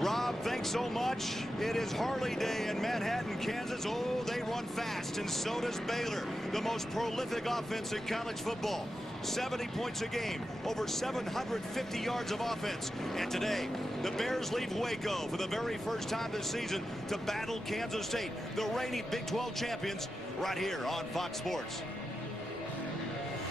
Rob, thanks so much. It is Harley Day in Manhattan, Kansas. Oh, they run fast, and so does Baylor, the most prolific offense in college football. 70 points a game, over 750 yards of offense. And today, the Bears leave Waco for the very first time this season to battle Kansas State, the reigning Big 12 champions, right here on Fox Sports.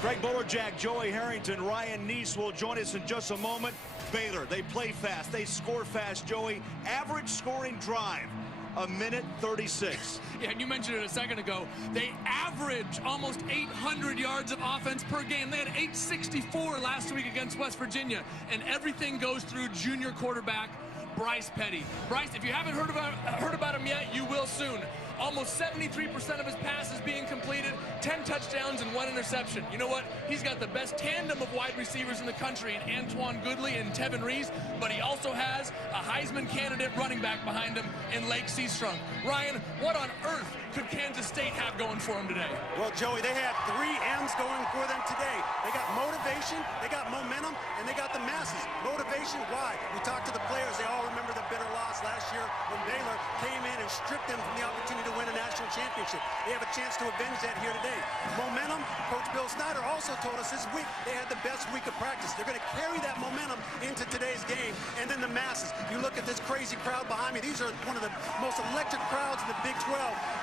Greg Bolerjack, Joey Harrington, Ryan Neese will join us in just a moment. Baylor, they play fast, they score fast, Joey. Average scoring drive, 1:36. Yeah, and you mentioned it a second ago. They average almost 800 yards of offense per game. They had 864 last week against West Virginia. And everything goes through junior quarterback Bryce Petty. Bryce, if you haven't heard about him yet, you will soon. Almost 73% of his passes being completed, 10 touchdowns and 1 interception. You know what? He's got the best tandem of wide receivers in the country in Antoine Goodley and Tevin Reese, but he also has a Heisman candidate running back behind him in Lake Seastrunk. Ryan, what on earth could Kansas State have going for him today? Well, Joey, they had 3 M's going for them today. They got motivation, they got momentum, and they got the masses. Motivation, why? We talked to the players. They all remember the bitter loss last year when Baylor came in and stripped them from the opportunity to win a national championship. They have a chance to avenge that here today. Momentum, Coach Bill Snyder also told us this week they had the best week of practice. They're going to carry that momentum into today's game. And then the masses. You look at this crazy crowd behind me. These are one of the most electric crowds in the Big 12.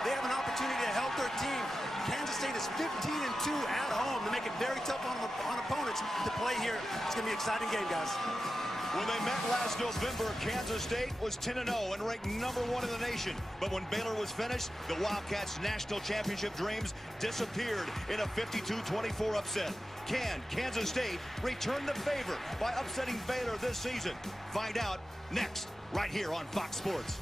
They have an opportunity to help their team. Kansas State is 15-2 at home to make it very tough on opponents to play here. It's going to be an exciting game, guys. When they met last November, Kansas State was 10-0 and ranked #1 in the nation. But when Baylor was finished, the Wildcats' national championship dreams disappeared in a 52-24 upset. Can Kansas State return the favor by upsetting Baylor this season? Find out next, right here on Fox Sports.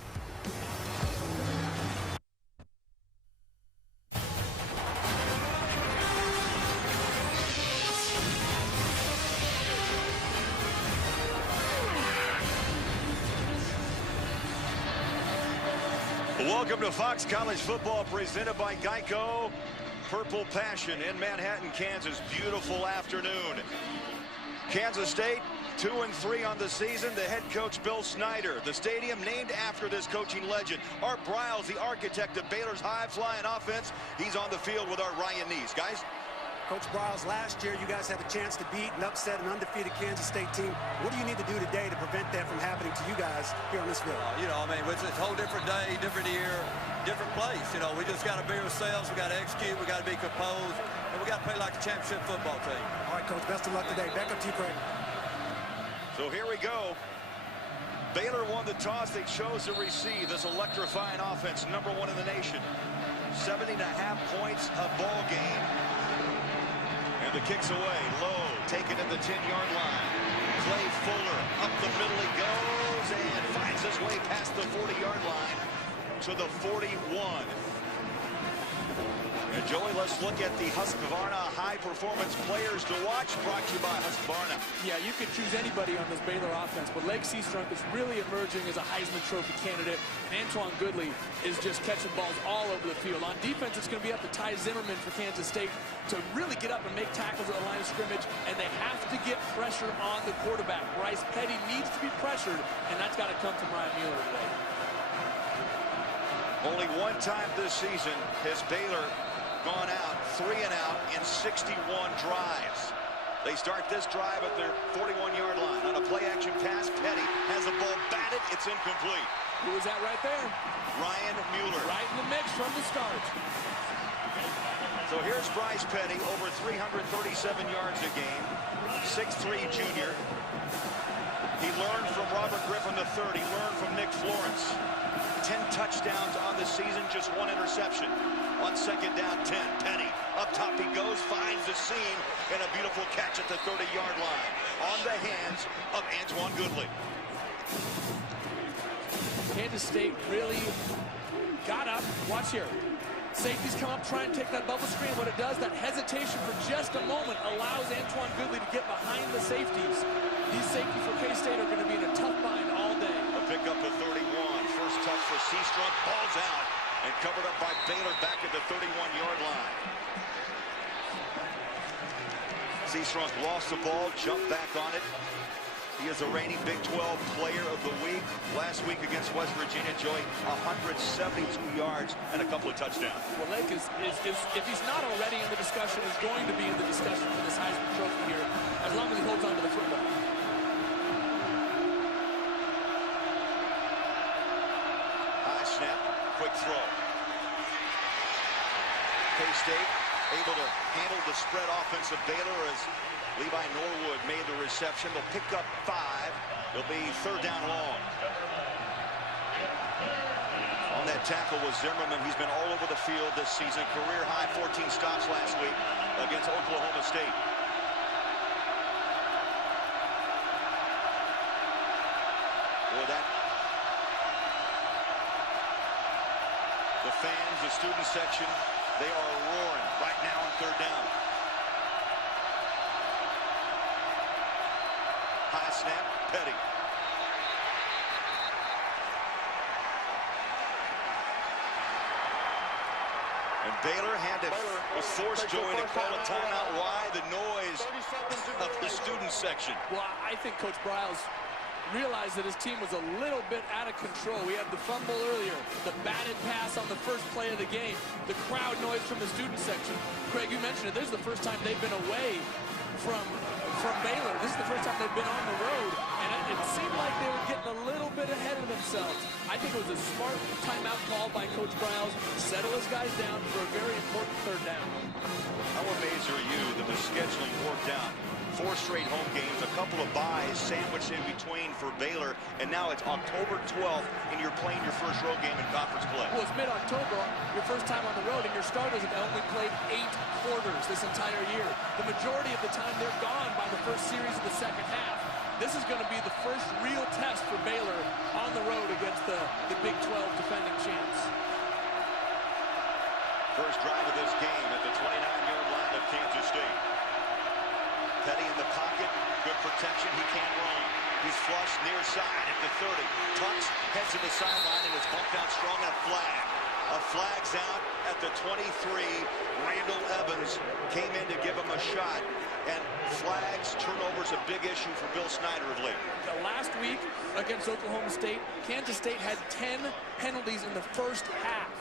Welcome to Fox College Football, presented by Geico. Purple Passion in Manhattan, Kansas. Beautiful afternoon. Kansas State 2-3 on the season. The head coach, Bill Snyder. The stadium named after this coaching legend. Art Briles, the architect of Baylor's high-flying offense. He's on the field with our Ryan Neese. Guys? Coach Briles, last year you guys had a chance to beat and upset an undefeated Kansas State team. What do you need to do today to prevent that from happening to you guys here on this field? You know, I mean, it's a whole different day, different year, different place. You know, we just got to be ourselves. We got to execute. We got to be composed, and we got to play like a championship football team. All right, Coach. Best of luck today. Back up to you, Craig. So here we go. Baylor won the toss. They chose to receive this electrifying offense, #1 in the nation. 70.5 points a ball game. And the kick's away, low, taken at the 10-yard line. Clay Fuller, up the middle he goes, and finds his way past the 40-yard line to the 41. And Joey, let's look at the Husqvarna high-performance players to watch, brought to you by Husqvarna. Yeah, you could choose anybody on this Baylor offense, but Lake Seastrunk is really emerging as a Heisman Trophy candidate. And Antoine Goodley is just catching balls all over the field. On defense, it's going to be up to Ty Zimmerman for Kansas State to really get up and make tackles at the line of scrimmage, and they have to get pressure on the quarterback. Bryce Petty needs to be pressured, and that's got to come from Ryan Mueller today. Only one time this season has Baylor gone out 3 and out in 61 drives. They start this drive at their 41-yard line. On a play-action pass, Petty has the ball batted. It's incomplete. Who was that right there? Ryan Mueller. Right in the mix from the start. So here's Bryce Petty, over 337 yards a game, 6'3 junior. He learned from Robert Griffin III. He learned from Nick Florence. 10 touchdowns on the season, just 1 interception. On second down, 10. Petty, up top he goes, finds the seam, and a beautiful catch at the 30-yard line. On the hands of Antoine Goodley. Kansas State really got up. Watch here. Safeties come up, try and take that bubble screen. What it does, that hesitation for just a moment allows Antoine Goodley to get behind the safeties. These safeties for K-State are going to be in a tough bind all day. A pick up at 31. First touch for Seastrunk. Ball's out and covered up by Baylor back at the 31-yard line. Seastrunk lost the ball, jumped back on it. He is the reigning Big 12 Player of the Week. Last week against West Virginia, Joey, 172 yards and a couple of touchdowns. Well, Lake is if he's not already in the discussion, is going to be in the discussion for this Heisman Trophy here, as long as he holds on to the football. High snap, quick throw. K-State able to handle the spread offense of Baylor as Levi Norwood made the reception. They'll pick up 5. It'll be 3rd down long. On that tackle was Zimmerman. He's been all over the field this season. Career high 14 stops last week against Oklahoma State. Boy, the fans, the student section, they are roaring right now on 3rd down. High snap, Petty. And Baylor was forced, Joey, to call a timeout. Why? The noise of the student section. Well, I think Coach Bryles realized that his team was a little bit out of control. We had the fumble earlier, the batted pass on the first play of the game, the crowd noise from the student section. Craig, you mentioned it. This is the first time they've been away from Baylor. This is the first time they've been on the road, and it seemed like they were getting a little bit ahead of themselves. I think it was a smart timeout call by Coach Bryles, settle his guys down for a very important 3rd down. How amazed are you that the scheduling worked out? 4 straight home games, a couple of byes sandwiched in between for Baylor, and now it's October 12th, and you're playing your first road game in conference play. Well, it's mid-October, your first time on the road, and your starters have only played 8 quarters this entire year. The majority of the time, they're gone by the first series of the second half. This is going to be the first real test for Baylor on the road against the Big 12 defending champs. First drive of this game at the 29-yard line of Kansas State. Petty in the pocket, good protection, he can't run. He's flush near side at the 30. Tucks, heads to the sideline, and is bumped out strong and a flag. A flag's out at the 23. Randall Evans came in to give him a shot. And flags, turnovers, a big issue for Bill Snyder of late. Last week against Oklahoma State, Kansas State had 10 penalties in the first half.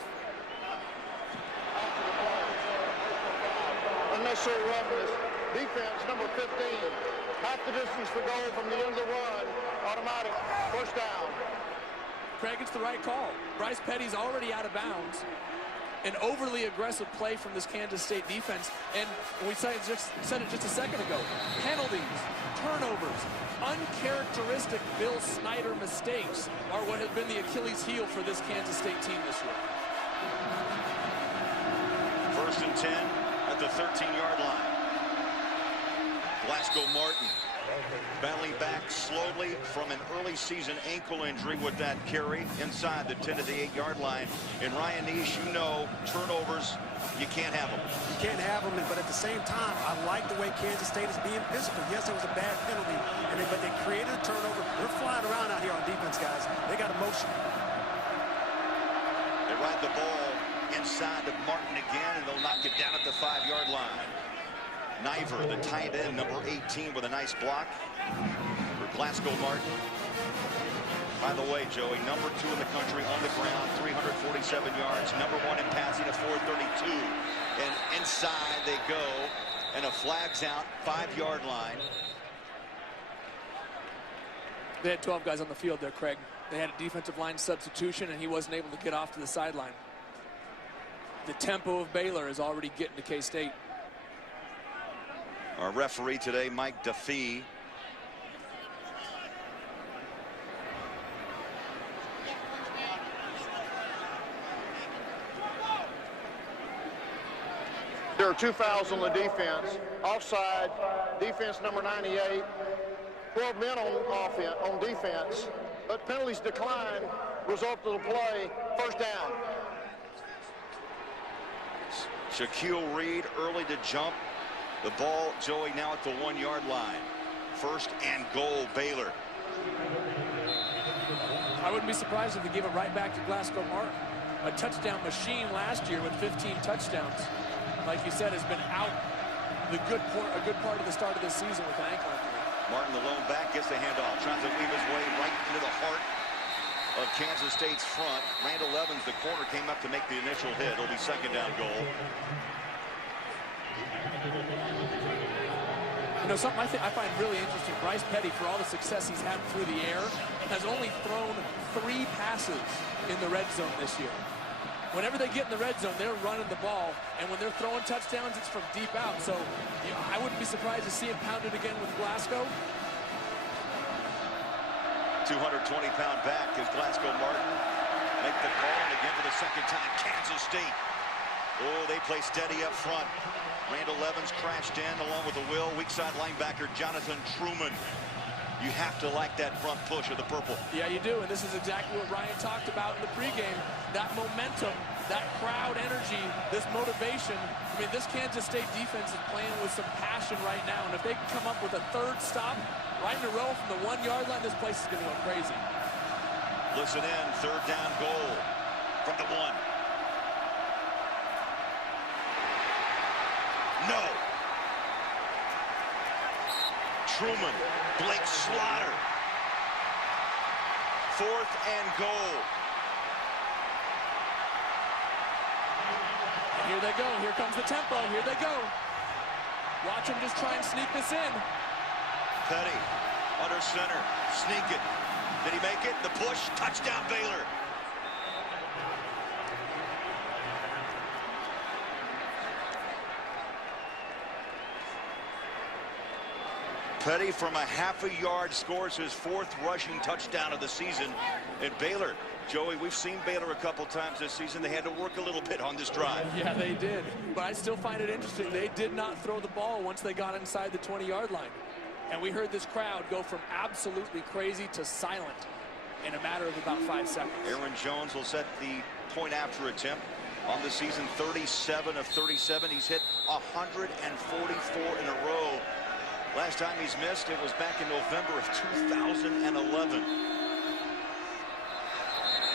Unnecessary roughness. Defense, number 15. Half the distance for goal from the end of the run. Automatic. 1st down. Craig, it's the right call. Bryce Petty's already out of bounds. An overly aggressive play from this Kansas State defense. And we said it just a second ago. Penalties, turnovers, uncharacteristic Bill Snyder mistakes are what have been the Achilles heel for this Kansas State team this year. 1st and 10 at the 13-yard line. Glasgow Martin battling back slowly from an early season ankle injury with that carry inside the 10 to the 8-yard line. And Ryan Nish, you know, turnovers, you can't have them. You can't have them, but at the same time, I like the way Kansas State is being physical. Yes, it was a bad penalty, but they created a turnover. They're flying around out here on defense, guys. They got emotion. They ride the ball inside to Martin again, and they'll knock it down at the 5-yard line. Niver, the tight end, number 18, with a nice block for Glasgow Martin. By the way, Joey, number 2 in the country on the ground, 347 yards, number 1 in passing at 432. And inside they go, and a flag's out, 5-yard line. They had 12 guys on the field there, Craig. They had a defensive line substitution, and he wasn't able to get off to the sideline. The tempo of Baylor is already getting to K-State. Our referee today, Mike Duffy. There are 2 fouls on the defense. Offside, defense number 98. 12 men on defense. But penalties decline. Result of the play, 1st down. Shaquille Reed early to jump. The ball, Joey, now at the 1-yard line. 1st and goal, Baylor. I wouldn't be surprised if they give it right back to Glasgow Martin. A touchdown machine last year with 15 touchdowns. Like you said, has been out a good part of the start of this season with an ankle injury. Martin, the lone back, gets the handoff, tries to weave his way right into the heart of Kansas State's front. Randall Evans, the corner, came up to make the initial hit. It'll be second down goal. You know, something I find really interesting, Bryce Petty, for all the success he's had through the air, has only thrown 3 passes in the red zone this year. Whenever they get in the red zone, they're running the ball, and when they're throwing touchdowns, it's from deep out. So, you know, I wouldn't be surprised to see him pounded again with Glasgow. 220-pound back is Glasgow Martin. Make the call, and again for the second time, Kansas State. Oh, they play steady up front. Randall Evans crashed in along with the weak side linebacker Jonathan Truman. You have to like that front push of the purple. Yeah, you do, and this is exactly what Ryan talked about in the pregame. That momentum, that crowd energy, this motivation. I mean, this Kansas State defense is playing with some passion right now, and if they can come up with a 3rd stop right in a row from the 1-yard line, this place is going to go crazy. Listen in, 3rd down goal from the 1. No. Truman, Blake Slaughter. 4th and goal. And here they go. Here comes the tempo. Here they go. Watch them just try and sneak this in. Petty under center. Sneak it. Did he make it? The push. Touchdown, Baylor. Petty from a half-a-yard scores his 4th rushing touchdown of the season. And Baylor, Joey, we've seen Baylor a couple times this season. They had to work a little bit on this drive. Yeah, they did. But I still find it interesting. They did not throw the ball once they got inside the 20-yard line. And we heard this crowd go from absolutely crazy to silent in a matter of about 5 seconds. Aaron Jones will set the point after attempt on the season. 37 of 37. He's hit 144 in a row. Last time he's missed, it was back in November of 2011.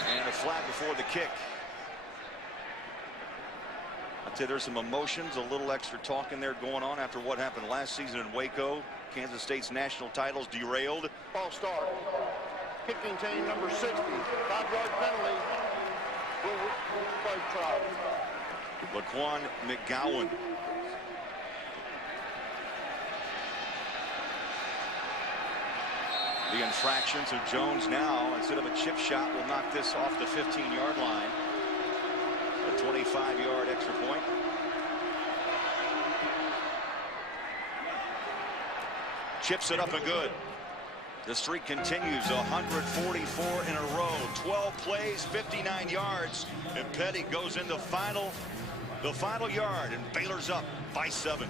And a flag before the kick. I'd say there's some emotions, a little extra talking there going on after what happened last season in Waco. Kansas State's national titles derailed. Ball start. Kicking team number 60. 5-yard penalty. Play try. Laquan McGowan. The infraction, so Jones now, instead of a chip shot, will knock this off the 15-yard line. A 25-yard extra point. Chips it up and good. The streak continues, 144 in a row, 12 plays, 59 yards, and Petty goes in the final yard, and Baylor's up by 7.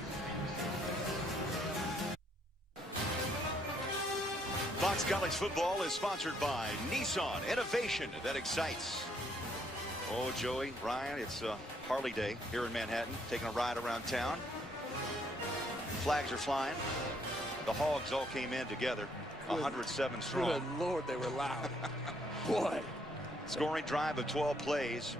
Fox College Football is sponsored by Nissan, innovation that excites. Oh, Joey, Ryan, it's Harley Day here in Manhattan, taking a ride around town. Flags are flying. The Hogs all came in together, 107 strong. Good Lord, they were loud. Boy. Scoring drive of 12 plays.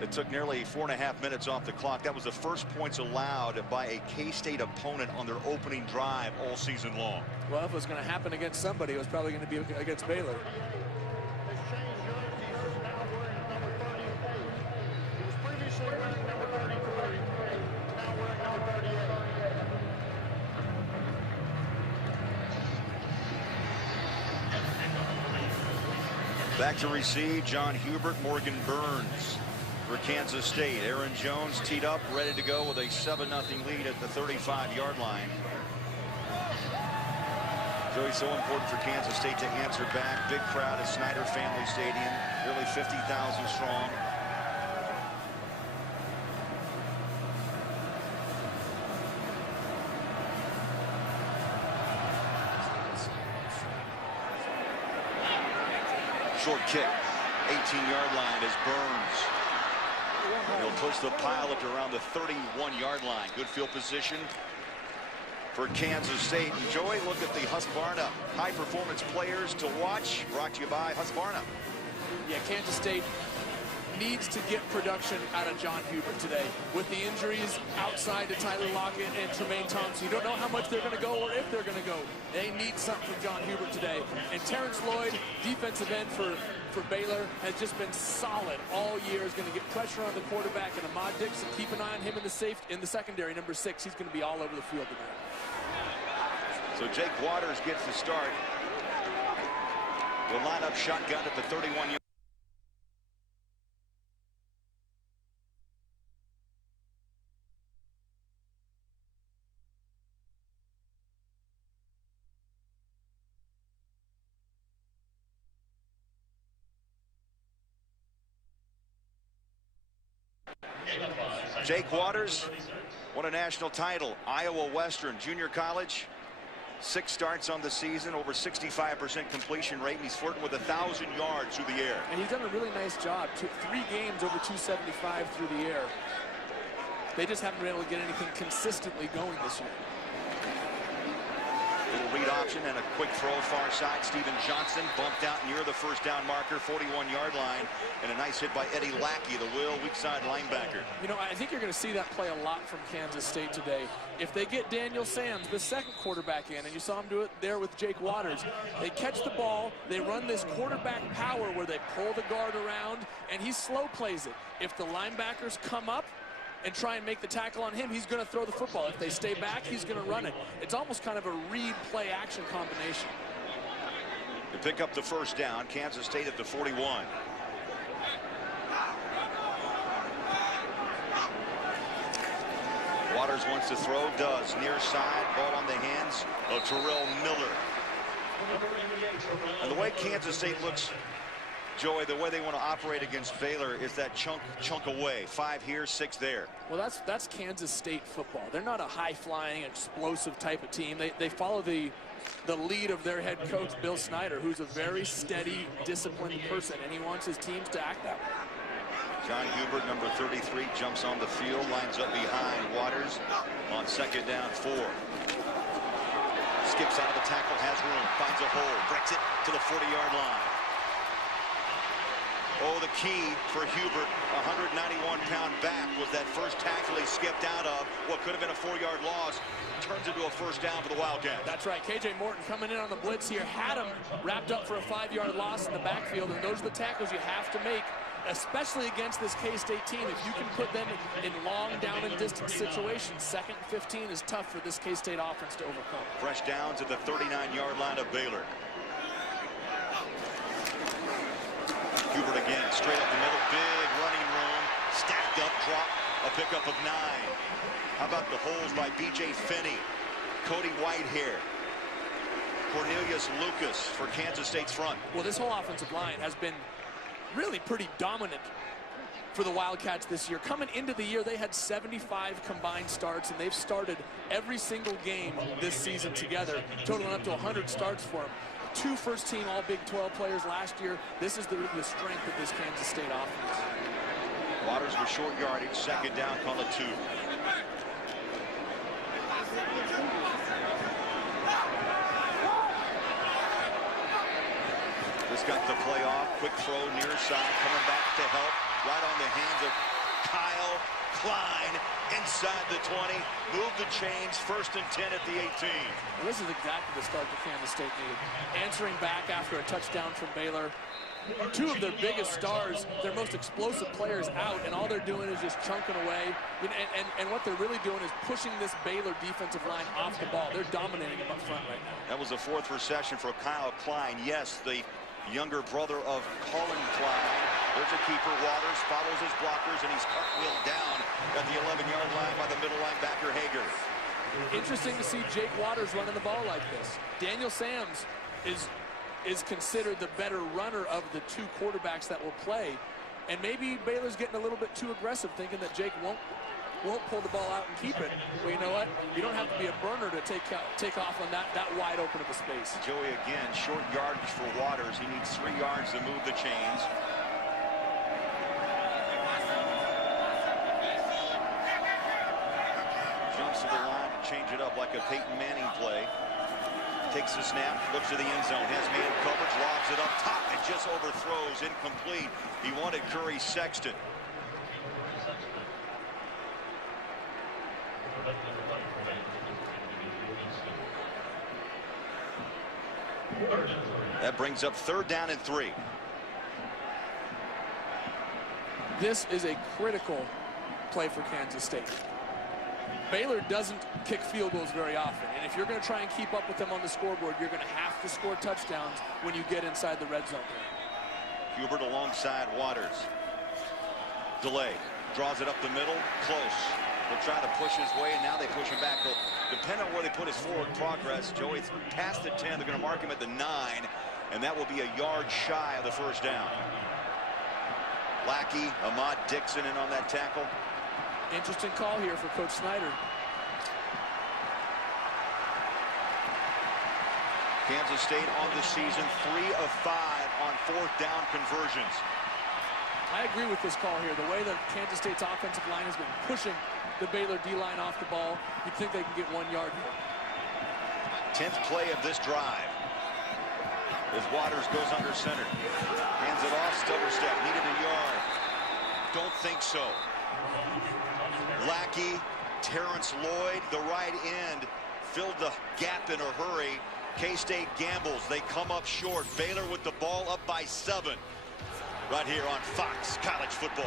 It took nearly 4.5 minutes off the clock. That was the first points allowed by a K-State opponent on their opening drive all season long. Well, if it was going to happen against somebody, it was probably going to be against Baylor. Back to receive, John Hubert, Morgan Burns for Kansas State. Aaron Jones teed up, ready to go with a 7-0 lead at the 35-yard line. Joey, so important for Kansas State to answer back. Big crowd at Snyder Family Stadium, nearly 50,000 strong. Short kick, 18-yard line is Burns. He'll push the pile up to around the 31-yard line. Good field position for Kansas State. And Joey, look at the Husqvarna high-performance players to watch. Brought to you by Husqvarna. Yeah, Kansas State needs to get production out of John Hubert today. With the injuries outside to Tyler Lockett and Tremaine Thompson, you don't know how much they're going to go or if they're going to go. They need something from John Hubert today. And Terrence Lloyd, defensive end for Baylor, has just been solid all year. Is going to get pressure on the quarterback, and Ahmad Dixon, keep an eye on him in the secondary, number 6. He's going to be all over the field today. So Jake Waters gets the start. Will line up shotgun at the 31-yard. Jake Waters won a national title, Iowa Western Junior College. 6 starts on the season, over 65% completion rate, and he's flirting with 1,000 yards through the air. And he's done a really nice job. 3 games over 275 through the air. They just haven't been able to get anything consistently going this year. Little read option and a quick throw far side. Steven Johnson bumped out near the first down marker, 41-yard line, and a nice hit by Eddie Lackey, the weak side linebacker. You know, I think you're going to see that play a lot from Kansas State today. If they get Daniel Sams, the second quarterback, in, and you saw him do it there with Jake Waters, they catch the ball, they run this quarterback power where they pull the guard around, and he slow plays it. If the linebackers come up and try and make the tackle on him, he's going to throw the football. If they stay back, he's going to run it. It's almost kind of a read play action combination. To pick up the first down, Kansas State at the 41. Waters wants to throw, does. Near side, ball on the hands of Terrell Miller. And the way Kansas State looks, Joey, the way they want to operate against Baylor is that chunk away. 5 here, 6 there. Well, that's Kansas State football. They're not a high-flying, explosive type of team. They follow the lead of their head coach, Bill Snyder, who's a very steady, disciplined person, and he wants his teams to act that way. John Hubert, number 33, jumps on the field, lines up behind Waters on second down 4. Skips out of the tackle, has room, finds a hole, breaks it to the 40-yard line. Oh, the key for Hubert, 191-pound back, was that first tackle he skipped out of. What could have been a 4-yard loss turns into a first down for the Wildcats. That's right. KJ Morton coming in on the blitz here, had him wrapped up for a 5-yard loss in the backfield, and those are the tackles you have to make, especially against this K-State team. If you can put them in long down and distance situations, 2nd and 15 is tough for this K-State offense to overcome. Fresh downs at the 39-yard line of Baylor. Hubert again, straight up the middle, big running room, stacked up, drop, a pickup of 9. How about the holes by B.J. Finney, Cody Whitehair, Cornelius Lucas for Kansas State's front. Well, this whole offensive line has been really pretty dominant for the Wildcats this year. Coming into the year, they had 75 combined starts, and they've started every single game this season together, totaling up to 100 starts for them. 2 first-team All-Big 12 players last year. This is the strength of this Kansas State offense. Waters with short yardage, second down, call it 2. This got the play off, quick throw near side, coming back to help, right on the hands of Kyle Klein inside the 20, move the chains, 1st and 10 at the 18. Well, this is exactly the start that Kansas State needed. Answering back after a touchdown from Baylor. 2 of their biggest stars, their most explosive players out, and all they're doing is just chunking away. And what they're really doing is pushing this Baylor defensive line off the ball. They're dominating them up front right now. That was the 4th reception for Kyle Klein. Yes, the younger brother of Colin Klein. There's a keeper. Waters follows his blockers, and he's cartwheeled down at the 11-yard line by the middle linebacker Hager. Interesting to see Jake Waters running the ball like this. Daniel Sams is considered the better runner of the 2 quarterbacks that will play, and maybe Baylor's getting a little bit too aggressive, thinking that Jake won't pull the ball out and keep it. Well, you know what? You don't have to be a burner to take off on that wide open of a space. Joey again, short yardage for Waters. He needs 3 yards to move the chains. Jumps to the line to change it up like a Peyton Manning play. Takes the snap, looks to the end zone, has man coverage, lobs it up top, and just overthrows, incomplete. He wanted Curry Sexton. That brings up 3rd down and 3. This is a critical play for Kansas State. Baylor doesn't kick field goals very often, and if you're going to try and keep up with them on the scoreboard, you're going to have to score touchdowns when you get inside the red zone. Hubert alongside Waters. Delay. Draws it up the middle. Close. They'll try to push his way, and now they push him back. They'll depend on where they put his forward progress. Joey's past the 10. They're going to mark him at the 9, and that will be a yard shy of the 1st down. Lackey, Ahmad Dixon in on that tackle. Interesting call here for Coach Snyder. Kansas State on the season 3 of 5 on 4th down conversions. I agree with this call here. The way that Kansas State's offensive line has been pushing the Baylor D-line off the ball, you'd think they can get 1 yard here. 10th play of this drive. As Waters goes under center. Hands it off, stutter step, needed a yard. Don't think so. Lackey, Terrence Lloyd, the right end, filled the gap in a hurry. K-State gambles. They come up short. Baylor with the ball up by 7. Right here on Fox College Football.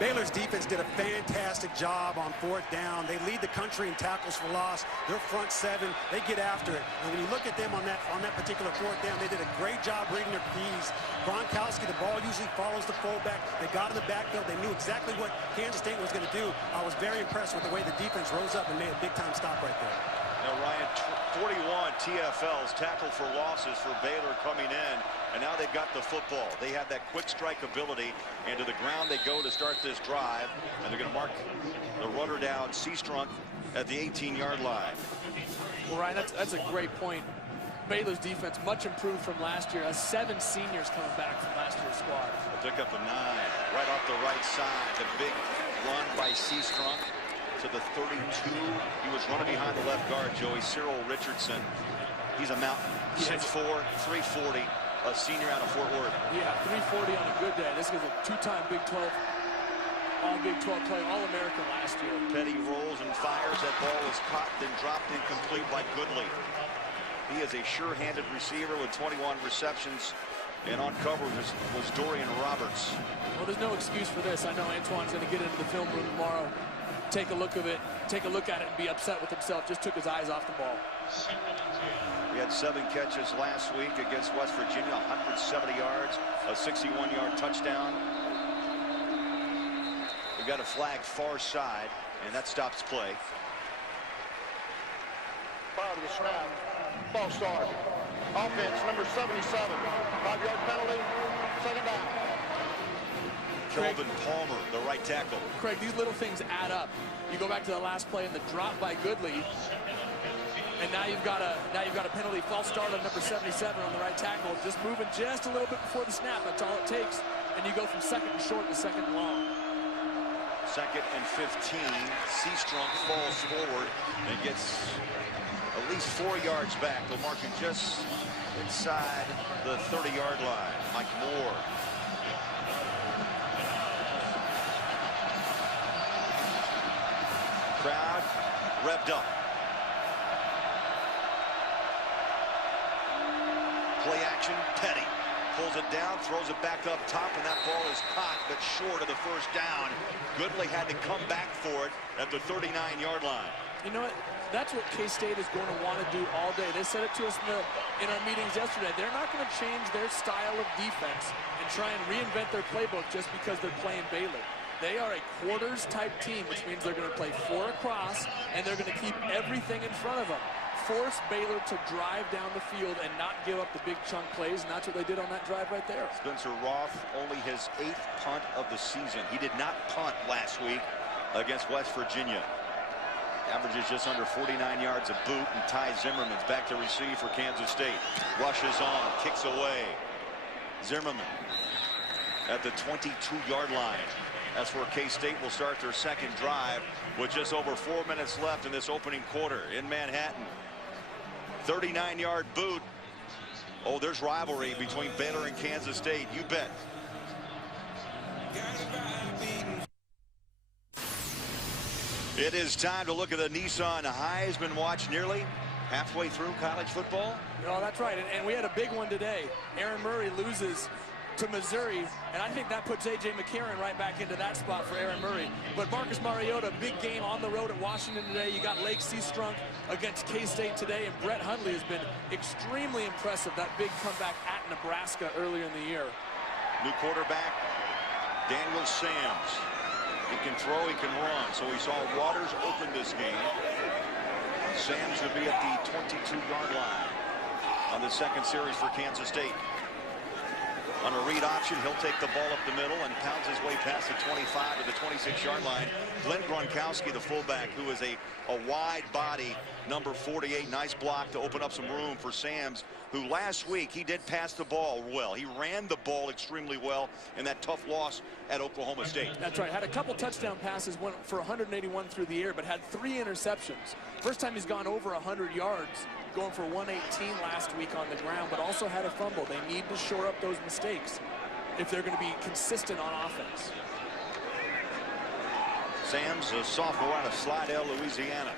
Baylor's defense did a fantastic job on 4th down. They lead the country in tackles for loss. Their front 7, they get after it. And when you look at them on that particular 4th down, they did a great job reading their P's. Gronkowski, the ball usually follows the fullback. They got in the backfield. They knew exactly what Kansas State was going to do. I was very impressed with the way the defense rose up and made a big-time stop right there. Now, Ryan, 41 TFLs, tackle for losses for Baylor coming in, and now they've got the football. They have that quick strike ability, and to the ground they go to start this drive, and they're going to mark the runner down, Seastrunk, at the 18-yard line. Well, Ryan, that's a great point. Baylor's defense much improved from last year, has 7 seniors coming back from last year's squad. They'll pick up the 9, right off the right side. The big run by Seastrunk to the 32. He was running behind the left guard, Joey. Cyril Richardson. He's a mountain. 6'4", 340, a senior out of Fort Worth. Yeah, 340 on a good day. This is a 2-time Big 12, All-Big 12 play, All-American last year. Petty rolls and fires. That ball was caught, then dropped incomplete by Goodley. He is a sure-handed receiver with 21 receptions. And on cover was Dorian Roberts. Well, there's no excuse for this. I know Antoine's going to get into the film room tomorrow, take a look at it, and be upset with himself. Just took his eyes off the ball. He had 7 catches last week against West Virginia, 170 yards, a 61-yard touchdown. We've got a flag far side, and that stops play. Prior to the snap, false start. Offense, number 77, 5-yard penalty, 2nd down. Kelvin Palmer, the right tackle. Craig, these little things add up. You go back to the last play and the drop by Goodley, and now you've got a penalty, false start on number 77 on the right tackle, just moving just a little bit before the snap. That's all it takes, and you go from 2nd and short to 2nd and long. 2nd and 15. Seastrunk falls forward and gets at least 4 yards back. They'll mark him just inside the 30-yard line. Mike Moore. Crowd revved up. Play action, Petty pulls it down, throws it back up top, and that ball is caught but short of the 1st down. Goodley had to come back for it at the 39-yard line. You know what? That's what K-State is going to want to do all day. They said it to us in our meetings yesterday. They're not going to change their style of defense and try and reinvent their playbook just because they're playing Baylor. They are a quarters-type team, which means they're going to play 4 across, and they're going to keep everything in front of them. Force Baylor to drive down the field and not give up the big chunk plays, and that's what they did on that drive right there. Spencer Roth, only his 8th punt of the season. He did not punt last week against West Virginia. Averages just under 49 yards a boot, and Ty Zimmerman's back to receive for Kansas State. Rushes on, kicks away. Zimmerman at the 22-yard line. That's where K-State will start their second drive with just over 4 minutes left in this opening quarter in Manhattan. 39-yard boot. Oh, there's rivalry between Baylor and Kansas State. You bet. It is time to look at the Nissan Heisman Watch, nearly halfway through college football. Oh, that's right. And we had a big one today. Aaron Murray loses to Missouri, and I think that puts A.J. McCarron right back into that spot for Aaron Murray. But Marcus Mariota, big game on the road at Washington today. You got Lake Seastrunk against K-State today, and Brett Hundley has been extremely impressive. That big comeback at Nebraska earlier in the year. New quarterback, Daniel Sams. He can throw, he can run. So we saw Waters open this game. Sams would be at the 22-yard line on the second series for Kansas State. On a read option, he'll take the ball up the middle and pounds his way past the 25 to the 26-yard line. Glenn Gronkowski, the fullback, who is a wide body, number 48. Nice block to open up some room for Sams, who last week he did pass the ball well. He ran the ball extremely well in that tough loss at Oklahoma State. That's right. Had a couple touchdown passes, went for 181 through the air, but had 3 interceptions. First time he's gone over 100 yards. Going for 118 last week on the ground, but also had a fumble. They need to shore up those mistakes if they're going to be consistent on offense. Sams, a sophomore out of Slidell, Louisiana.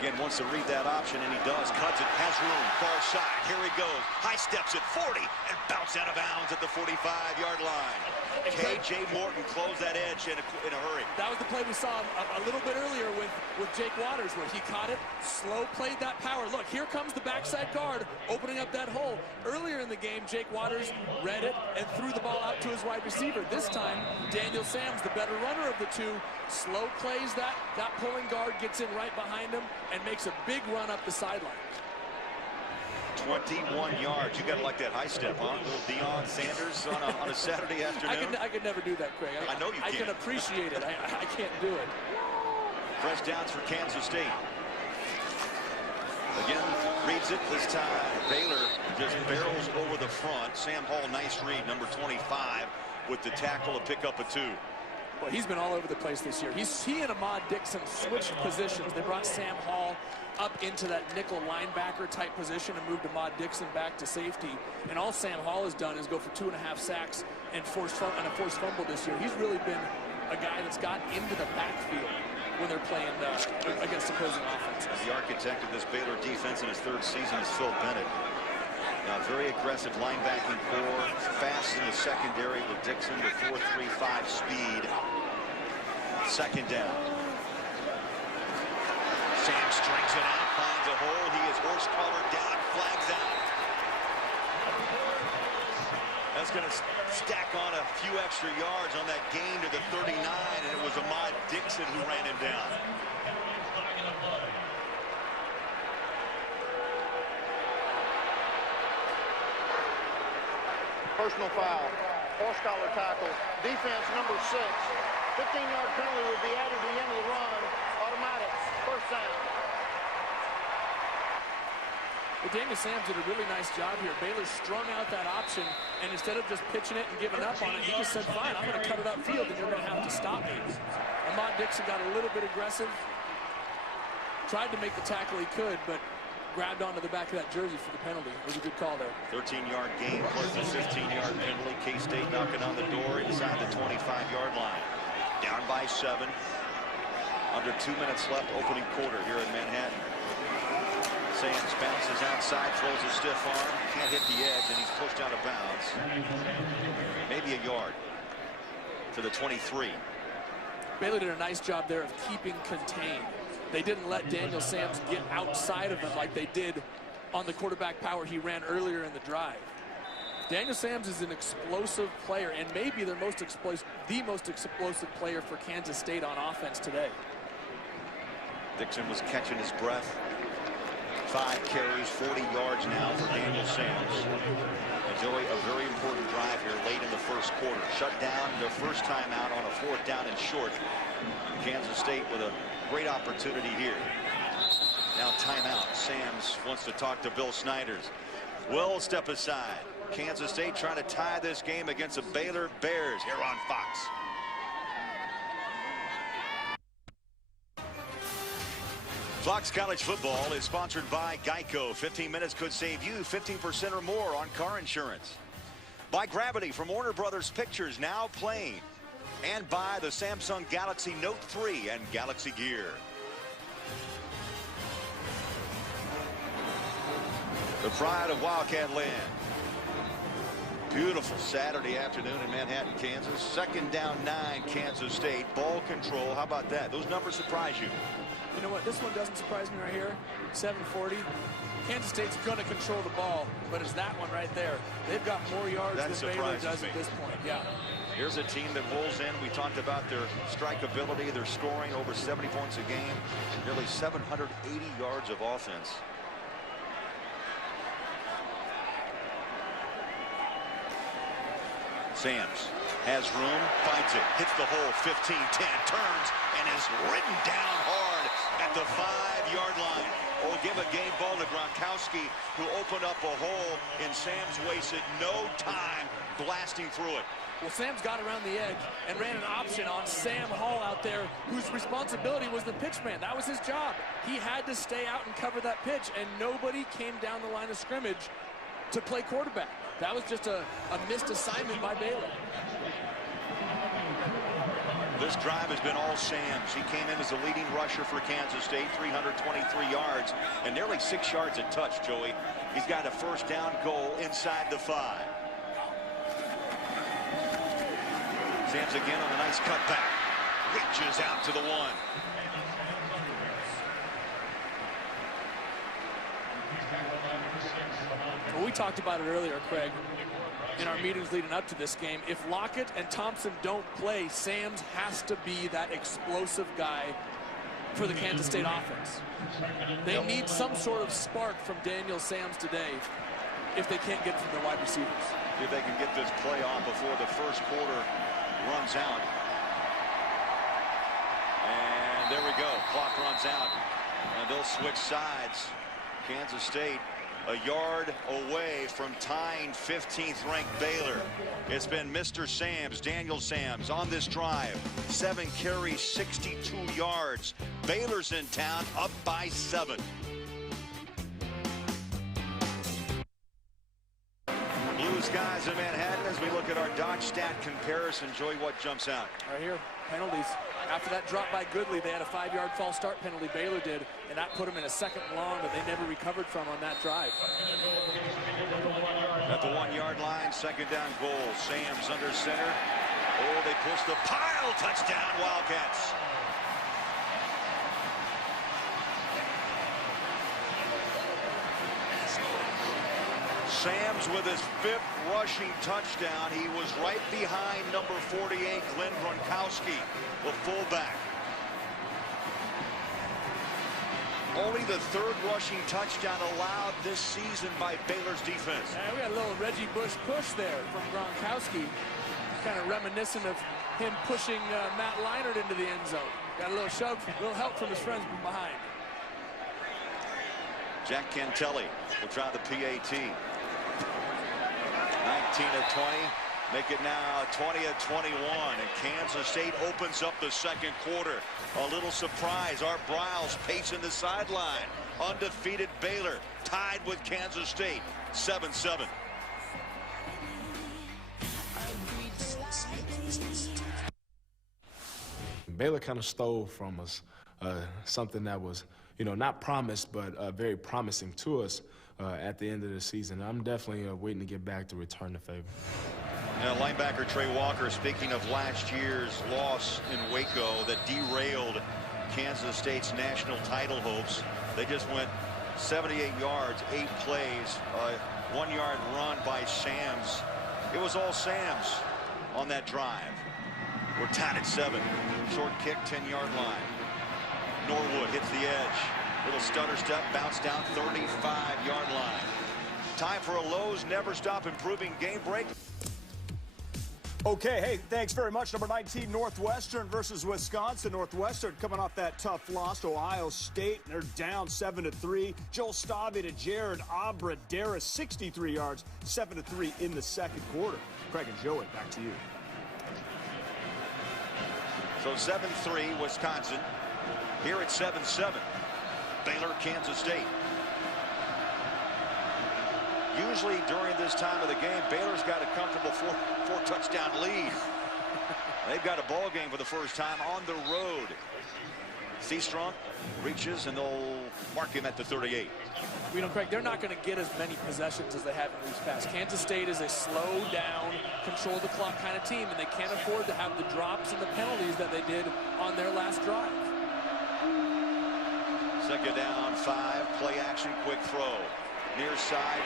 Again, wants to read that option, and he does. Cuts it, has room, far side. Here he goes. High steps at 40 and bounce out of bounds at the 45-yard line. K.J. Morton closed that edge in a hurry. That was the play we saw a little bit earlier with Jake Waters, where he caught it, slow played that power. Look, here comes the backside guard opening up that hole. Earlier in the game, Jake Waters read it and threw the ball out to his wide receiver. This time, Daniel Sams, the better runner of the two, slow plays that pulling guard, gets in right behind him, and makes a big run up the sideline. 21 yards. You got to like that high step, huh? Little Deion Sanders on a Saturday afternoon. I could never do that, Craig. I know you can. I can appreciate it. I can't do it. Fresh downs for Kansas State. Again, reads it this time. Baylor just barrels over the front. Sam Hall, nice read, number 25, with the tackle to pick up a 2. Well, he's been all over the place this year. He and Ahmad Dixon switched positions. They brought Sam Hall up into that nickel linebacker type position and moved Ahmad Dixon back to safety. And all Sam Hall has done is go for 2.5 sacks and a forced fumble this year. He's really been a guy that's gotten into the backfield when they're playing against opposing offenses. The architect of this Baylor defense in his 3rd season is Phil Bennett. Now, very aggressive linebacking core, fast in the secondary with Dixon with 4.35 speed. Second down. Sam strings it out, finds a hole. He is horse collared down, flags out. That's going to stack on a few extra yards on that gain to the 39, and it was Ahmad Dixon who ran him down. Personal foul, horse collar tackle, defense number 6. 15-yard penalty will be added to the end of the run. Automatic, first down. Well, Daniel Sams did a really nice job here. Baylor strung out that option, and instead of just pitching it and giving up on it, he just said, fine, I'm going to cut it upfield, and you're going to have to stop me. Ahmad Dixon got a little bit aggressive, tried to make the tackle he could, but grabbed onto the back of that jersey for the penalty. It was a good call there. 13-yard gain plus the 15-yard penalty. K-State knocking on the door inside the 25-yard line. Down by 7. Under 2 minutes left, opening quarter here in Manhattan. Sams bounces outside, throws a stiff arm, can't hit the edge, and he's pushed out of bounds. Maybe a yard to the 23. Baylor did a nice job there of keeping contained. They didn't let Daniel Sams get outside of them like they did on the quarterback power he ran earlier in the drive. Daniel Sams is an explosive player, and maybe the most explosive player for Kansas State on offense today. Dixon was catching his breath. 5 carries, 40 yards now for Daniel Sams. And Joey, a very important drive here late in the first quarter. Shut down their first time out on a 4th down and short. Kansas State with a great opportunity here. Now timeout. Sams wants to talk to Bill Snyder's. Will step aside. Kansas State trying to tie this game against the Baylor Bears here on Fox. Fox College Football is sponsored by Geico. 15 minutes could save you 15% or more on car insurance. By Gravity from Warner Brothers Pictures, now playing. And by the Samsung Galaxy Note 3 and Galaxy Gear. The pride of Wildcat Land. Beautiful Saturday afternoon in Manhattan, Kansas. 2nd down 9, Kansas State. Ball control. How about that? Those numbers surprise you? You know what? This one doesn't surprise me right here. 740. Kansas State's going to control the ball, but it's that one right there. They've got more yards than Baylor does at this point. Yeah. Here's a team that rolls in. We talked about their strike ability. They're scoring over 70 points a game. Nearly 780 yards of offense. Sams has room, finds it, hits the hole, 15-10, turns, and is ridden down hard at the 5-yard line. Oh, give a game ball to Gronkowski, who opened up a hole, and Sams wasted no time blasting through it. Well, Sam's got around the edge and ran an option on Sam Hall out there, whose responsibility was the pitch man. That was his job. He had to stay out and cover that pitch, and nobody came down the line of scrimmage to play quarterback. That was just a missed assignment by Baylor. This drive has been all Sams. He came in as the leading rusher for Kansas State, 323 yards and nearly 6 yards a touch, Joey. He's got a 1st down goal inside the 5. Sams again on a nice cutback. Reaches out to the 1. Well, we talked about it earlier, Craig, in our meetings leading up to this game. If Lockett and Thompson don't play, Sams has to be that explosive guy for the Kansas State offense. They need some sort of spark from Daniel Sams today if they can't get it from their wide receivers. If they can get this play off before the 1st quarter runs out. And there we go. Clock runs out. And they'll switch sides. Kansas State a yard away from tying 15th ranked Baylor. It's been Mr. Sams, Daniel Sams, on this drive. 7 carries, 62 yards. Baylor's in town, up by 7. Blue skies in Manhattan as we look at our Dodge stat comparison. Joey, what jumps out? Right here, penalties. After that drop by Goodley, they had a 5-yard false start penalty, Baylor did, and that put them in a 2nd and long that they never recovered from on that drive. At the 1-yard line, 2nd down goal. Sams under center. Oh, they push the pile. Touchdown, Wildcats. Sams with his 5th rushing touchdown. He was right behind number 48, Glenn Gronkowski, the fullback. Only the 3rd rushing touchdown allowed this season by Baylor's defense. We got a little Reggie Bush push there from Gronkowski. Kind of reminiscent of him pushing Matt Leinart into the end zone. Got a little shove, a little help from his friends from behind. Jack Cantelli will try the PAT. 19 of 20, make it now 20 of 21, and Kansas State opens up the 2nd quarter. A little surprise, Art Briles pacing the sideline. Undefeated Baylor tied with Kansas State, 7-7. Baylor kind of stole from us something that was, not promised, but very promising to us at the end of the season. I'm definitely waiting to get back to return the favor. Now, linebacker Trey Walker, speaking of last year's loss in Waco that derailed Kansas State's national title hopes. They just went 78 yards, 8 plays, a 1-yard run by Sams. It was all Sams on that drive. We're tied at 7. Short kick, 10-yard line. Norwood hits the edge. Little stutter step, bounce down, 35-yard line. Time for a Lowe's Never Stop Improving game break. Okay, hey, thanks very much. Number 19, Northwestern versus Wisconsin. Northwestern coming off that tough loss to Ohio State. They're down 7-3. Joel Stavia to Jared Abradera, 63 yards, 7-3 in the 2nd quarter. Craig and Joey, back to you. So 7-3 Wisconsin. Here at 7-7. Baylor, Kansas State. Usually during this time of the game, Baylor's got a comfortable four touchdown lead. They've got a ball game for the first time on the road. Seastrunk reaches, and they'll mark him at the 38. You know, Craig, they're not going to get as many possessions as they have in weeks past. Kansas State is a slow down, control the clock kind of team, and they can't afford to have the drops and the penalties that they did on their last drive. Second down, 5, play action, quick throw. Near side,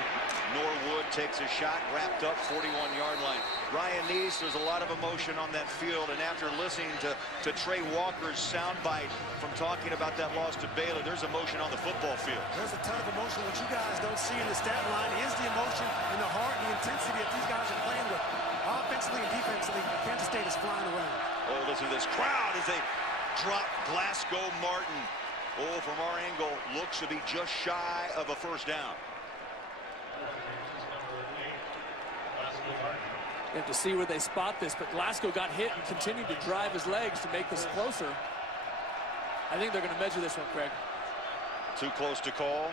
Norwood takes a shot, wrapped up 41-yard line. Ryan Neese, there's a lot of emotion on that field, and after listening to Trey Walker's soundbite from talking about that loss to Baylor, there's emotion on the football field. There's a ton of emotion. What you guys don't see in the stat line is the emotion and the heart and the intensity that these guys are playing with. Offensively and defensively, Kansas State is flying around. Oh, listen to this crowd as they drop Glasgow Martin. Oh, from our angle, looks to be just shy of a first down. You have to see where they spot this, but Glasgow got hit and continued to drive his legs to make this closer. I think they're going to measure this one, Craig. Too close to call.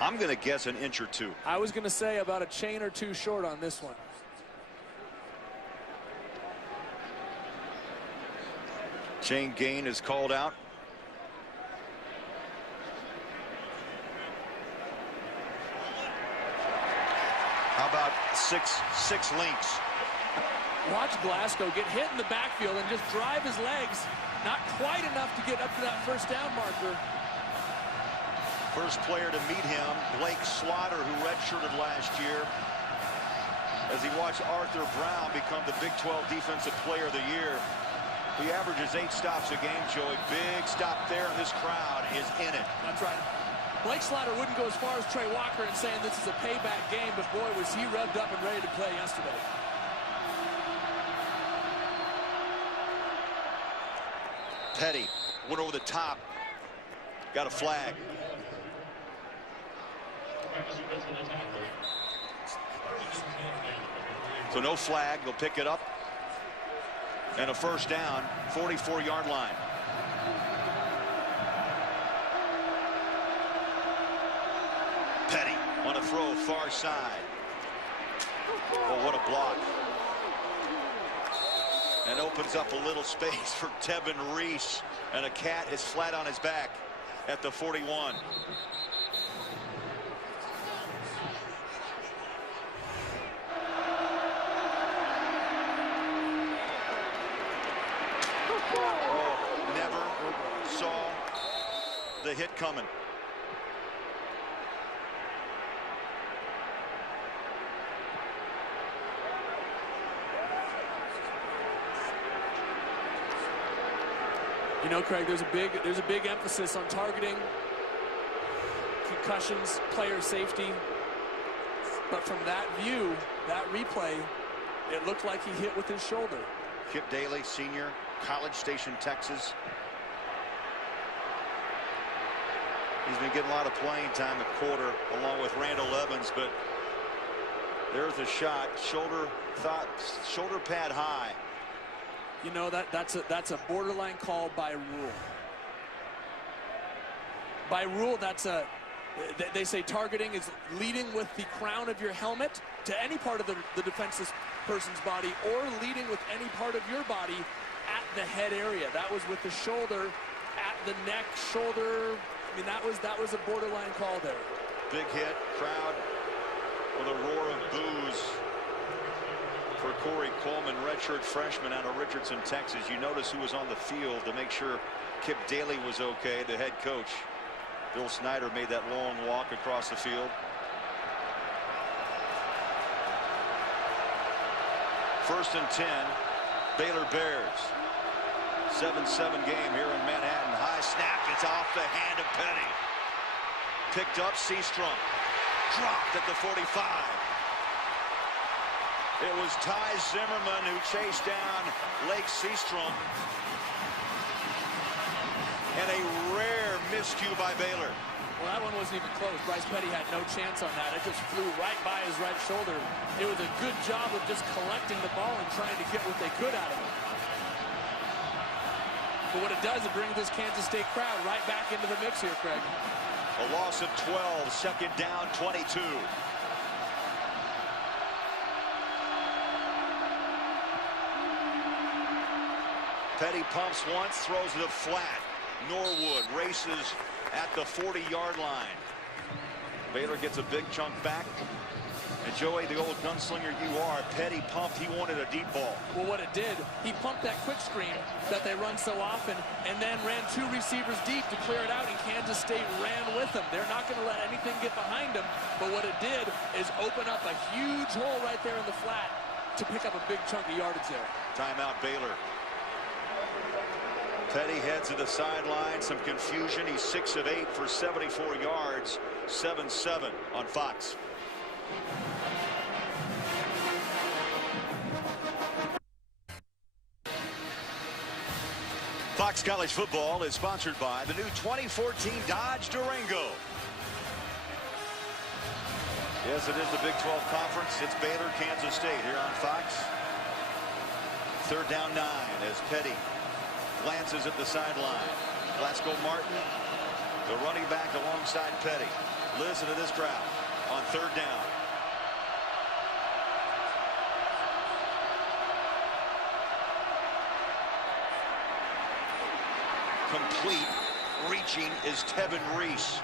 I'm going to guess an inch or two. I was going to say about a chain or two short on this one. Chain gain is called out. How about six links? Watch Glasgow get hit in the backfield and just drive his legs. Not quite enough to get up to that first down marker. First player to meet him, Blake Slaughter, who redshirted last year, as he watched Arthur Brown become the Big 12 Defensive Player of the Year. He averages 8 stops a game, Joey. Big stop there, and this crowd is in it. That's right. Blake Slaughter wouldn't go as far as Trey Walker in saying this is a payback game, but boy, was he revved up and ready to play yesterday. Petty went over the top. Got a flag. So no flag. They'll pick it up. And a first down, 44-yard line. Petty on a throw, far side. Oh, what a block. And opens up a little space for Tevin Reese. And a cat is flat on his back at the 41. The hit coming. You know, Craig, there's a big emphasis on targeting, concussions, player safety. But from that view, that replay, it looked like he hit with his shoulder. Kip Daly, senior, College Station, Texas. He's been getting a lot of playing time at quarter along with Randall Evans, but there's a shot. Shoulder pad high. You know, that's a borderline call by rule. By rule, they say targeting is leading with the crown of your helmet to any part of the defenseless person's body, or leading with any part of your body at the head area. That was with the shoulder, at the neck, shoulder. I mean, that was a borderline call there. Big hit, crowd with a roar of boos for Corey Coleman, redshirt freshman out of Richardson, Texas. You notice who was on the field to make sure Kip Daly was okay, the head coach. Bill Snyder made that long walk across the field. First and 10, Baylor Bears. 7-7 game here in Manhattan. High snap, it's off the hand of Petty. Picked up, Seastrunk. Dropped at the 45. It was Ty Zimmerman who chased down Lake Seastrunk. And a rare miscue by Baylor. Well, that one wasn't even close. Bryce Petty had no chance on that. It just flew right by his right shoulder. It was a good job of just collecting the ball and trying to get what they could out of it. But what it does, it brings this Kansas State crowd right back into the mix here, Craig. A loss of 12, second down, 22. Petty pumps once, throws it flat. Norwood races at the 40-yard line. Baylor gets a big chunk back. And Joey, the old gunslinger you are, Petty pumped. He wanted a deep ball. Well, what it did, he pumped that quick screen that they run so often and then ran 2 receivers deep to clear it out, and Kansas State ran with them. They're not going to let anything get behind them, but what it did is open up a huge hole right there in the flat to pick up a big chunk of yardage there. Timeout, Baylor. Petty heads to the sideline. Some confusion. He's 6 of 8 for 74 yards. 7-7 on Fox. Fox College Football is sponsored by the new 2014 Dodge Durango. Yes, it is the Big 12 Conference. It's Baylor, Kansas State here on Fox. 3rd down 9 as Petty glances at the sideline. Glasgow Martin, the running back alongside Petty. Listen to this crowd on 3rd down. Complete, reaching is Tevin Reese,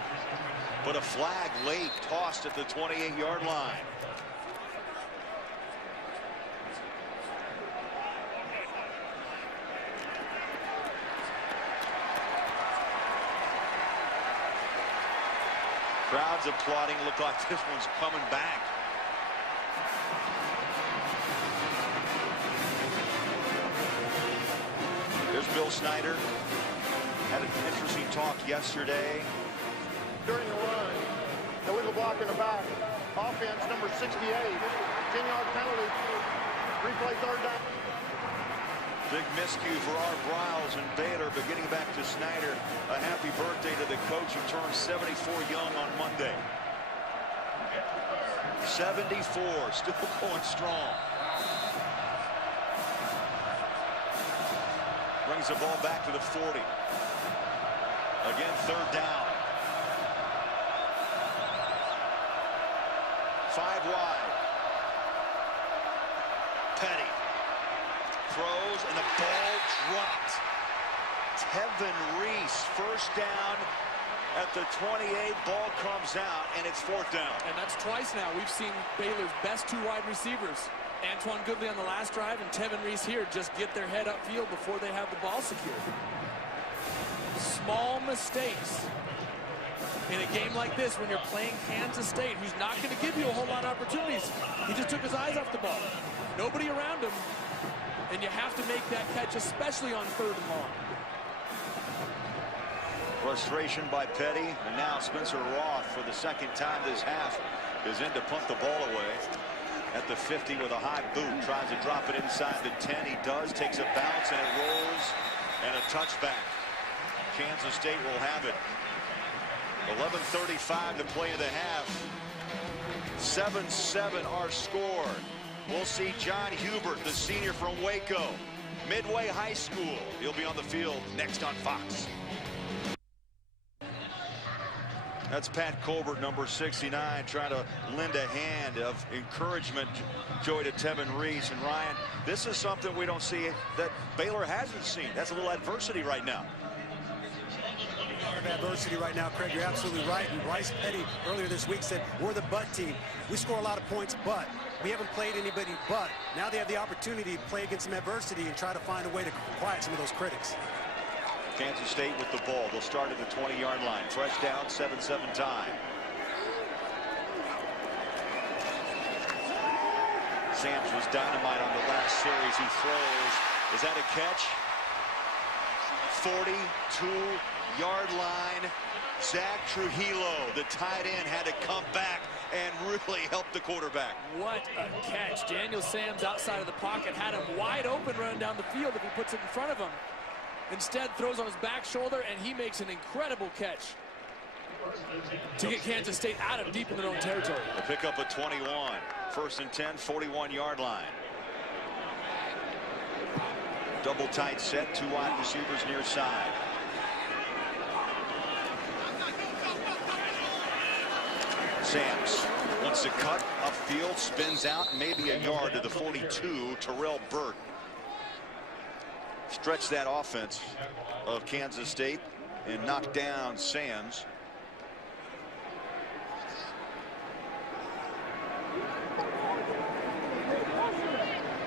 but a flag late, tossed at the 28-yard line. Crowds applauding. Look like this one's coming back. There's Bill Snyder. Had an interesting talk yesterday. During the run, illegal block in the back. Offense number 68. 10-yard penalty. Replay 3rd down. Big miscue for our Bryles and Baylor, but getting back to Snyder, a happy birthday to the coach who turned 74 young on Monday. 74, still going strong. Brings the ball back to the 40. Again, 3rd down. 5 wide. Petty throws, and the ball dropped. Tevin Reese, 1st down at the 28. Ball comes out, and it's 4th down. And that's twice now we've seen Baylor's best 2 wide receivers, Antoine Goodley on the last drive and Tevin Reese here, just get their head upfield before they have the ball secured. Small mistakes in a game like this when you're playing Kansas State, who's not going to give you a whole lot of opportunities. He just took his eyes off the ball. Nobody around him, and you have to make that catch, especially on 3rd and long. Frustration by Petty, and now Spencer Roth, for the 2nd time this half, is in to punt the ball away. At the 50 with a high boot, tries to drop it inside the 10. He does, takes a bounce, and it rolls, and a touchback. Kansas State will have it. 11:35 to play in the half. 7-7 our score. We'll see John Hubert, the senior from Waco, Midway High School. He'll be on the field next on Fox. That's Pat Colbert, number 69, trying to lend a hand of encouragement, Joey, to Tevin Reese. And Ryan, this is something we don't see that Baylor hasn't seen. That's a little adversity right now. Adversity right now, Craig. You're absolutely right. And Bryce Petty earlier this week said, we're the but team. We score a lot of points, but we haven't played anybody but. Now they have the opportunity to play against some adversity and try to find a way to quiet some of those critics. Kansas State with the ball. They'll start at the 20-yard line. Fresh down, 7-7 tie. Sams was dynamite on the last series. He throws. Is that a catch? 42-yard line. Zach Trujillo, the tight end, had to come back and really help the quarterback. What a catch. Daniel Sams outside of the pocket had him wide open running down the field if he puts it in front of him. Instead, throws on his back shoulder, and he makes an incredible catch. to get Kansas State out of deep in their own territory. They pick up a 21. 1st and 10, 41-yard line. Double tight set, 2 wide receivers near side. Sams wants to cut upfield, spins out, maybe a yard to the 42. Terrell Burt stretched that offense of Kansas State and knocked down Sams.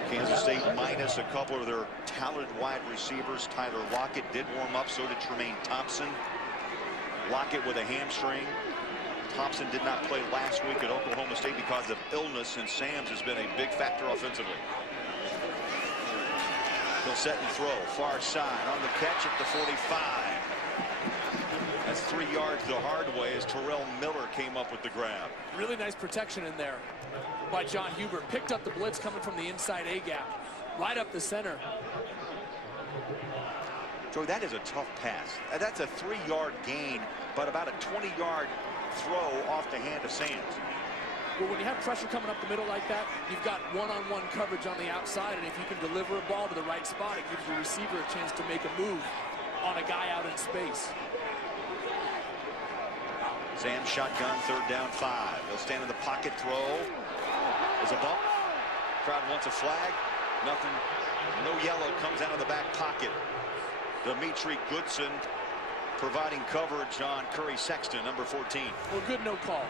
Kansas State minus a couple of their talented wide receivers. Tyler Lockett did warm up, so did Tremaine Thompson. Lockett with a hamstring. Thompson did not play last week at Oklahoma State because of illness, and Sams has been a big factor offensively. He'll set and throw, far side, on the catch at the 45. That's 3 yards the hard way as Terrell Miller came up with the grab. Really nice protection in there by John Hubert. Picked up the blitz coming from the inside A-gap, right up the center. Joey, that is a tough pass. That's a 3-yard gain, but about a 20-yard throw off the hand of Sams. Well, when you have pressure coming up the middle like that, you've got one-on-one coverage on the outside, and if you can deliver a ball to the right spot, it gives your receiver a chance to make a move on a guy out in space. Sams shotgun, 3rd down 5. They'll stand in the pocket, throw. There's a bump. Crowd wants a flag. Nothing. No yellow. Comes out of the back pocket. Dimitri Goodson providing coverage on Curry Sexton, number 14. Well, good no call.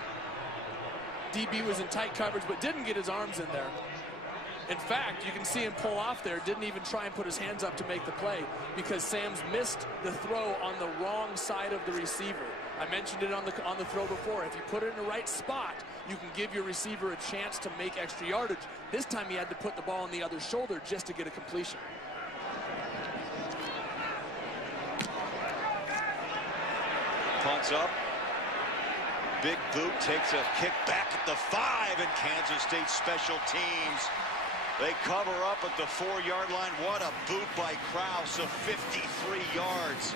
DB was in tight coverage, but didn't get his arms in there. In fact, you can see him pull off there. Didn't even try and put his hands up to make the play because Sams missed the throw on the wrong side of the receiver. I mentioned it on the throw before. If you put it in the right spot, you can give your receiver a chance to make extra yardage. This time he had to put the ball on the other shoulder just to get a completion. Punts up. Big boot takes a kick back at the 5, and Kansas State special teams. They cover up at the 4-yard line. What a boot by Krause of 53 yards.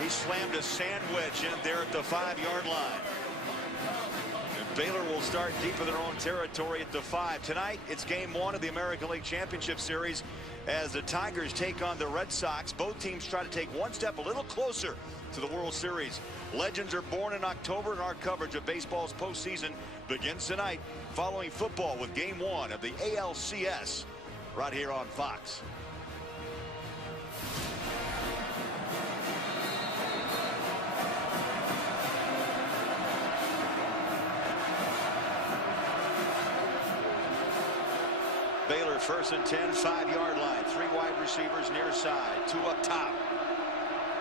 He slammed a sandwich in there at the 5-yard line. And Baylor will start deep in their own territory at the 5. Tonight, it's game 1 of the American League Championship Series as the Tigers take on the Red Sox. Both teams try to take one step a little closer to the World Series. Legends are born in October, and our coverage of baseball's postseason begins tonight following football with game 1 of the ALCS right here on Fox. Baylor 1st and 10, 5-yard line. 3 wide receivers near side, 2 up top.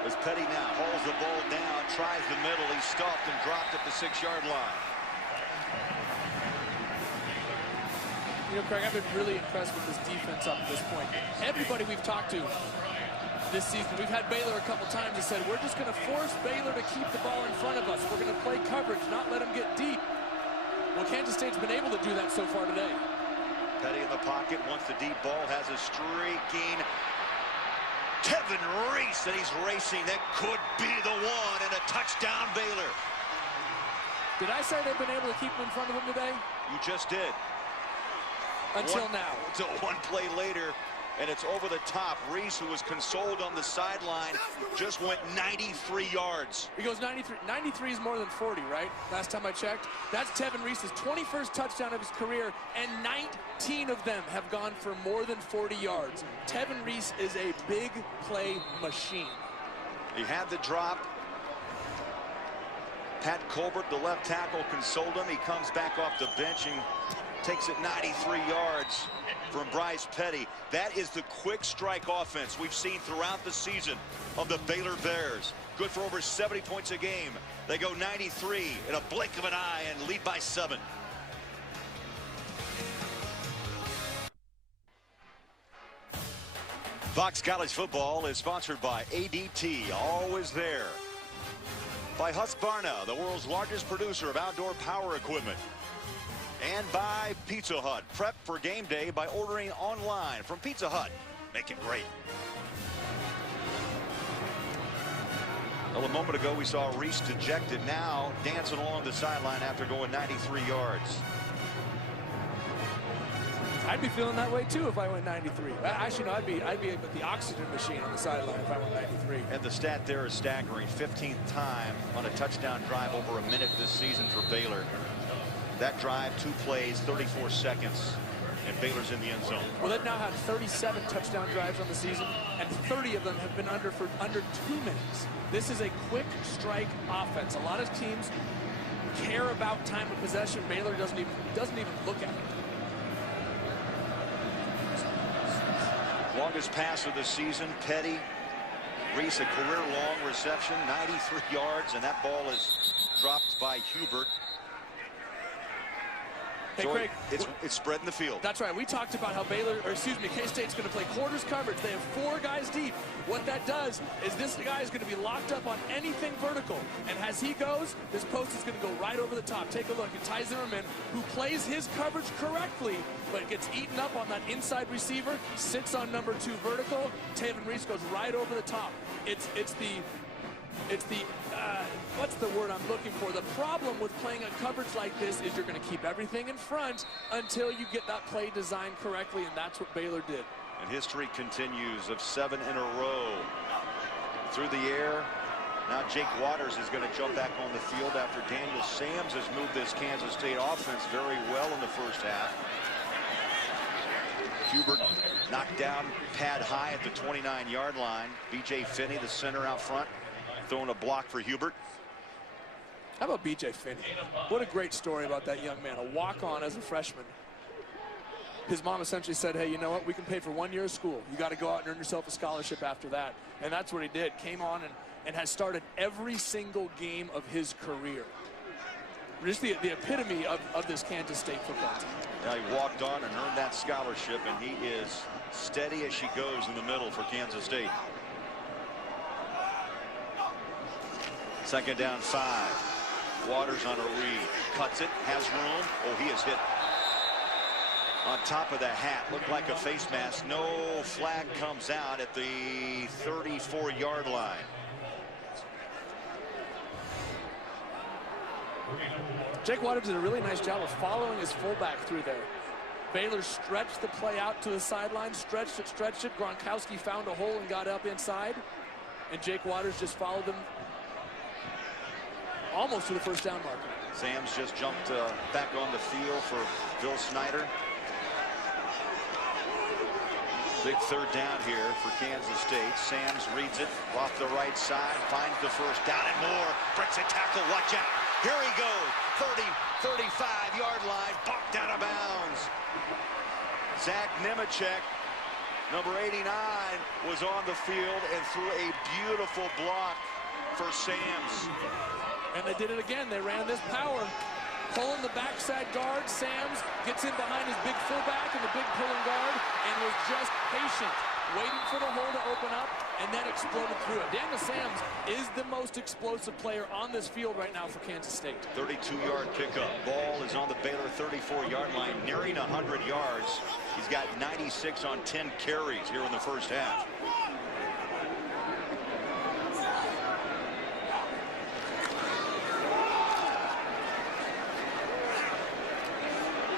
As Petty now hauls the ball down, tries the middle. He's stopped and dropped at the 6-yard line. You know, Craig, I've been really impressed with this defense up to this point. Everybody we've talked to this season, we've had Baylor a couple times that said, we're just going to force Baylor to keep the ball in front of us. We're going to play coverage, not let them get deep. Well, Kansas State's been able to do that so far today. Petty in the pocket, wants the deep ball, has a streaking Kevin Reese, and he's racing. That could be the one, and a touchdown Baylor. Did I say they've been able to keep him in front of him today? You just did. Until now. Until one play later, and it's over the top. Reese, who was consoled on the sideline, just went 93 yards. He goes 93. 93 is more than 40, right? Last time I checked. That's Tevin Reese's 21st touchdown of his career, and 19 of them have gone for more than 40 yards. Tevin Reese is a big play machine. He had the drop. Pat Colbert, the left tackle, consoled him. He comes back off the bench and takes it 93 yards from Bryce Petty. That is the quick strike offense we've seen throughout the season of the Baylor Bears. Good for over 70 points a game. They go 93 in a blink of an eye and lead by 7. Fox College Football is sponsored by ADT, always there. By Husqvarna, the world's largest producer of outdoor power equipment. And by Pizza Hut. Prep for game day by ordering online from Pizza Hut. Make it great. Well, a moment ago we saw Reese dejected, now dancing along the sideline after going 93 yards. I'd be feeling that way too if I went 93. Actually, no, I'd be with the oxygen machine on the sideline if I went 93. And the stat there is staggering. 15th time on a touchdown drive over a minute this season for Baylor. That drive, 2 plays, 34 seconds, and Baylor's in the end zone. Well, they've now had 37 touchdown drives on the season, and 30 of them have been under 2 minutes. This is a quick strike offense. A lot of teams care about time of possession. Baylor doesn't even look at it. Longest pass of the season, Petty. Reese, a career-long reception, 93 yards, and that ball is dropped by Hubert. Hey, So Craig, it's spreading the field. That's right. We talked about how K-State's going to play quarters coverage. They have 4 guys deep. What that does is this guy is going to be locked up on anything vertical. And as he goes, this post is going to go right over the top. Take a look at Ty Zimmerman, who plays his coverage correctly, but gets eaten up on that inside receiver, sits on number 2 vertical. Taven Reese goes right over the top. It's the what's the word I'm looking for? The problem with playing a coverage like this is you're going to keep everything in front until you get that play designed correctly, and that's what Baylor did. And history continues of 7 in a row. Through the air. Now Jake Waters is going to jump back on the field after Daniel Sams has moved this Kansas State offense very well in the first half. Hubert knocked down pad high at the 29-yard line. B.J. Finney, the center out front, throwing a block for Hubert. How about B.J. Finney? What a great story about that young man. A walk-on as a freshman. His mom essentially said, hey, you know what? We can pay for 1 year of school. You got to go out and earn yourself a scholarship after that. And that's what he did. Came on and has started every single game of his career. Just the epitome of this Kansas State football team. Now he walked on and earned that scholarship, and he is steady as she goes in the middle for Kansas State. 2nd down 5. Waters on a read. Cuts it. Has room. Oh, he is hit on top of the hat. Looked like a face mask. No flag comes out at the 34-yard line. Jake Waters did a really nice job of following his fullback through there. Baylor stretched the play out to the sideline, stretched it. Gronkowski found a hole and got up inside. And Jake Waters just followed them almost to the first down marker. Sams just jumped back on the field for Phil Snyder. Big 3rd down here for Kansas State. Sams reads it off the right side, finds the first down and more. Breaks a tackle, watch out. Here he goes, 30, 35-yard line, bumped out of bounds. Zach Nemechek, number 89, was on the field and threw a beautiful block for Sams. And they did it again. They ran this power. Pulling the backside guard. Sams gets in behind his big fullback and the big pulling guard and was just patient, waiting for the hole to open up and then exploded through it. Daniel Sams is the most explosive player on this field right now for Kansas State. 32-yard pickup. Ball is on the Baylor 34-yard line, nearing 100 yards. He's got 96 on 10 carries here in the first half.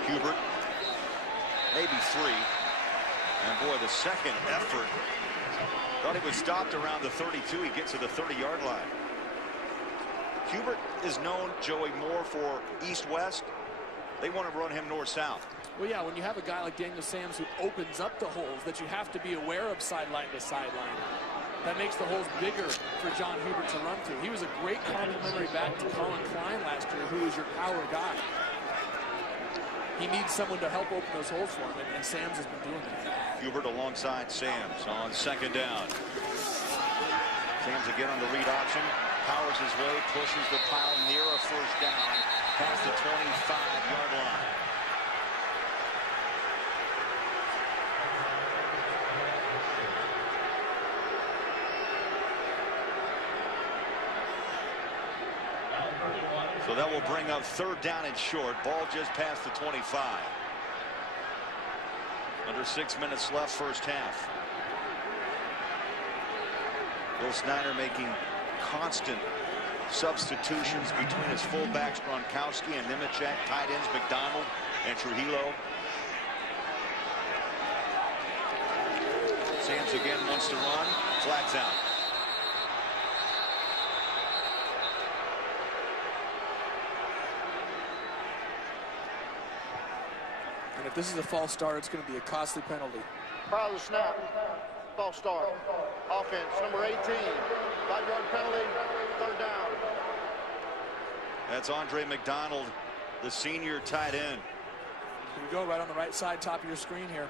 Hubert, maybe 3. And boy, the second effort. Thought he was stopped around the 32. He gets to the 30-yard line. Hubert is known, Joey, more for east-west. They want to run him north-south. Well, yeah, when you have a guy like Daniel Sams who opens up the holes that you have to be aware of sideline to sideline, that makes the holes bigger for John Hubert to run through. He was a great complimentary back to Colin Klein last year, who was your power guy. He needs someone to help open those holes for him, and Sams has been doing that. Hubert alongside Sams on 2nd down. Sams again on the read option. Powers his way, pushes the pile near a first down, past the 25-yard line. So that will bring up 3rd down and short. Ball just past the 25. Under 6 minutes left, first half. Bill Snyder making constant substitutions between his fullbacks, Gronkowski and Nemechek, tight ends, McDonald and Trujillo. Sams again wants to run. Flags out. And if this is a false start, it's going to be a costly penalty. Prior to the snap, false start. Offense, number 18. 5-yard penalty, 3rd down. That's Andre McDonald, the senior tight end. Here we go, right on the right side, top of your screen here.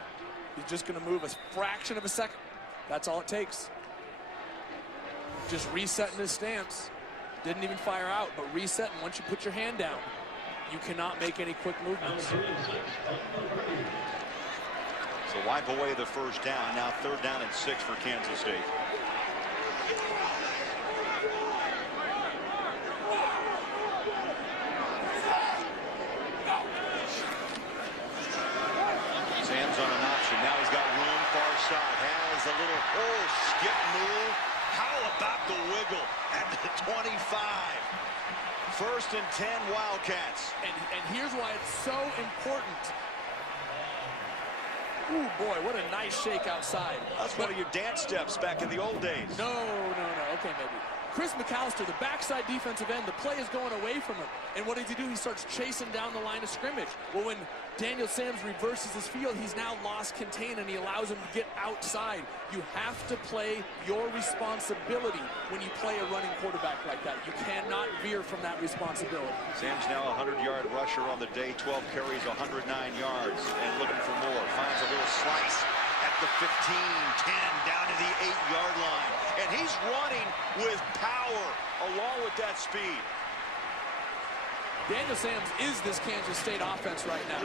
He's just going to move a fraction of a second. That's all it takes. Just resetting his stance. Didn't even fire out, but resetting. Once you put your hand down, you cannot make any quick movements. So wipe away the 1st down. Now 3rd down and 6 for Kansas State. Sam's on an option. Now he's got room far side. Has a little skip move. How about the wiggle at the 25? 1st and 10 Wildcats. And here's why it's so important. Ooh, boy, what a nice shake outside. That's one of your dance steps back in the old days. No. Okay, maybe. Chris McAllister, the backside defensive end, the play is going away from him. And what does he do? He starts chasing down the line of scrimmage. Well, when Daniel Sams reverses his field, he's now lost contain, and he allows him to get outside. You have to play your responsibility when you play a running quarterback like that. You cannot veer from that responsibility. Sam's now a 100-yard rusher on the day, 12 carries, 109 yards, and looking for more. Finds a little slice at the 15, 10, down to the 8-yard line. And he's running with power along with that speed. Daniel Sams is this Kansas State offense right now.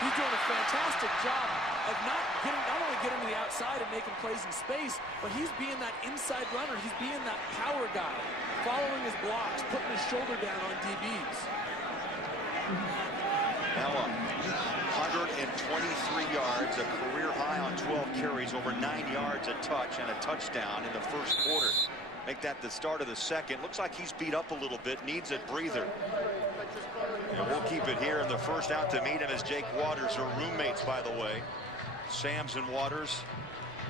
He's doing a fantastic job of not only getting to the outside and making plays in space, but he's being that inside runner. He's being that power guy, following his blocks, putting his shoulder down on DBs. Now 123 yards, a career high on 12 carries, over 9 yards a touch, and a touchdown in the 1st quarter. Make that the start of the 2nd. Looks like he's beat up a little bit, needs a breather. And we'll keep it here. And the first out to meet him is Jake Waters, her roommates, by the way. Sams and Waters,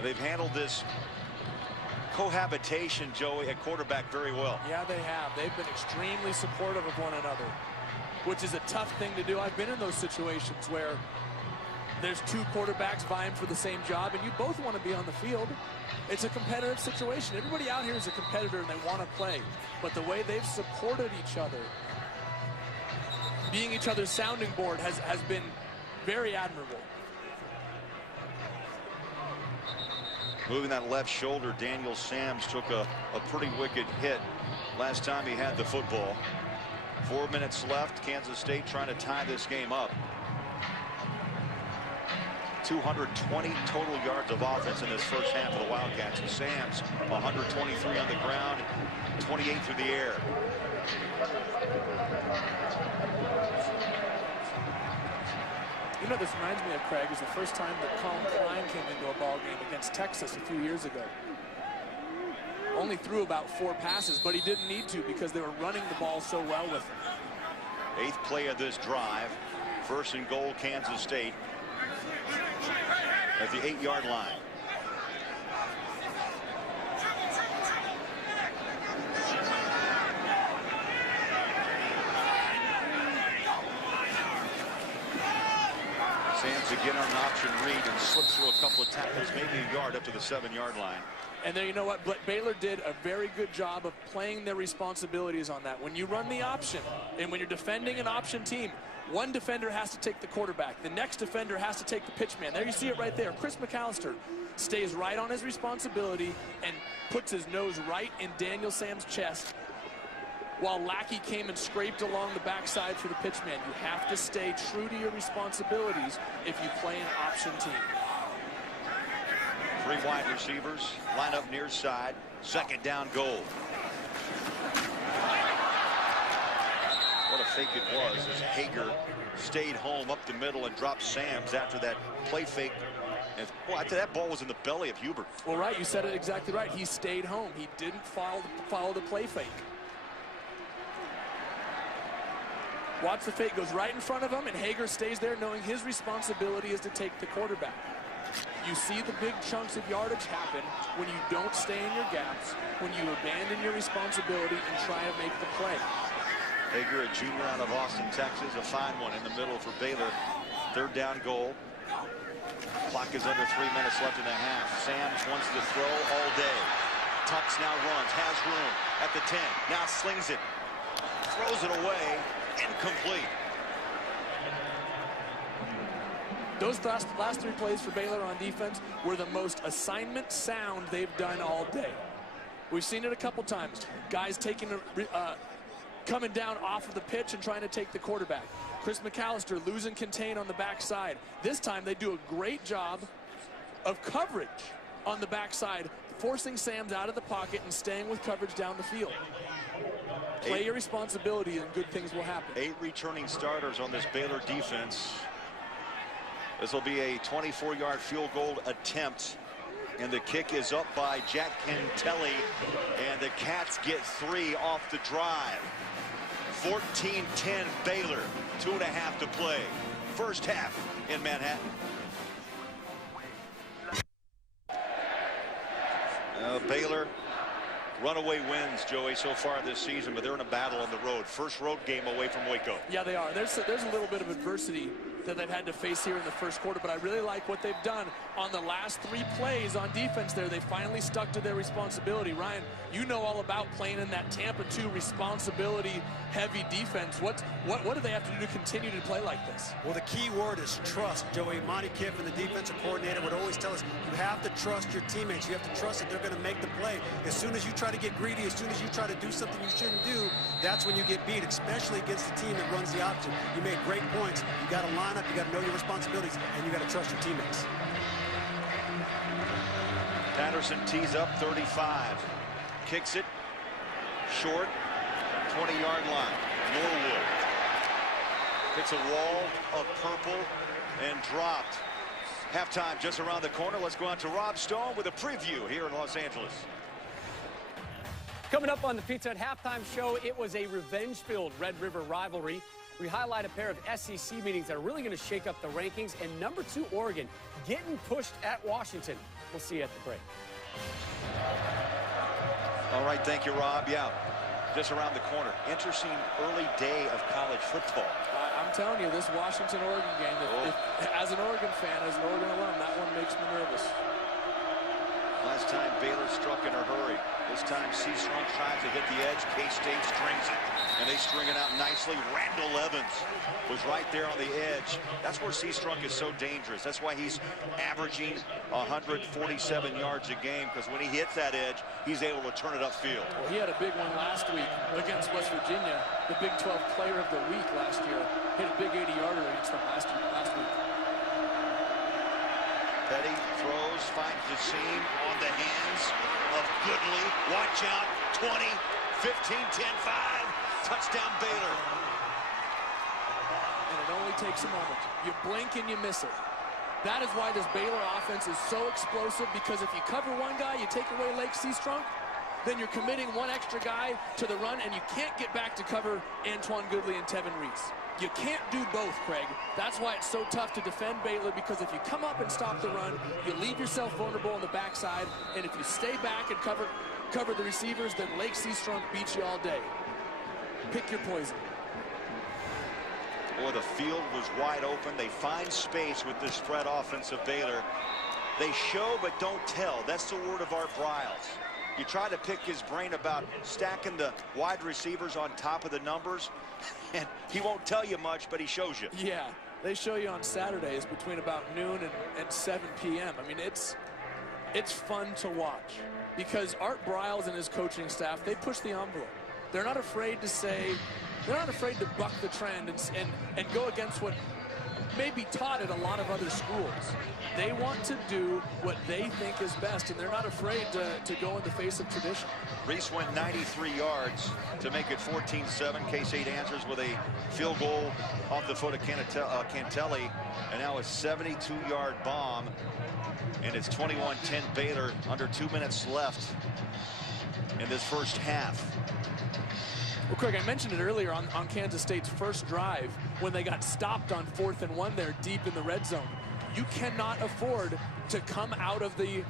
they've handled this cohabitation, Joey, at quarterback very well. Yeah, they have. They've been extremely supportive of one another, which is a tough thing to do. I've been in those situations where there's 2 quarterbacks vying for the same job, and you both want to be on the field. It's a competitive situation. Everybody out here is a competitor, and they want to play. But the way they've supported each other, being each other's sounding board, has been very admirable. Moving that left shoulder, Daniel Sams took a pretty wicked hit last time he had the football. 4 minutes left. Kansas State trying to tie this game up. 220 total yards of offense in this first half of the Wildcats. And Sams 123 on the ground, 28 through the air. You know, this reminds me of, Craig, is the first time that Colin Klein came into a ball game against Texas a few years ago. Only threw about 4 passes, but he didn't need to because they were running the ball so well with him. 8th play of this drive. 1st and goal, Kansas State at the 8-yard line. Sams again on an option read and slips through a couple of tackles, maybe a yard up to the 7-yard line. And then, you know what, Baylor did a very good job of playing their responsibilities on that. When you run the option, and when you're defending an option team, one defender has to take the quarterback. The next defender has to take the pitchman. There you see it right there. Chris McAllister stays right on his responsibility and puts his nose right in Daniel Sams' chest, while Lackey came and scraped along the backside for the pitchman. You have to stay true to your responsibilities if you play an option team. 3 wide receivers line up near side. 2nd down goal. What a fake it was as Hager stayed home up the middle and dropped Sams after that play fake And boy, I tell you, that ball was in the belly of Hubert. Well, right, you said it exactly right. He stayed home. He didn't follow the play fake. Watch the fake, goes right in front of him, and Hager stays there knowing his responsibility is to take the quarterback. You see the big chunks of yardage happen when you don't stay in your gaps, when you abandon your responsibility and try to make the play. Hager, a junior out of Austin, Texas, a fine one in the middle for Baylor. Third down goal. Clock is under 3 minutes left in the half. Sams wants to throw all day. Tucks now runs, has room at the 10. Now slings it, throws it away, incomplete. Those last 3 plays for Baylor on defense were the most assignment sound they've done all day. We've seen it a couple times. Guys coming down off of the pitch and trying to take the quarterback. Chris McAllister losing contain on the backside. This time they do a great job of coverage on the backside, forcing Sams out of the pocket and staying with coverage down the field. Play your responsibility and good things will happen. 8 returning starters on this Baylor defense. This will be a 24-yard field goal attempt. And the kick is up by Jack Cantelli. And the Cats get 3 off the drive. 14-10 Baylor. 2.5 to play. First half in Manhattan. Baylor, runaway wins, Joey, so far this season, but they're in a battle on the road. First road game away from Waco. Yeah, they are. There's a little bit of adversity that they've had to face here in the first quarter, but I really like what they've done on the last 3 plays on defense there. They finally stuck to their responsibility. Ryan, you know all about playing in that Tampa 2 responsibility-heavy defense. What do they have to do to continue to play like this? Well, the key word is trust, Joey. Monty Kiffin, the defensive coordinator, would always tell us you have to trust your teammates. You have to trust that they're going to make the play. As soon as you try to get greedy, as soon as you try to do something you shouldn't do, that's when you get beat, especially against the team that runs the option. You made great points. You got to line up, you got to know your responsibilities, and you got to trust your teammates. Patterson tees up 35. Kicks it short, 20-yard line. Norwood hits a wall of purple and dropped. Halftime just around the corner. Let's go on to Rob Stone with a preview here in Los Angeles. Coming up on the Pizza Hut halftime show, it was a revenge-filled Red River rivalry. We highlight a pair of SEC meetings that are really going to shake up the rankings, and number 2 Oregon getting pushed at Washington. We'll see you at the break. All right, thank you, Rob. Yeah, just around the corner. Interesting early day of college football. I'm telling you, this Washington-Oregon game, as an Oregon fan, as an Oregon alum, that one makes me nervous. Last time Baylor struck in a hurry. This time C-Strunk tries to hit the edge. K-State strings it. And they string it out nicely. Randall Evans was right there on the edge. That's where C-Strunk is so dangerous. That's why he's averaging 147 yards a game, because when he hits that edge, he's able to turn it upfield. Well, he had a big one last week against West Virginia. The Big 12 Player of the Week last year. Hit a big 80-yarder against them last week. Petty throws, finds the seam on the hands of Goodley. Watch out, 20, 15, 10, 5. Touchdown Baylor. And it only takes a moment. You blink and you miss it. That is why this Baylor offense is so explosive, because if you cover one guy, you take away Lake C-Strunk, then you're committing one extra guy to the run, and you can't get back to cover Antoine Goodley and Tevin Reese. You can't do both, Craig. That's why it's so tough to defend Baylor, because if you come up and stop the run, you leave yourself vulnerable on the backside, and if you stay back and cover the receivers, then Lake C-Strunk beats you all day. Pick your poison. Boy, the field was wide open. They find space with this spread offense of Baylor. They show but don't tell. That's the word of Art Briles. You try to pick his brain about stacking the wide receivers on top of the numbers, and he won't tell you much, but he shows you. Yeah, they show you on Saturdays between about noon and 7 p.m. I mean, it's fun to watch, because Art Briles and his coaching staff, they push the envelope. They're not afraid to say, they're not afraid to buck the trend and go against what may be taught at a lot of other schools. They want to do what they think is best, and they're not afraid to go in the face of tradition. Reese went 93 yards to make it 14-7. K-State answers with a field goal off the foot of Cantelli, and now a 72-yard bomb, and it's 21-10 Baylor, under 2 minutes left in this first half. Well, Craig, I mentioned it earlier on Kansas State's first drive when they got stopped on 4th and 1 there deep in the red zone. You cannot afford to come out of the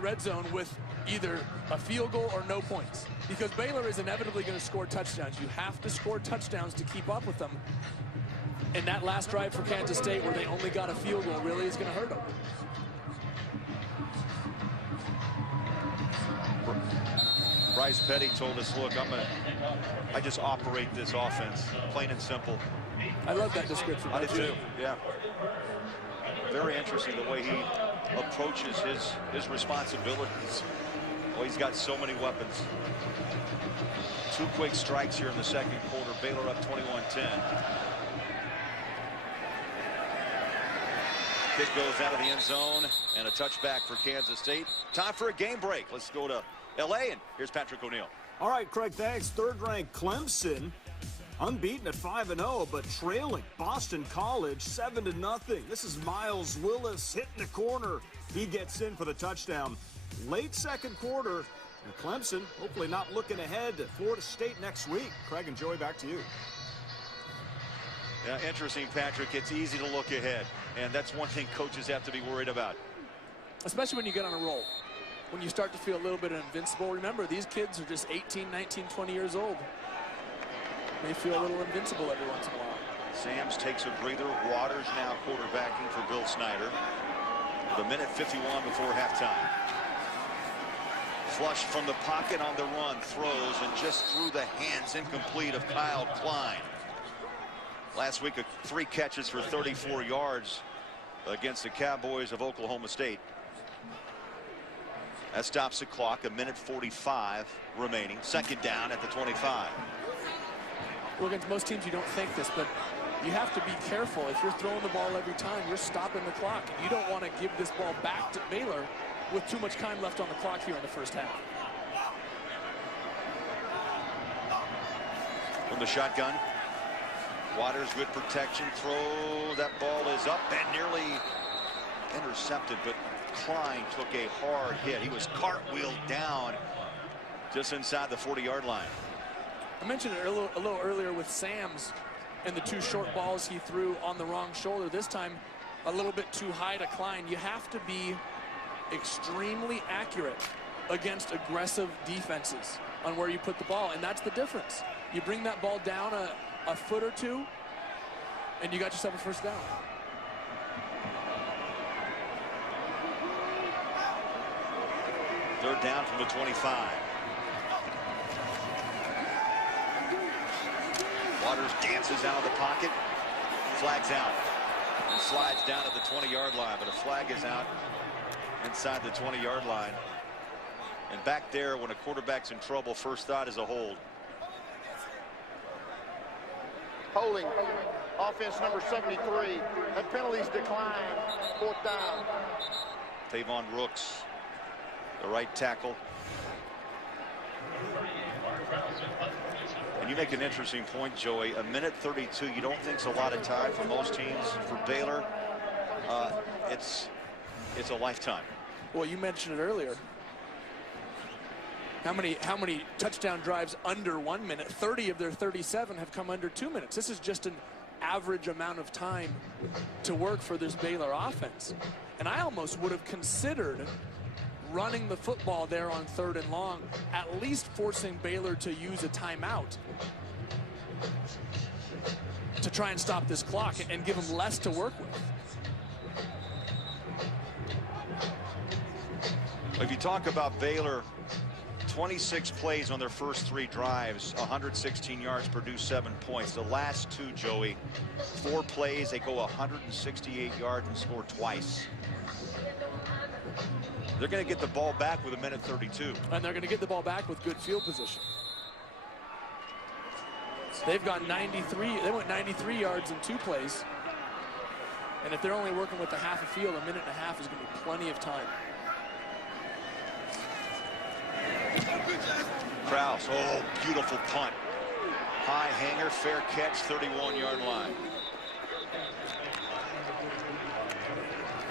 red zone with either a field goal or no points, because Baylor is inevitably going to score touchdowns. You have to score touchdowns to keep up with them. And that last drive for Kansas State, where they only got a field goal, really is going to hurt them. Bryce Petty told us, look, I just operate this offense, plain and simple. I love that description. I do too, yeah. Very interesting the way he approaches his responsibilities. Well, he's got so many weapons. 2 quick strikes here in the second quarter. Baylor up 21-10. Kick goes out of the end zone, and a touchback for Kansas State. Time for a game break. Let's go to L.A., and here's Patrick O'Neill. All right, Craig, thanks. Third-ranked Clemson, unbeaten at 5-0, but trailing Boston College 7-0. This is Miles Willis hitting the corner. He gets in for the touchdown. Late second quarter, and Clemson hopefully not looking ahead to Florida State next week. Craig and Joey, back to you. Yeah, interesting, Patrick. It's easy to look ahead, and that's one thing coaches have to be worried about. Especially when you get on a roll. When you start to feel a little bit invincible. Remember, these kids are just 18, 19, 20 years old. They feel a little invincible every once in a while. Sams takes a breather. Waters now quarterbacking for Bill Snyder. With a minute 51 before halftime. Flush from the pocket on the run. Throws and just through the hands, incomplete, of Kyle Klein. Last week, 3 catches for 34 yards against the Cowboys of Oklahoma State. That stops the clock. A minute 45 remaining. Second down at the 25. Well, against most teams, you don't think this, but you have to be careful. If you're throwing the ball every time, you're stopping the clock. You don't want to give this ball back to Baylor with too much time left on the clock here in the first half. From the shotgun, Waters, good protection. Throw. That ball is up and nearly intercepted, but Klein took a hard hit. He was cartwheeled down just inside the 40-yard line. I mentioned it a little earlier with Sams and the 2 short balls he threw on the wrong shoulder. This time a little bit too high to Klein. You have to be extremely accurate against aggressive defenses on where you put the ball, and that's the difference. You bring that ball down a foot or 2, and you got yourself a first down. Third down from the 25. Waters dances out of the pocket, flags out, and slides down at the 20-yard line, but a flag is out inside the 20-yard line. And back there, when a quarterback's in trouble, first thought is a hold. Holding, offense number 73. And penalties decline. 4th down. Tavon Brooks, the right tackle. And you make an interesting point, Joey. A minute 32, you don't think it's a lot of time for most teams. For Baylor, it's a lifetime. Well, you mentioned it earlier. How many touchdown drives under 1 minute? 30 of their 37 have come under 2 minutes. This is just an average amount of time to work for this Baylor offense. And I almost would have considered running the football there on 3rd and long, at least forcing Baylor to use a timeout to try and stop this clock and give them less to work with. If you talk about Baylor, 26 plays on their first 3 drives, 116 yards, produced 7 points. The last 2, Joey, 4 plays, they go 168 yards and score twice. They're going to get the ball back with a minute 32. And they're going to get the ball back with good field position. They've got 93. They went 93 yards in 2 plays. And if they're only working with the half a field, a minute and a half is going to be plenty of time. Krause, oh, beautiful punt. High hanger, fair catch, 31-yard line.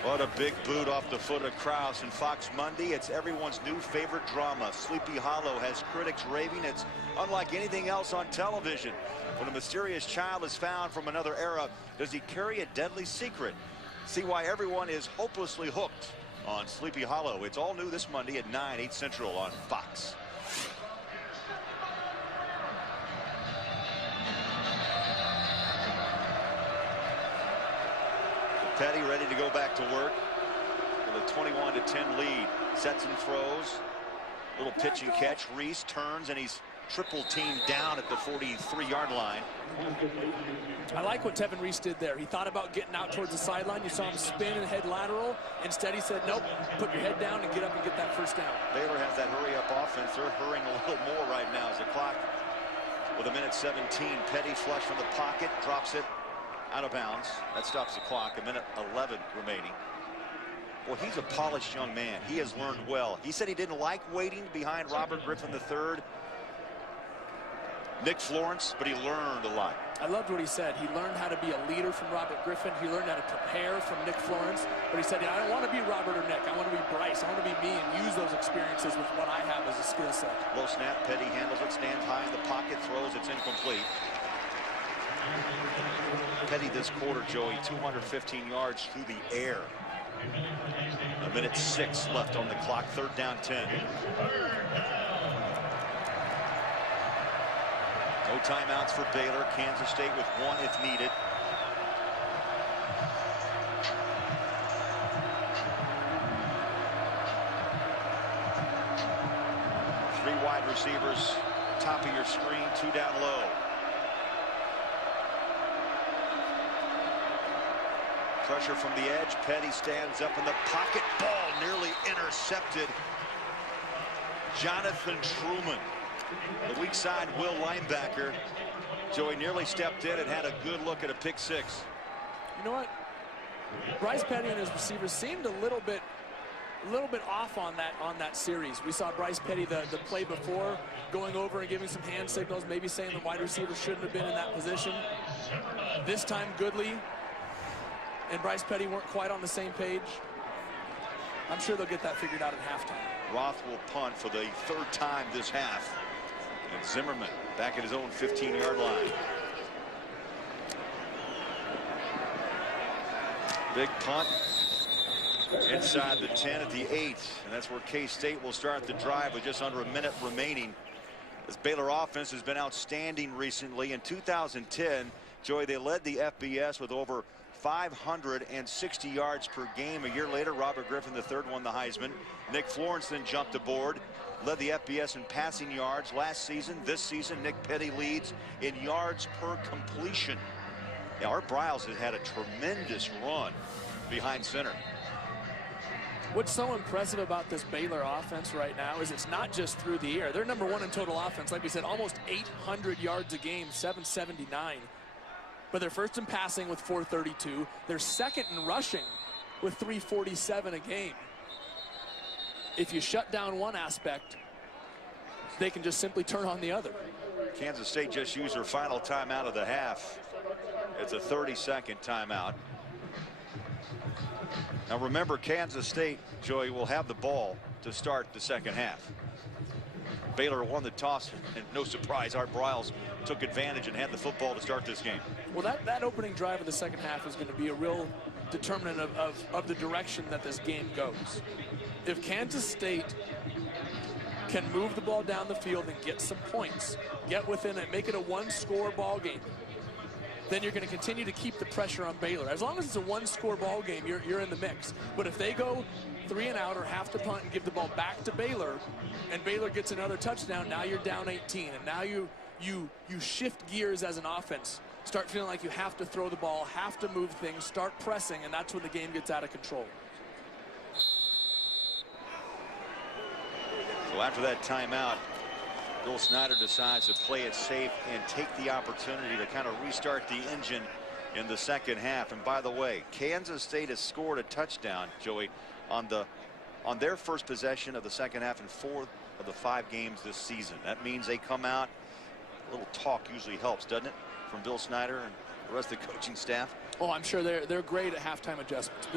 What a big boot off the foot of Krause. And Fox Monday, it's everyone's new favorite drama. Sleepy Hollow has critics raving it's unlike anything else on television. When a mysterious child is found from another era, does he carry a deadly secret? See why everyone is hopelessly hooked on Sleepy Hollow. It's all new this Monday at 9, 8 Central on Fox. Petty ready to go back to work with a 21-10 lead. Sets and throws. Little pitch and catch. Reese turns and he's triple teamed down at the 43-yard line. I like what Tevin Reese did there. He thought about getting out towards the sideline. You saw him spin and head lateral. Instead, he said, nope, put your head down and get up and get that first down. Baylor has that hurry-up offense. They're hurrying a little more right now as the clock with a minute 17. Petty flush from the pocket, drops it out of bounds. That stops the clock. A minute 11 remaining. Well, he's a polished young man. He has learned well. He said he didn't like waiting behind Robert Griffin III, Nick Florence, but he learned a lot. I loved what he said. He learned how to be a leader from Robert Griffin. He learned how to prepare from Nick Florence. But he said, I don't want to be Robert or Nick. I want to be Bryce. I want to be me and use those experiences with what I have as a skill set. Low snap. Petty handles it, stands high in the pocket, throws. It's incomplete. Petty this quarter, Joey, 215 yards through the air. A minute 6 left on the clock. 3rd down 10. No timeouts for Baylor. Kansas State with 1 if needed. Three wide receivers, top of your screen, 2 down low. Pressure from the edge. Petty stands up in the pocket. Ball nearly intercepted. Jonathan Truman, the weak side Will linebacker. Joey nearly stepped in and had a good look at a pick six. You know what? Bryce Petty and his receivers seemed a little bit off on that series. We saw Bryce Petty the play before going over and giving some hand signals, maybe saying the wide receiver shouldn't have been in that position. This time Goodley and Bryce Petty weren't quite on the same page. I'm sure they'll get that figured out at halftime. Roth will punt for the 3rd time this half. And Zimmerman back at his own 15-yard line. Big punt inside the 10 at the 8. And that's where K-State will start the drive with just under a minute remaining. This Baylor offense has been outstanding recently. In 2010, Joey, they led the FBS with over 560 yards per game. A year later, Robert Griffin III won the Heisman. Nick Florence then jumped aboard, led the FBS in passing yards last season. This season, Nick Petty leads in yards per completion. Now, Art Briles has had a tremendous run behind center. What's so impressive about this Baylor offense right now is it's not just through the air. They're #1 in total offense. Like we said, almost 800 yards a game, 779. But they're first in passing with 432. They're second in rushing with 347 a game. If you shut down one aspect, they can just simply turn on the other. Kansas State just used their final timeout of the half. It's a 30-second timeout. Now remember, Kansas State, Joey, will have the ball to start the second half. Baylor won the toss, and no surprise, Art Briles took advantage and had the football to start this game. Well, that opening drive of the second half is going to be a real determinant of the direction that this game goes. If Kansas State can move the ball down the field and get some points, get within it, make it a 1-score ball game, then you're going to continue to keep the pressure on Baylor. As long as it's a 1-score ball game, you're in the mix. But if they go 3 and out or have to punt and give the ball back to Baylor, and Baylor gets another touchdown, now you're down 18, and now you shift gears as an offense. Start feeling like you have to throw the ball, have to move things, start pressing, and that's when the game gets out of control. So after that timeout, Bill Snyder decides to play it safe and take the opportunity to kind of restart the engine in the second half. And by the way, Kansas State has scored a touchdown, Joey, on their first possession of the second half in 4 of the 5 games this season. That means they come out. A little talk usually helps, doesn't it, from Bill Snyder and the rest of the coaching staff? Oh, I'm sure they're great at halftime adjustments.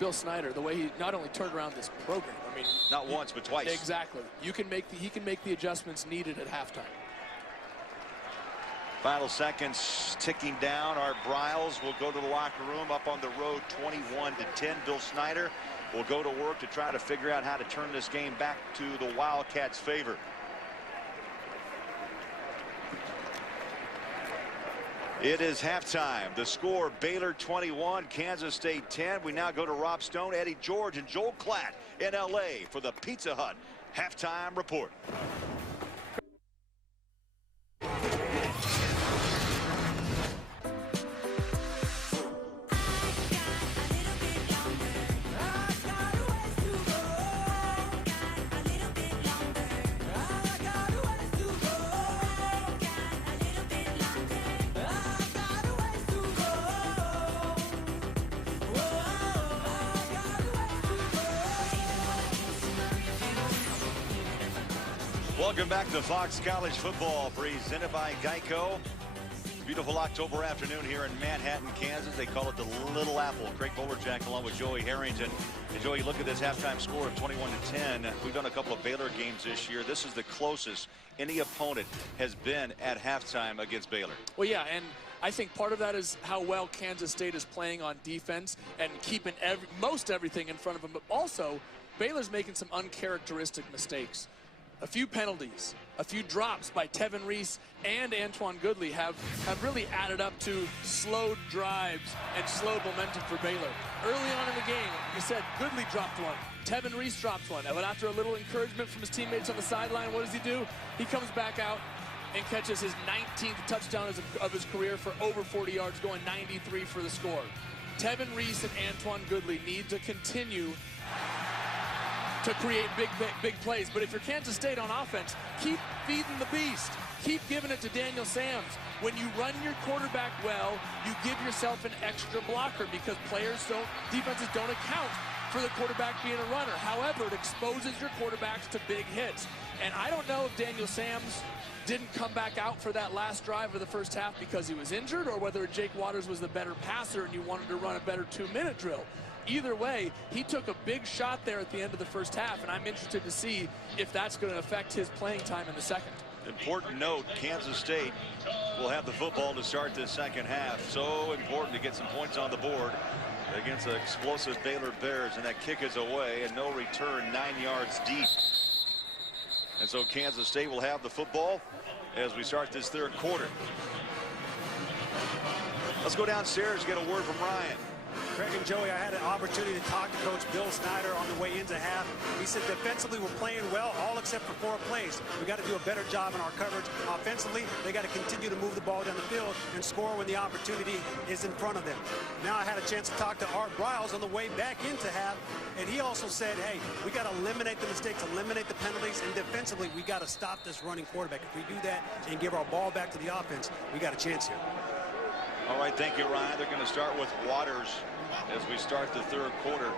Bill Snyder, the way he not only turned around this program, I mean, not once but twice. Exactly. He can make the adjustments needed at halftime. Final seconds ticking down. Art Briles will go to the locker room up on the road 21-10. Bill Snyder will go to work to try to figure out how to turn this game back to the Wildcats' favor. It is halftime. The score, Baylor 21, Kansas State 10. We now go to Rob Stone, Eddie George, and Joel Klatt in L.A. for the Pizza Hut halftime report. Welcome back to Fox College Football, presented by Geico. Beautiful October afternoon here in Manhattan, Kansas. They call it the Little Apple. Craig Bolerjack along with Joey Harrington. And Joey, look at this halftime score of 21-10. We've done a couple of Baylor games this year. This is the closest any opponent has been at halftime against Baylor. Well, yeah, and I think part of that is how well Kansas State is playing on defense and keeping most everything in front of them. But also, Baylor's making some uncharacteristic mistakes. A few penalties, a few drops by Tevin Reese and Antoine Goodley have really added up to slowed drives and slowed momentum for Baylor. Early on in the game, like you said, Goodley dropped one. Tevin Reese dropped one. But after a little encouragement from his teammates on the sideline, what does he do? He comes back out and catches his 19th touchdown of his career for over 40 yards, going 93 for the score. Tevin Reese and Antoine Goodley need to continue to create big plays. But if you're Kansas State on offense, keep feeding the beast. Keep giving it to Daniel Sams. When you run your quarterback well, you give yourself an extra blocker because defenses don't account for the quarterback being a runner. However, it exposes your quarterbacks to big hits. And I don't know if Daniel Sams didn't come back out for that last drive of the first half because he was injured, or whether Jake Waters was the better passer and you wanted to run a better 2-minute drill. Either way, he took a big shot there at the end of the first half, and I'm interested to see if that's going to affect his playing time in the second. Important note, Kansas State will have the football to start this second half. So important to get some points on the board against the explosive Baylor Bears, and that kick is away and no return, 9 yards deep. And so Kansas State will have the football as we start this third quarter. Let's go downstairs, get a word from Ryan. Craig and Joey, I had an opportunity to talk to Coach Bill Snyder on the way into half. He said defensively we're playing well, all except for 4 plays. We got to do a better job in our coverage. Offensively, they got to continue to move the ball down the field and score when the opportunity is in front of them. Now I had a chance to talk to Art Briles on the way back into half, and he also said, hey, we got to eliminate the mistakes, eliminate the penalties, and defensively we got to stop this running quarterback. If we do that and give our ball back to the offense, we got a chance here. All right, thank you, Ryan. They're going to start with Waters as we start the third quarter.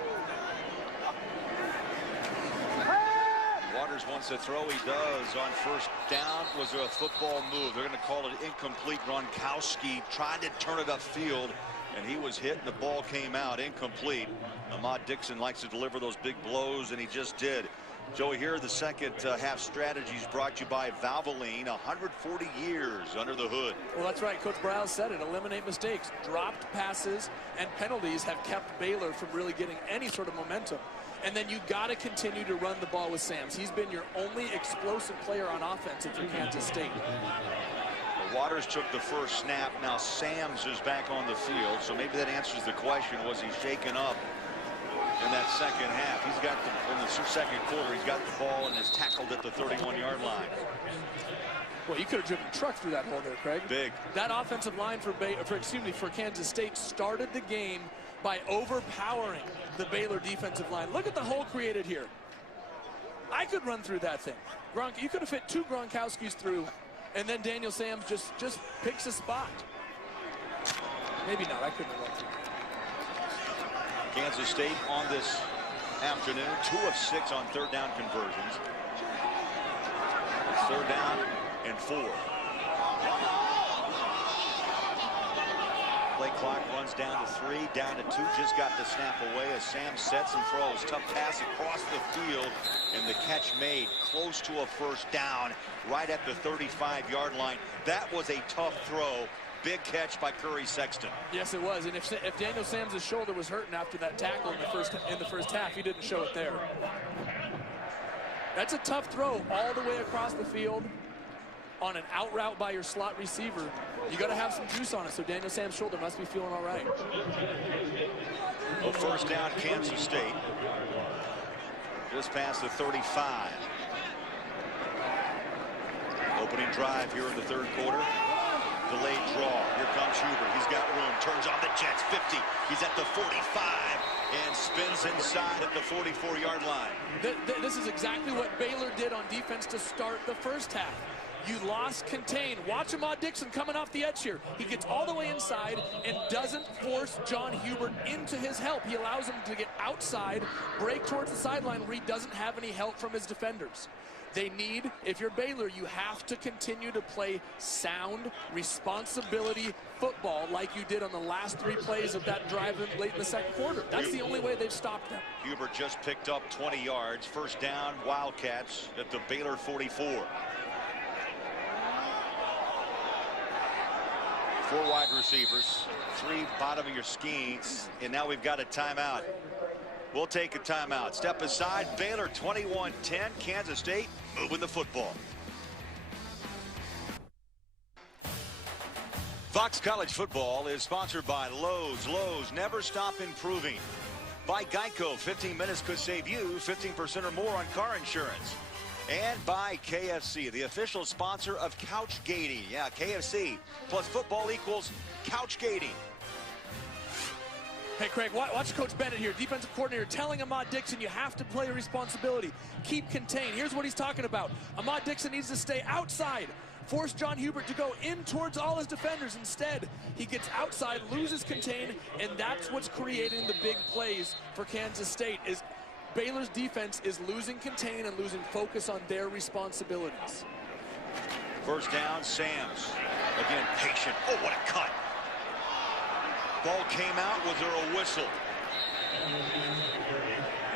Waters wants to throw. He does on first down. Was there a football move? They're going to call it incomplete. Gronkowski tried to turn it upfield, and he was hit, and the ball came out incomplete. Ahmad Dixon likes to deliver those big blows, and he just did. Joey, here are the second half strategies brought to you by Valvoline. 140 years under the hood. Well, that's right. Coach Briles said it. Eliminate mistakes. Dropped passes and penalties have kept Baylor from really getting any sort of momentum. And then you got to continue to run the ball with Sams. He's been your only explosive player on offense if you're Kansas State. Waters took the first snap. Now Sams is back on the field. So maybe that answers the question. Was he shaken up in that second half? He's got in the second quarter, he's got the ball and is tackled at the 31-yard line. Well, you could have driven a truck through that hole there, Craig. Big. That offensive line for Kansas State started the game by overpowering the Baylor defensive line. Look at the hole created here. I could run through that thing. You could have fit 2 Gronkowskis through, and then Daniel Sams just picks a spot. Maybe not. I couldn't have run through. Kansas State on this afternoon, 2 of 6 on third down conversions. It's 3rd down and 4. Play clock runs down to 3, down to 2. Just got the snap away as Sam sets and throws. Tough pass across the field, and the catch made close to a 1st down right at the 35-yard line. That was a tough throw. Big catch by Curry Sexton. Yes, it was. And if Daniel Sam's shoulder was hurting after that tackle in the first half, he didn't show it there. That's a tough throw all the way across the field on an out route by your slot receiver. You got to have some juice on it, so Daniel Sam's shoulder must be feeling all right. A 1st down, Kansas State. Just past the 35. Opening drive here in the 3rd quarter. Delayed draw. Here comes Huber. He's got room. Turns on the Jets. 50. He's at the 45 and spins inside at the 44-yard line. This is exactly what Baylor did on defense to start the first half. You lost contain. Watch Ahmad Dixon coming off the edge here. He gets all the way inside and doesn't force John Hubert into his help. He allows him to get outside, break towards the sideline where he doesn't have any help from his defenders. They need, if you're Baylor, you have to continue to play sound responsibility football like you did on the last 3 plays of that drive late in the 2nd quarter. That's the only way they've stopped them. Hubert just picked up 20 yards. 1st down, Wildcats at the Baylor 44. 4 wide receivers, 3 bottom of your schemes, and now we've got a timeout. We'll take a timeout. Step aside. Baylor 21-10. Kansas State moving the football. Fox College Football is sponsored by Lowe's. Lowe's, never stop improving. By Geico, 15 minutes could save you 15% or more on car insurance. And by KFC, the official sponsor of couch gating. Yeah, KFC plus football equals couch gating. Hey, Craig, watch Coach Bennett here, defensive coordinator, telling Ahmad Dixon you have to play a responsibility. Keep contained. Here's what he's talking about. Ahmad Dixon needs to stay outside. Force John Hubert to go in towards all his defenders. Instead, he gets outside, loses contain, and that's what's creating the big plays for Kansas State. Is Baylor's defense is losing contain and losing focus on their responsibilities. 1st down, Sam's. Again, patient. Oh, what a cut. Ball came out. Was there a whistle?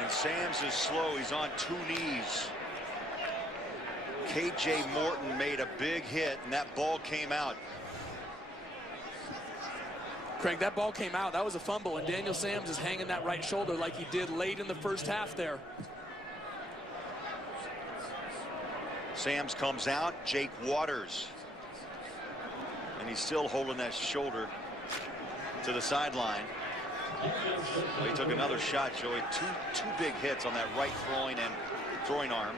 And Sam's is slow. He's on 2 knees. K.J. Morton made a big hit, and that ball came out. Craig, that ball came out. That was a fumble, and Daniel Sam's is hanging that right shoulder like he did late in the first half there. Sam's comes out. Jake Waters. And he's still holding that shoulder to the sideline. Well, he took another shot, Joey. Two big hits on that right throwing arm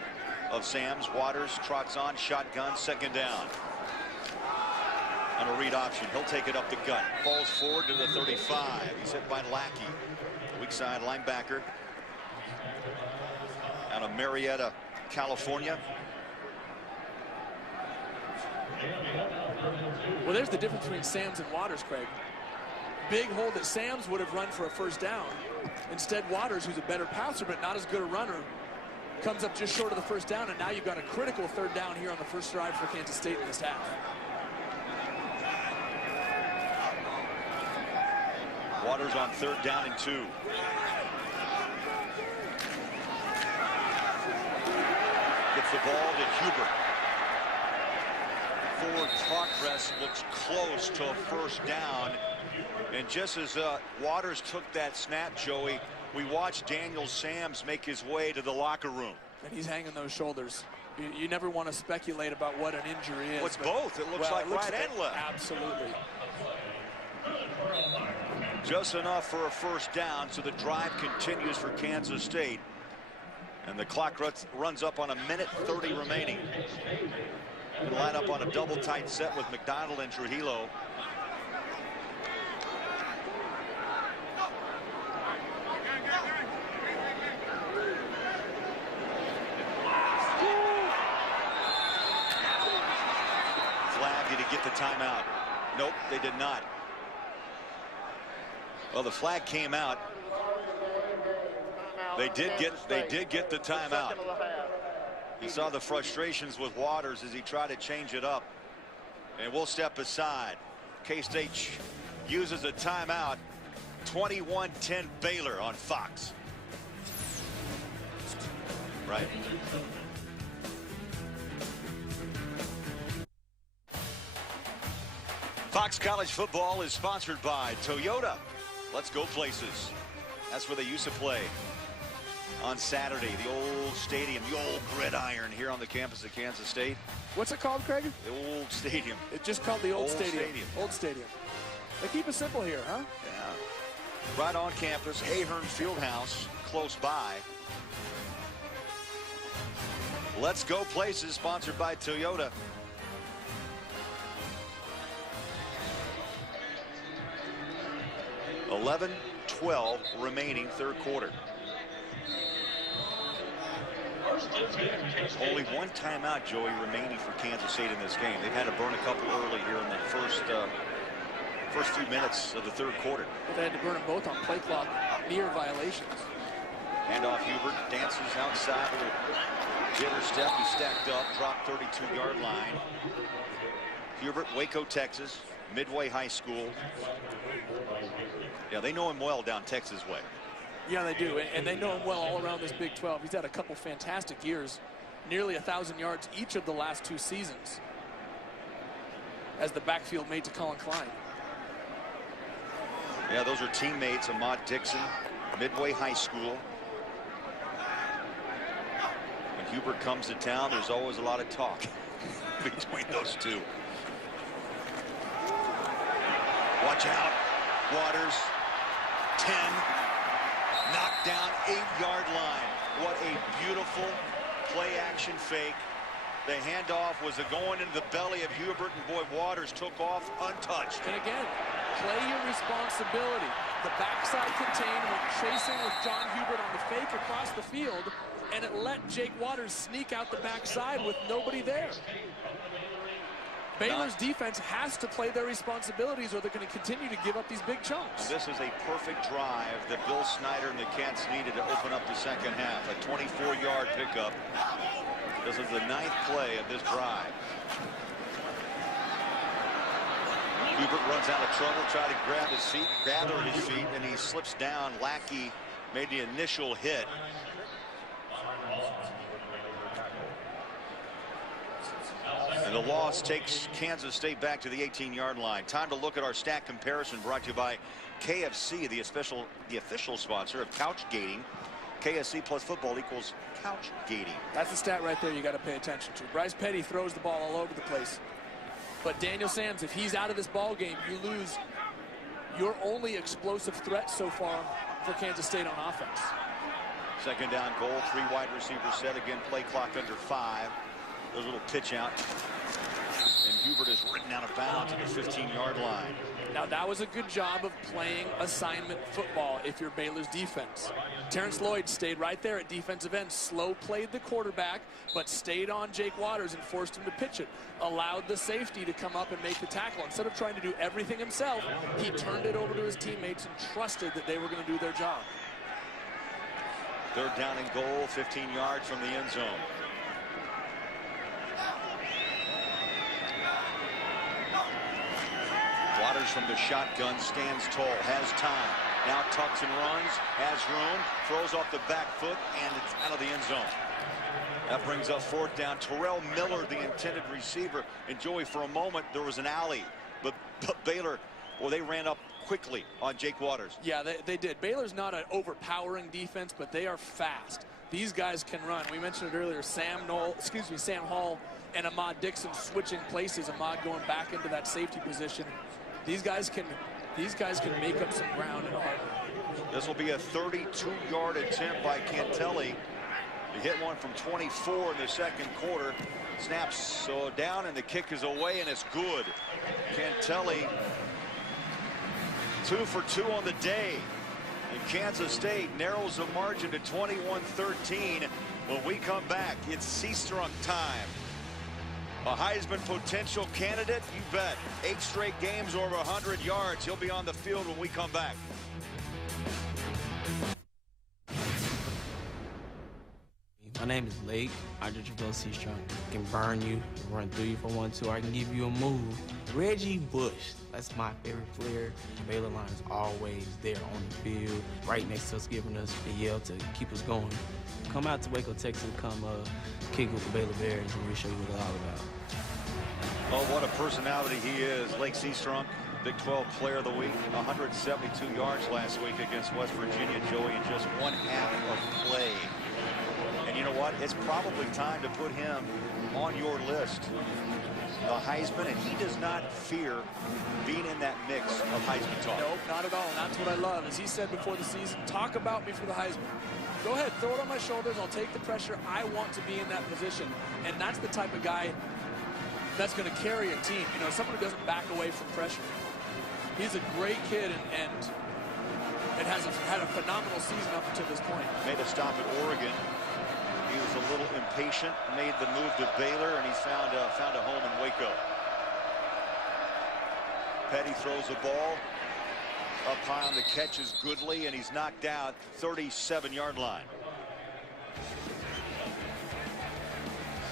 of Sam's. Waters trots on, shotgun, 2nd down. On a read option, he'll take it up the gut. Falls forward to the 35. He's hit by Lackey, weak side linebacker out of Marietta, California. Well, there's the difference between Sam's and Waters, Craig. Big hole that Sam's would have run for a 1st down. Instead, Waters, who's a better passer but not as good a runner, comes up just short of the 1st down, and now you've got a critical 3rd down here on the first drive for Kansas State in this half. Waters on 3rd down and 2. Gets the ball to Hubert. Forward progress looks close to a 1st down. And just as Waters took that snap, Joey, we watched Daniel Sam's make his way to the locker room. And he's hanging those shoulders. You never want to speculate about what an injury is. Well, it's both. It looks like right and left. Absolutely. Just enough for a 1st down, so the drive continues for Kansas State. And the clock runs up on 1:30 remaining. And line up on a double tight set with McDonald and Trujillo. Flag, did he get the timeout? Nope, they did not. Well, the flag came out. They did get the timeout. You saw the frustrations with Waters as he tried to change it up. And we'll step aside. K-State uses a timeout. 21-10 Baylor on Fox. Right. Fox College Football is sponsored by Toyota. Let's go places. That's where they used to play on Saturday. The old stadium, the old gridiron here on the campus of Kansas State. What's it called, Craig? The old stadium. It's just called the old stadium. Old stadium. They keep it simple here, huh? Yeah. Right on campus, Ahern Fieldhouse, close by. Let's go places, sponsored by Toyota. $11-12 remaining third quarter. Only one timeout, Joey, remaining for Kansas State in this game. They've had to burn a couple early here in the first few minutes of the third quarter. But they had to burn them both on play clock near violations. Handoff, Hubert dances outside with a jitter step. He stacked up, dropped 32-yard line. Hubert, Waco, Texas, Midway High School. Yeah, they know him well down Texas way. Yeah, they do, and they know him well all around this Big 12. He's had a couple fantastic years, nearly 1,000 yards each of the last two seasons as the backfield mate to Colin Klein. Yeah, those are teammates, Ahmad Dixon, Midway High School. When Hubert comes to town, there's always a lot of talk between those two. Watch out, Waters, 10. Knocked down 8-yard line. What a beautiful play action fake. The handoff was going into the belly of Hubert, and boy, Waters took off untouched. And again, play your responsibility. The backside contained, went chasing with John Hubert on the fake across the field, and it let Jake Waters sneak out the backside with nobody there. Baylor's defense has to play their responsibilities or they're going to continue to give up these big chunks. And this is a perfect drive that Bill Snyder and the Cats needed to open up the second half. A 24-yard pickup. This is the 9th play of this drive. Hubert runs out of trouble, tried to gather his feet, and he slips down. Lackey made the initial hit. And the loss takes Kansas State back to the 18-yard line. Time to look at our stat comparison, brought to you by KFC, the official sponsor of couch gating. KFC plus football equals couch gating. That's the stat right there you got to pay attention to. Bryce Petty throws the ball all over the place. But Daniel Sams, if he's out of this ball game, you lose your only explosive threat so far for Kansas State on offense. Second down goal, 3 wide receivers set. Again, play clock under 5. There's a little pitch out. And Hubert is written out of bounds at the 15-yard line. Now, that was a good job of playing assignment football if you're Baylor's defense. Terrence Lloyd stayed right there at defensive end, slow played the quarterback, but stayed on Jake Waters and forced him to pitch it. Allowed the safety to come up and make the tackle. Instead of trying to do everything himself, he turned it over to his teammates and trusted that they were going to do their job. Third down and goal, 15 yards from the end zone. Waters from the shotgun, stands tall, has time. Now tucks and runs, has room, throws off the back foot, and it's out of the end zone. That brings up fourth down. Terrell Miller, the intended receiver. And Joey, for a moment, there was an alley. But Baylor, well, they ran up quickly on Jake Waters. Yeah, they did. Baylor's not an overpowering defense, but they are fast. These guys can run. We mentioned it earlier, Sam Hall and Ahmad Dixon switching places. Ahmad going back into that safety position. These guys can make up some ground in a heartbeat. This will be a 32-yard attempt by Cantelli. He hit one from 24 in the second quarter. Snaps so down, and the kick is away, and it's good. Cantelli 2 for 2 on the day. And Kansas State narrows the margin to 21-13. When we come back, it's C-Strunk time. A Heisman potential candidate? You bet. 8 straight games over 100 yards. He'll be on the field when we come back. name is Lake. I just go C-Strong. I can burn you, run through you for 1-2, or I can give you a move. Reggie Bush, that's my favorite player. Baylor line is always there on the field, right next to us, giving us the yell to keep us going. Come out to Waco, Texas, come kick with the Baylor Bears, and we'll show you what it's all about. Oh, what a personality he is. Lake Seastrunk, Big 12 Player of the Week, 172 yards last week against West Virginia, Joey, in just 1/2 of play. And you know what? It's probably time to put him on your list. The Heisman, and he does not fear being in that mix of Heisman talk. Nope, not at all. That's what I love. As he said before the season, talk about me for the Heisman. Go ahead, throw it on my shoulders. I'll take the pressure. I want to be in that position. And that's the type of guy that's going to carry a team. You know, someone who doesn't back away from pressure. He's a great kid and has had a phenomenal season up until this point. Made a stop at Oregon. He was a little impatient, made the move to Baylor, and he's found a home in Waco. Petty throws the ball up high on the catch is Goodley, and he's knocked out 37-yard line.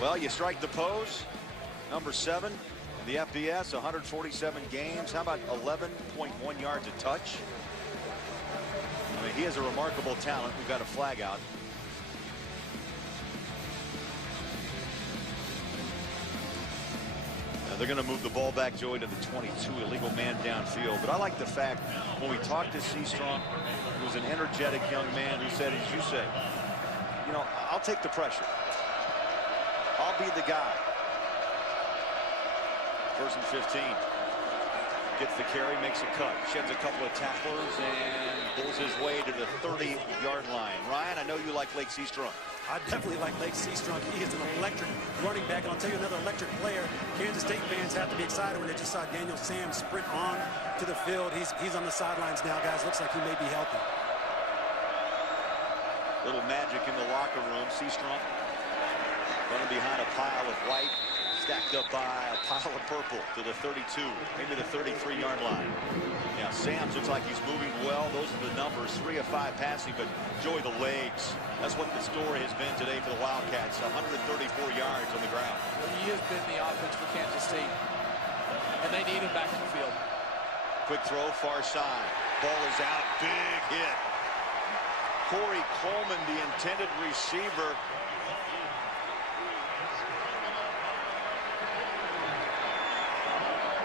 Well, you strike the pose. Number 7, the FBS, 147 games. How about 11.1 yards a touch? I mean, he has a remarkable talent. We've got a flag out. They're going to move the ball back, Joey, to the 22, illegal man downfield. But I like the fact when we talked to Seastrong, he was an energetic young man who said, as you said, you know, I'll take the pressure. I'll be the guy. 1st and 15. Gets the carry, makes a cut, sheds a couple of tacklers, and pulls his way to the 30-yard line. Ryan, I know you like Lake Seastrong. I definitely like Lake Seastrunk. He is an electric running back. And I'll tell you another electric player. Kansas State fans have to be excited when they just saw Daniel Sams sprint on to the field. He's on the sidelines now, guys. Looks like he may be healthy. Little magic in the locker room. Seastrunk running behind a pile of white, stacked up by a pile of purple to the 32, maybe the 33-yard line. Yeah, Sams looks like he's moving well. Those are the numbers, 3 of 5 passing, but Joey, the legs. That's what the story has been today for the Wildcats. 134 yards on the ground. He has been the offense for Kansas State, and they need him back in the field. Quick throw, far side. Ball is out, big hit. Corey Coleman, the intended receiver.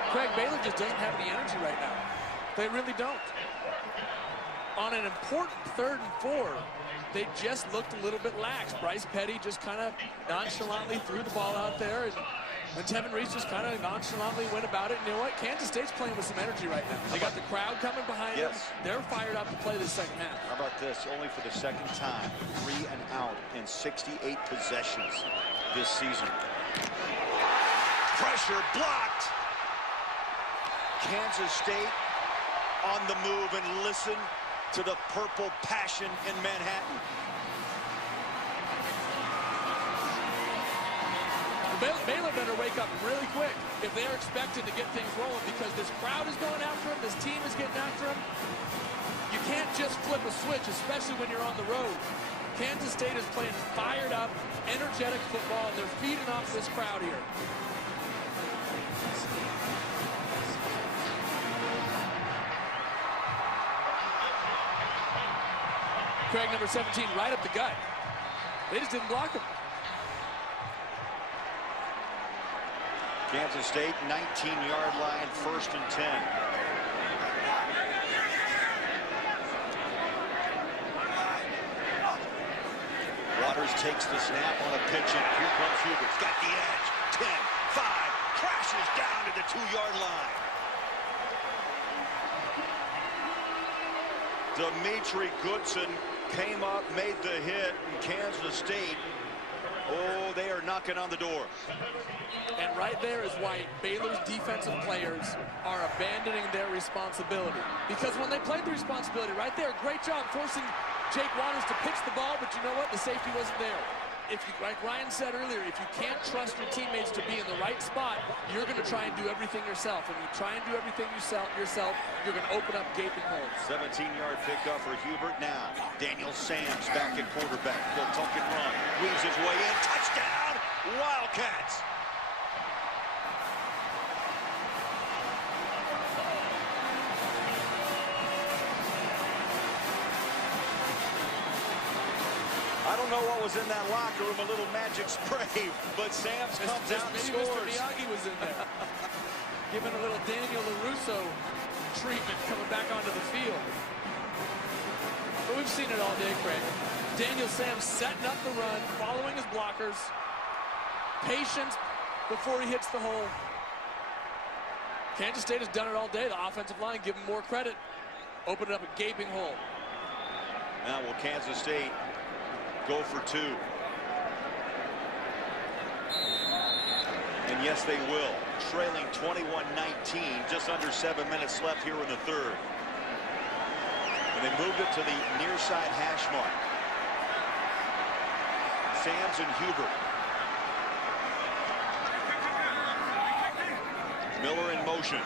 Craig, Baylor just doesn't have any energy right now. They really don't. On an important 3rd and 4, they just looked a little bit lax. Bryce Petty just kind of nonchalantly threw the ball out there, and Tevin Reese just kind of nonchalantly went about it. And you know what? Kansas State's playing with some energy right now. They got the crowd coming behind them. They're fired up to play the second half. How about this? Only for the second time, 3 and out in 68 possessions this season. Pressure blocked. Kansas State on the move, and listen to the purple passion in Manhattan. Baylor better wake up really quick if they're expected to get things rolling, because this crowd is going after them, this team is getting after them. You can't just flip a switch, especially when you're on the road. Kansas State is playing fired up, energetic football, and they're feeding off this crowd here. Craig, number 17, right up the gut. They just didn't block him. Kansas State, 19-yard line, 1st and 10. Waters takes the snap on a pitch, and here comes Hubert's got the edge. 10, 5, crashes down to the 2-yard line. Dimitri Goodson came up, made the hit, and Kansas State, oh, they are knocking on the door. And right there is why Baylor's defensive players are abandoning their responsibility. Because when they played the responsibility right there, great job forcing Jake Waters to pitch the ball, but you know what? The safety wasn't there. if you, like Ryan said earlier, if you can't trust your teammates to be in the right spot, you're going to try and do everything yourself. And you try and do everything yourself, you're going to open up gaping holes. 17-yard pickup for Hubert now. Daniel Sams back at quarterback. He'll tuck and run. Weaves his way in. Touchdown, Wildcats. I don't know what was in that locker room, a little magic spray, but Sams comes out and maybe scores. Mr. Miyagi was in there. Giving a little Daniel LaRusso treatment coming back onto the field. But we've seen it all day, Craig. Daniel Sams setting up the run, following his blockers. Patience before he hits the hole. Kansas State has done it all day. The offensive line, give them more credit. Open up a gaping hole. Now will Kansas State go for two? And yes, they will. Trailing 21-19, just under 7 minutes left here in the third. And they moved it to the near side hash mark. Sams and Hubert. Miller in motion.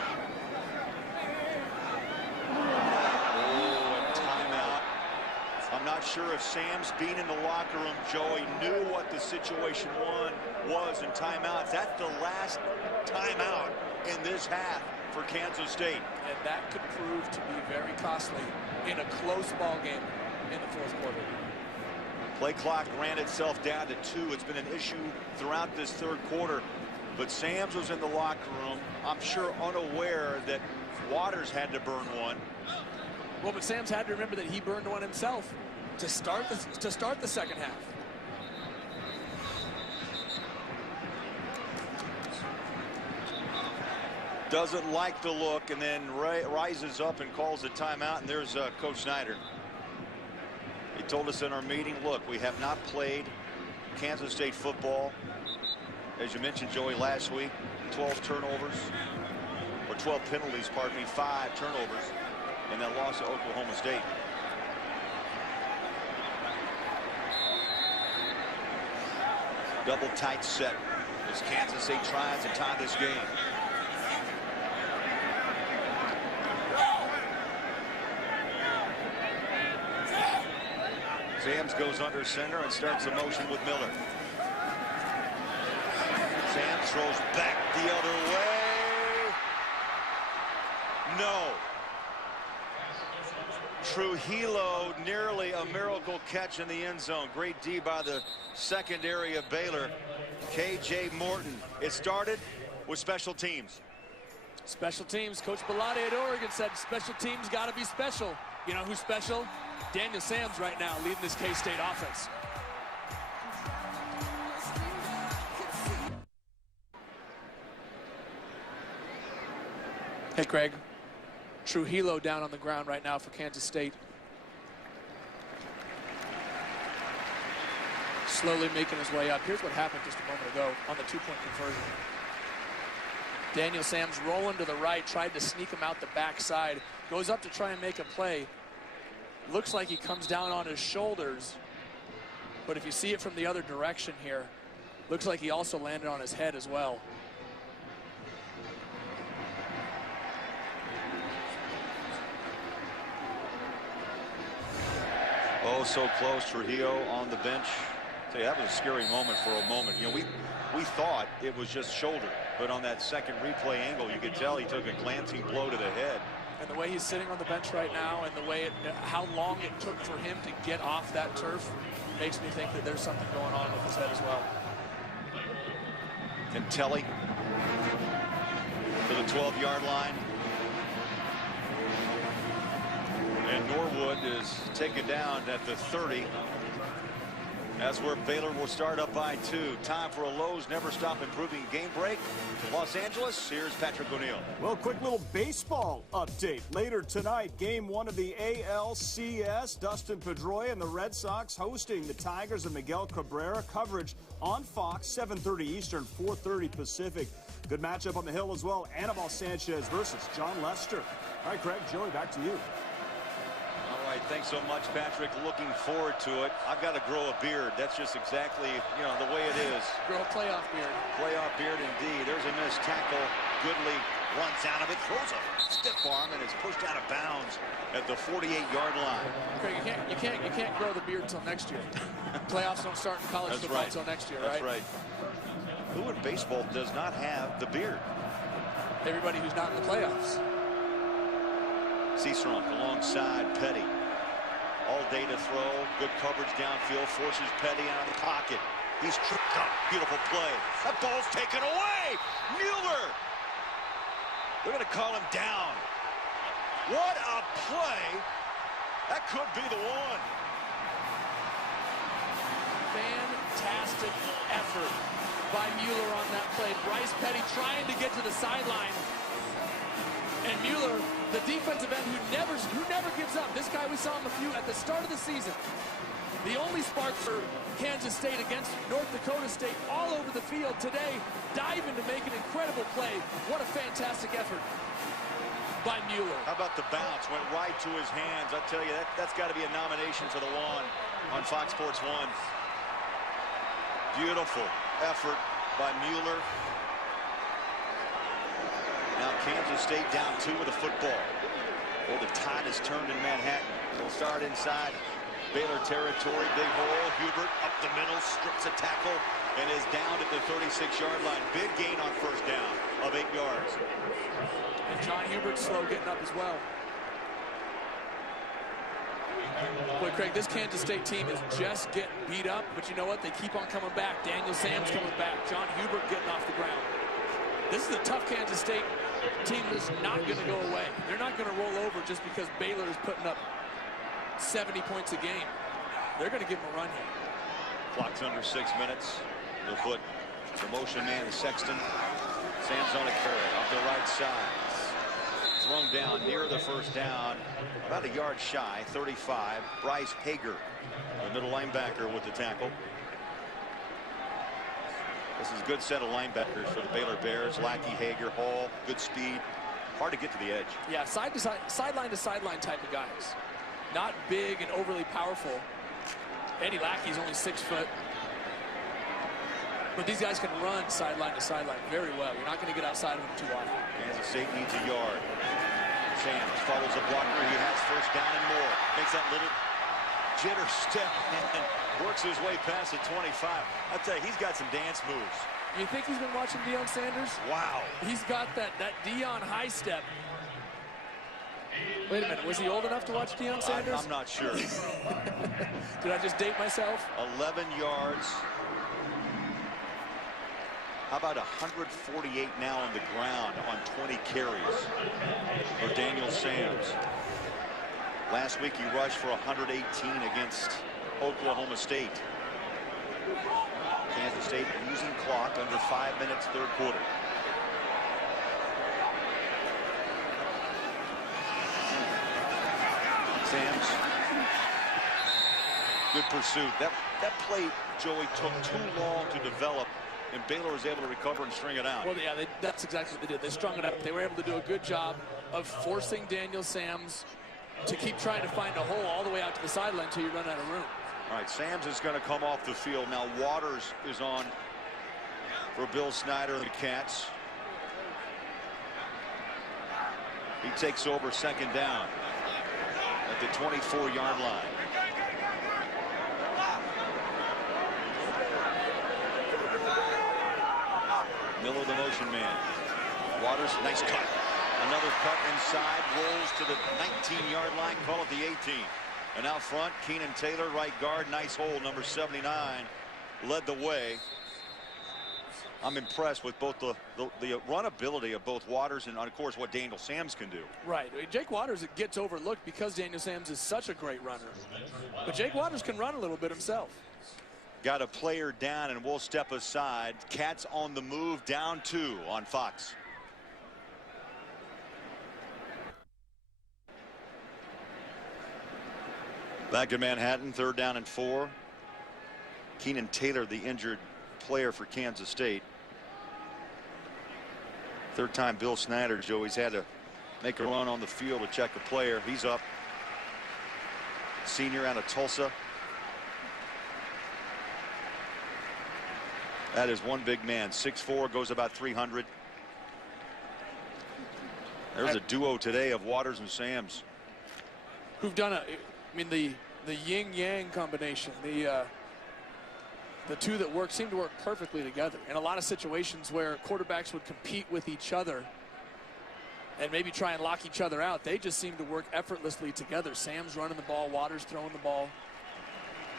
I'm not sure if Sams being in the locker room, Joey, knew what the situation was in timeouts. That's the last timeout in this half for Kansas State. And that could prove to be very costly in a close ball game in the fourth quarter. Play clock ran itself down to 2. It's been an issue throughout this third quarter. But Sams was in the locker room, I'm sure unaware that Waters had to burn one. Well, but Sams had to remember that he burned one himself to start the second half. Doesn't like the look and then rises up and calls a timeout. And there's Coach Snyder. He told us in our meeting, look, we have not played Kansas State football, as you mentioned, Joey, last week. 12 turnovers, or 12 penalties, pardon me, 5 turnovers in that loss to Oklahoma State. Double tight set as Kansas State tries to tie this game. Sams goes under center and starts the motion with Miller. Sams throws back the other way. No. Trujillo, nearly a miracle catch in the end zone. Great D by the secondary of Baylor. K.J. Morton. It started with special teams. Special teams. Coach Bellotti at Oregon said special teams got to be special. You know who's special? Daniel Sams right now leading this K-State offense. Hey, Craig. Trujillo down on the ground right now for Kansas State. Slowly making his way up. Here's what happened just a moment ago on the two-point conversion. Daniel Sams rolling to the right, tried to sneak him out the backside. Goes up to try and make a play. Looks like he comes down on his shoulders. But if you see it from the other direction here, looks like he also landed on his head as well. Oh, so close. Trujillo on the bench. Tell you, that was a scary moment for a moment. You know, we thought it was just shoulder, but on that second replay angle, you could tell he took a glancing blow to the head. And the way he's sitting on the bench right now, and the way how long it took for him to get off that turf, makes me think that there's something going on with his head as well. And Telly to the 12-yard line. And Norwood is taken down at the 30. That's where Baylor will start up by 2. Time for a Lowe's Never Stop Improving game break. Los Angeles, here's Patrick O'Neill. Well, quick little baseball update. Later tonight, game 1 of the ALCS. Dustin Pedroia and the Red Sox hosting the Tigers and Miguel Cabrera. Coverage on Fox, 7:30 Eastern, 4:30 Pacific. Good matchup on the Hill as well. Anibal Sanchez versus John Lester. All right, Craig, Joey, back to you. All right, Thanks so much, Patrick. Looking forward to it. I've got to grow a beard. That's just exactly, the way it is. Grow a playoff beard. Playoff beard indeed. There's a missed tackle. Goodley runs out of it, throws a stiff arm, and is pushed out of bounds at the 48-yard line. Craig, you can't grow the beard until next year. Playoffs don't start in college football until next year, right? That's right. Who in baseball does not have the beard? Everybody who's not in the playoffs. Seastrunk alongside Petty. All day to throw. Good coverage downfield. Forces Petty out of the pocket. He's tripped up. Beautiful play. That ball's taken away. Mueller. They're going to call him down. What a play. That could be the one. Fantastic effort by Mueller on that play. Bryce Petty trying to get to the sideline. And Mueller, the defensive end who never gives up. This guy, we saw him at the start of the season. The only spark for Kansas State against North Dakota State all over the field today, diving to make an incredible play. What a fantastic effort by Mueller. How about the bounce? Went right to his hands. I tell you, that's got to be a nomination for the one on Fox Sports 1. Beautiful effort by Mueller. Now Kansas State down 2 with the football. Oh, the tide has turned in Manhattan. They'll start inside Baylor territory. Big hole. Hubert up the middle, strips a tackle, and is down at the 36-yard line. Big gain on first down of 8 yards. And John Hubert's slow getting up as well. Boy, Craig, this Kansas State team is just getting beat up, but you know what? They keep on coming back. Daniel Sam's coming back. John Hubert getting off the ground. This is a tough Kansas State team that's not going to go away. They're not going to roll over just because Baylor is putting up 70 points a game. They're going to give them a run here. Clock's under 6 minutes. They'll put the motion man, Sexton. Sam's on a carry off the right side. Thrown down near the first down. About a yard shy, 35. Bryce Hager, the middle linebacker, with the tackle. This is a good set of linebackers for the Baylor Bears. Lackey, Hager, Hall, good speed. Hard to get to the edge. Yeah, sideline to sideline type of guys. Not big and overly powerful. Eddie Lackey's only 6 foot. But these guys can run sideline to sideline very well. You're not going to get outside of them too often. Kansas State needs a yard. Sam's follows the blocker. He has first down and more. Makes that little jitter step and works his way past the 25. I'll tell you, he's got some dance moves. You think he's been watching Deion Sanders? Wow. He's got that Deion high step. Wait a minute, was he old enough to watch Deion Sanders? I'm not sure. Did I just date myself? 11 yards. How about 148 now on the ground on 20 carries for Daniel Sam's. Last week he rushed for 118 against Oklahoma State. Kansas State using clock under 5 minutes, third quarter. Sam's. Good pursuit. That play, Joey, took too long to develop, and Baylor was able to recover and string it out. Well, yeah, that's exactly what they did. They strung it up. They were able to do a good job of forcing Daniel Sam's to keep trying to find a hole all the way out to the sideline until you run out of room. All right, Sam's is going to come off the field. Now Waters is on for Bill Snyder and the Cats. He takes over second down at the 24-yard line. Miller, the motion man. Waters, nice cut. Another cut inside, rolls to the 19-yard line, call it the 18. And out front, Keenan Taylor, right guard, nice hole, number 79, led the way. I'm impressed with both the run ability of both Waters and, of course, what Daniel Sam's can do. Right. Jake Waters gets overlooked because Daniel Sam's is such a great runner. But Jake Waters can run a little bit himself. Got a player down, and we'll step aside. Cats on the move, down 2 on Fox. Back in Manhattan, third down and 4. Keenan Taylor, the injured player for Kansas State. Third time Bill Snyder, Joey's had to make a run on the field to check a player. He's up. senior out of Tulsa. That is one big man. 6'4", goes about 300. There's a duo today of Waters and Sams, who've done the yin-yang combination. The two that seem to work perfectly together in a lot of situations where quarterbacks would compete with each other and maybe try and lock each other out. They just seem to work effortlessly together. Sam's running the ball, Waters throwing the ball.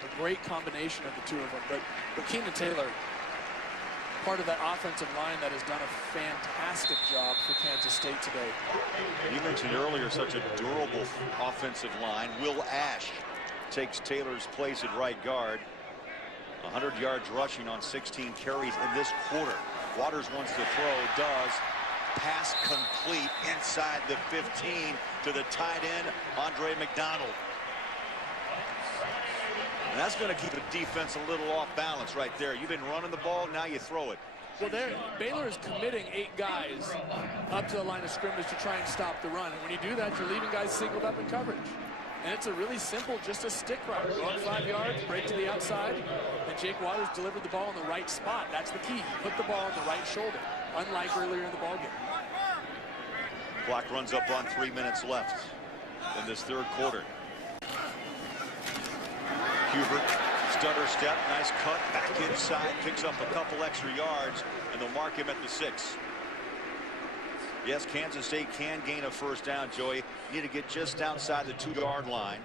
A great combination of the two of them. But Keenan Taylor, part of that offensive line that has done a fantastic job for Kansas State today. You mentioned earlier such a durable offensive line. Will Ash takes Taylor's place at right guard. 100 yards rushing on 16 carries in this quarter. Waters wants to throw, does. Pass complete inside the 15 to the tight end, Andre McDonald. And that's going to keep the defense a little off balance right there. You've been running the ball, now you throw it. Well, Baylor is committing 8 guys up to the line of scrimmage to try and stop the run. And when you do that, you're leaving guys singled up in coverage. And it's a really simple, just a stick route. Go on 5 yards, break to the outside, and Jake Waters delivered the ball in the right spot. That's the key. Put the ball on the right shoulder, unlike earlier in the ballgame. Clock runs up on 3 minutes left in this third quarter. Hubert, stutter step, nice cut, back inside, picks up a couple extra yards, and they'll mark him at the 6. Yes, Kansas State can gain a first down, Joey. You need to get just outside the 2-yard line.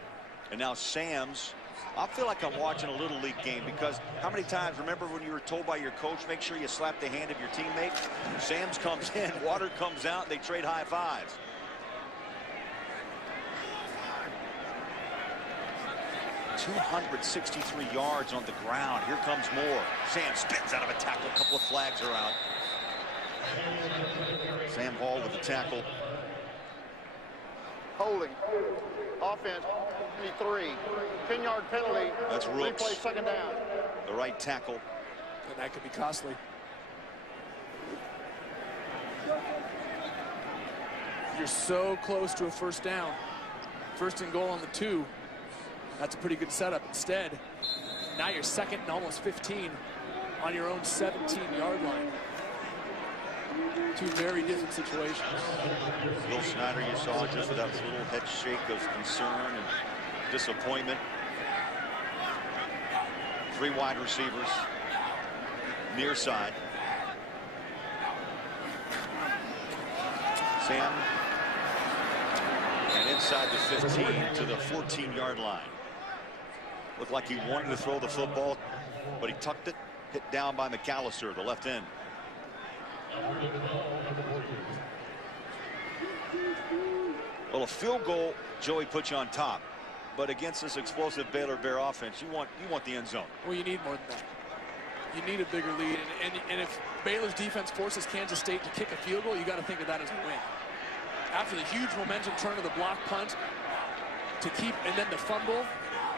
And now Sams, I feel like I'm watching a Little League game, because how many times, remember when you were told by your coach, make sure you slap the hand of your teammate? Sams comes in, Water comes out, and they trade high fives. .263 yards on the ground. Here comes more. Sam spins out of a tackle. A couple of flags are out. Sam Hall with the tackle. Holding. Offense, 23. 10-yard penalty. That's Rooks. Replay second down. The right tackle. And that could be costly. You're so close to a first down. First and goal on the 2. That's a pretty good setup. Instead, now you're second and almost 15 on your own 17-yard line. Two very different situations. Will Snyder, you saw just with that little head shake of concern and disappointment. 3 wide receivers, near side. Sam, and inside the 15 to the 14-yard line. Looked like he wanted to throw the football, but he tucked it, hit down by McAllister, the left end. Well, a field goal, Joey, puts you on top, but against this explosive Baylor Bear offense, you want the end zone. Well, you need more than that. You need a bigger lead, and if Baylor's defense forces Kansas State to kick a field goal, you got to think of that as a win. After the huge momentum turn of the block punt to keep, and then the fumble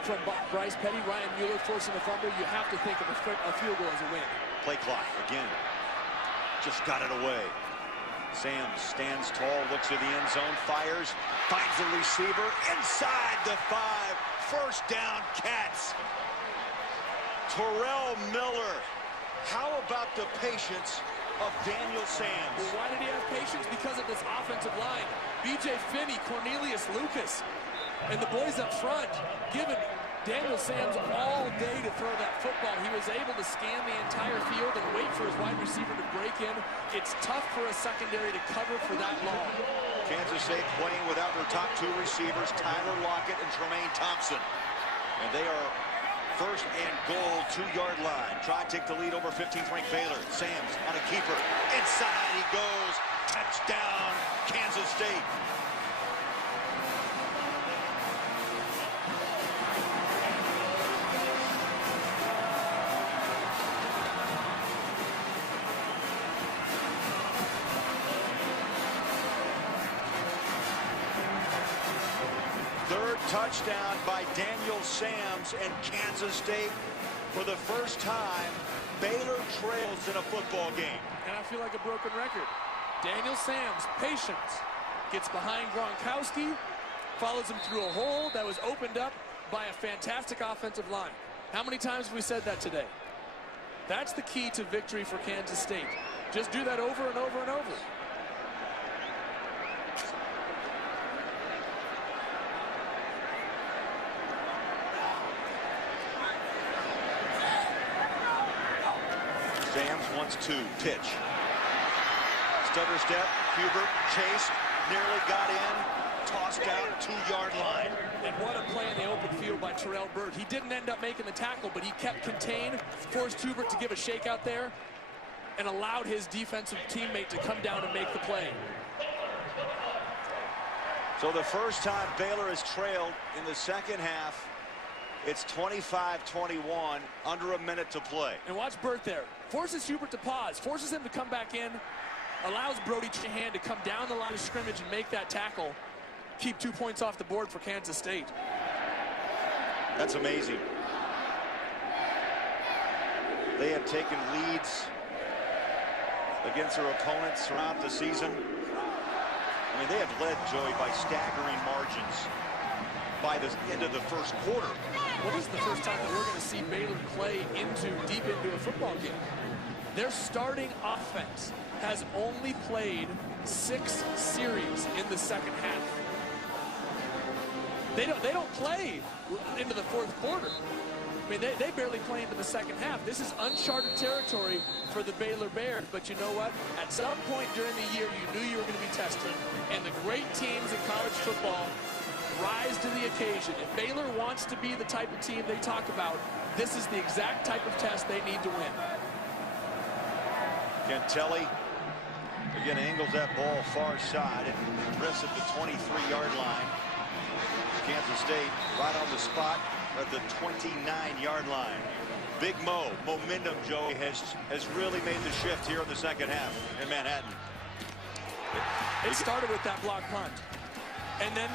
from Bryce Petty, Ryan Mueller forcing the fumble, you have to think of a field goal as a win. Play clock again. Just got it away. Sam stands tall, looks at the end zone, fires, finds the receiver inside the 5. First down, Cats. Terrell Miller. How about the patience of Daniel Sams? Well, why did he have patience? Because of this offensive line. B.J. Finney, Cornelius Lucas, and the boys up front giving Daniel Sams all day to throw that football. He was able to scan the entire field and wait for his wide receiver to break in. It's tough for a secondary to cover for that long. Kansas State playing without their top 2 receivers, Tyler Lockett and Tremaine Thompson. And they are first and goal, 2-yard line. Try to take the lead over 15th ranked Baylor. Sams on a keeper. Inside he goes. Touchdown, Kansas State. Touchdown by Daniel Sams, and Kansas State, for the first time, Baylor trails in a football game. And I feel like a broken record. Daniel Sams, patience, gets behind Gronkowski, follows him through a hole that was opened up by a fantastic offensive line. How many times have we said that today? That's the key to victory for Kansas State. Just do that over and over and over. Jams wants to pitch. Stutter step, Hubert chased, nearly got in, tossed out, 2-yard line. And what a play in the open field by Terrell Byrd. He didn't end up making the tackle, but he kept contained, forced Hubert to give a shake out there, and allowed his defensive teammate to come down and make the play. So the first time Baylor has trailed in the second half, it's 25-21, under a minute to play. And watch Burt there. Forces Hubert to pause, forces him to come back in, allows Brody Shahan to come down the line of scrimmage and make that tackle. Keep 2 points off the board for Kansas State. That's amazing. They have taken leads against their opponents throughout the season. I mean, they have led, Joey, by staggering margins by the end of the first quarter. Well, this is the first time that we're going to see Baylor play deep into a football game. Their starting offense has only played 6 series in the second half. They don't play into the fourth quarter. I mean, they barely play into the second half. This is uncharted territory for the Baylor Bears. But you know what? At some point during the year, you knew you were going to be tested. And the great teams in college football rise to the occasion. If Baylor wants to be the type of team they talk about, this is the exact type of test they need to win. Cantelli again angles that ball far side and drifts at the 23-yard line. Kansas State right on the spot at the 29-yard line. Big Mo, momentum, Joey, has really made the shift here in the second half in Manhattan. It started with that block punt, and then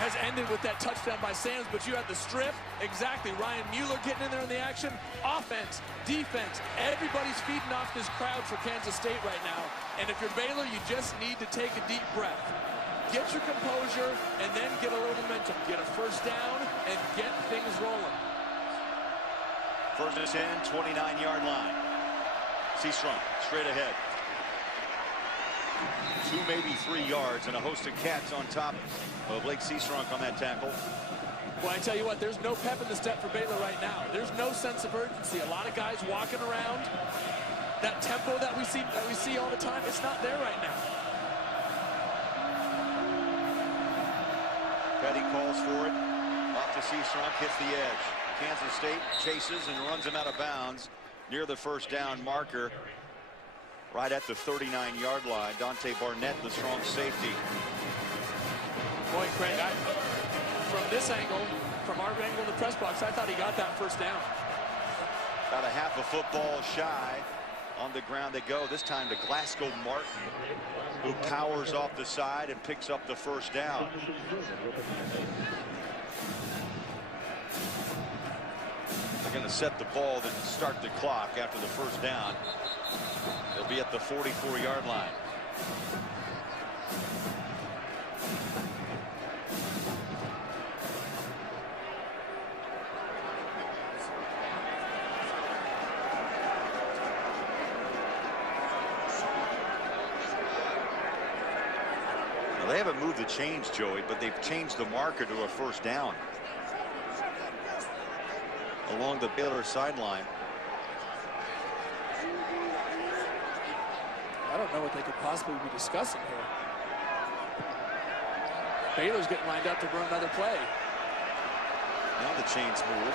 has ended with that touchdown by Sams. But you had the strip, exactly. Ryan Mueller getting in there in the action. Offense, defense, everybody's feeding off this crowd for Kansas State right now. And if you're Baylor, you just need to take a deep breath. Get your composure and then get a little momentum. Get a first down and get things rolling. First and 10, 29-yard line. Seastrunk straight ahead. 2, maybe 3 yards, and a host of cats on top of Blake Seastrunk on that tackle. Well, I tell you what, there's no pep in the step for Baylor right now. There's no sense of urgency. A lot of guys walking around. That tempo that we see all the time, it's not there right now. Petty calls for it. Off to Seastrunk, hits the edge. Kansas State chases and runs him out of bounds near the first down marker. Right at the 39-yard line. Dante Barnett, the strong safety. Boy, Craig, from this angle, from our angle in the press box, I thought he got that first down. About a half a football shy. On the ground they go. This time to Glasgow Martin, who powers off the side and picks up the first down. They're going to set the ball to start the clock after the first down. They'll be at the 44-yard line. They haven't moved the chains, Joey, but they've changed the marker to a first down along the Baylor sideline. I don't know what they could possibly be discussing here. Baylor's getting lined up to run another play. Now the chains move.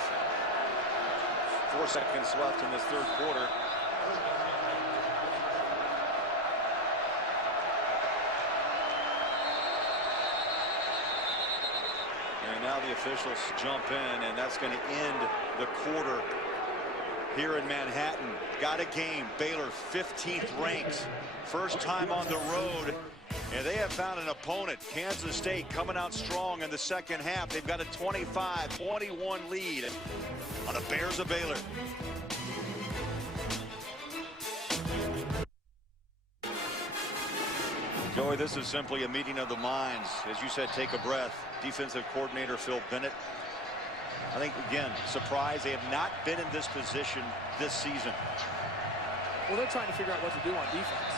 4 seconds left in this third quarter. And now the officials jump in, and that's going to end the quarter here in Manhattan. Got a game. Baylor 15th ranked. First time on the road. And they have found an opponent. Kansas State coming out strong in the second half. They've got a 25-21 lead on the Bears of Baylor. Joey, this is simply a meeting of the minds. As you said, take a breath. Defensive coordinator Phil Bennett. I think, again, surprised they have not been in this position this season. Well, they're trying to figure out what to do on defense.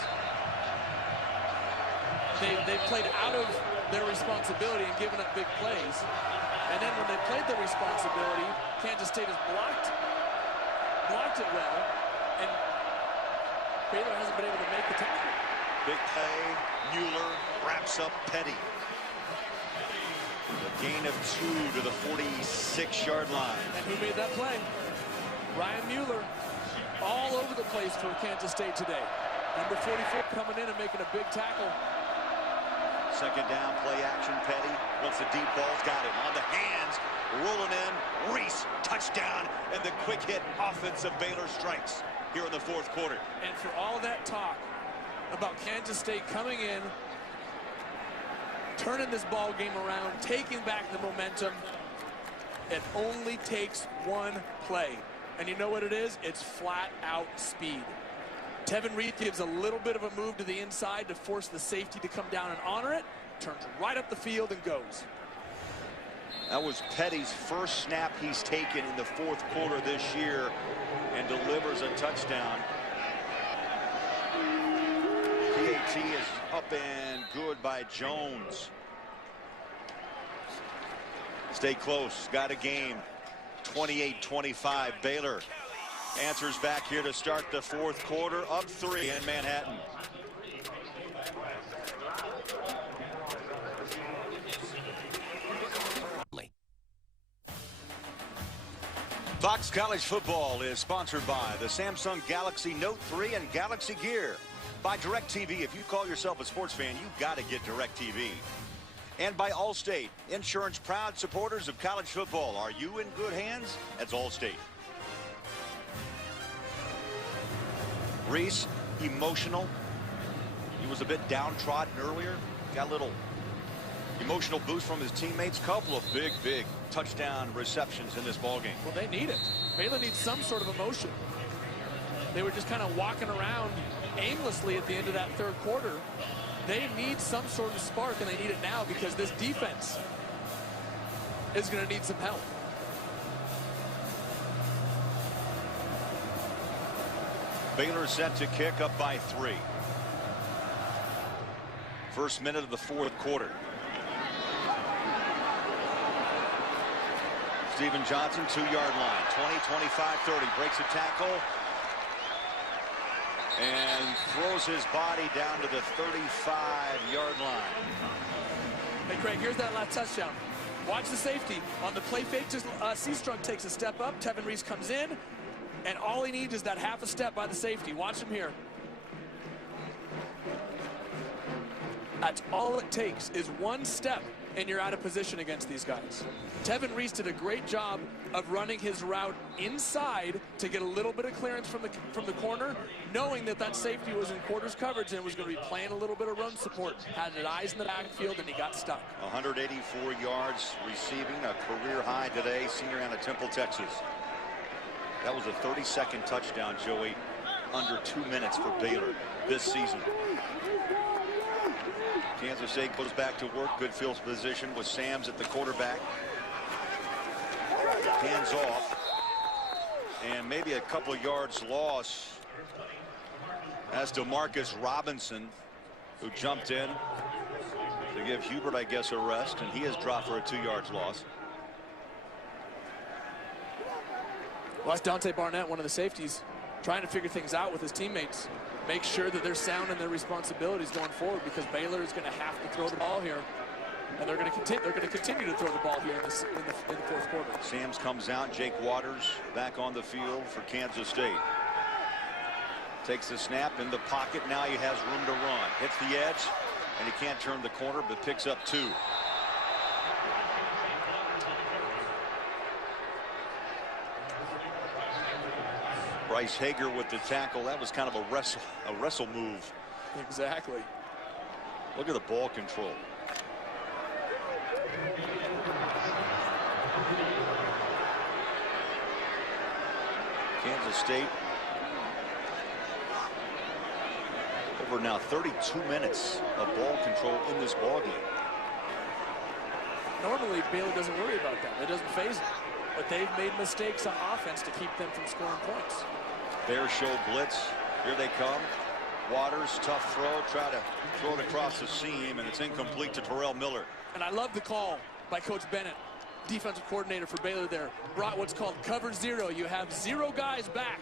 They've played out of their responsibility and given up big plays. And then when they played their responsibility, Kansas State has blocked it well, and Baylor hasn't been able to make the tackle. Big play. Mueller wraps up Petty. A gain of 2 to the 46-yard line. And who made that play? Ryan Mueller. All over the place for Kansas State today. Number 44 coming in and making a big tackle. Second down, play action. Petty once the deep ball's got him on the hands, rolling in. Reese, touchdown, and the quick hit offense of Baylor strikes here in the fourth quarter. And for all that talk about Kansas State coming in, turning this ball game around, taking back the momentum, it only takes one play. And you know what it is? It's flat out speed. Tevin Reed gives a little bit of a move to the inside to force the safety to come down and honor it, turns right up the field and goes. That was Petty's first snap he's taken in the fourth quarter this year and delivers a touchdown. PAT is up and good by Jones. Stay close, got a game. 28-25. Baylor answers back here to start the fourth quarter, up 3 in Manhattan. Fox College Football is sponsored by the Samsung Galaxy Note 3 and Galaxy Gear. By DirecTV. If you call yourself a sports fan, you've got to get DirecTV. And by Allstate, insurance proud supporters of college football. Are you in good hands? That's Allstate. Reese, emotional. He was a bit downtrodden earlier. Got a little emotional boost from his teammates. Couple of big touchdown receptions in this ballgame. Well, they need it. Baylor needs some sort of emotion. They were just kind of walking around aimlessly at the end of that third quarter. They need some sort of spark, and they need it now because this defense is going to need some help. Baylor set to kick, up by 3. First minute of the fourth quarter. Steven Johnson, 2-yard line. 20, 25, 30. Breaks a tackle. And throws his body down to the 35-yard line. Hey, Craig, here's that last touchdown. Watch the safety. On the play fake, just Seastrunk takes a step up. Tevin Reese comes in, and all he needs is that half a step by the safety. Watch him here. That's all it takes is one step, and you're out of position against these guys. Tevin Reese did a great job of running his route inside to get a little bit of clearance from the corner, knowing that that safety was in quarters coverage and was going to be playing a little bit of run support. Had his eyes in the backfield, and he got stuck. 184 yards receiving, a career high today, senior out of Temple, Texas. That was a 32nd touchdown, Joey, under 2 minutes for Baylor this season. Kansas State goes back to work. Good field position with Sams at the quarterback. Hands off. And maybe a couple of yards loss as DeMarcus Robinson, who jumped in to give Hubert, I guess, a rest, and he has dropped for a 2 yards loss. Well, that's Dante Barnett, one of the safeties, trying to figure things out with his teammates. Make sure that they're sound in their responsibilities going forward, because Baylor is going to have to throw the ball here, and they're going to continue to throw the ball here in the fourth quarter. Sams comes out. Jake Waters back on the field for Kansas State. Takes the snap in the pocket. Now he has room to run. Hits the edge, and he can't turn the corner, but picks up 2. Bryce Hager with the tackle. That was kind of a wrestle move. Exactly. Look at the ball control. Kansas State over now 32 minutes of ball control in this ball game. Normally, Baylor doesn't worry about that. It doesn't faze them. But they've made mistakes on offense to keep them from scoring points. Bears show blitz. Here they come. Waters, tough throw. Try to throw it across the seam, and it's incomplete to Terrell Miller. And I love the call by Coach Bennett, defensive coordinator for Baylor there. Brought what's called cover zero. You have 0 guys back,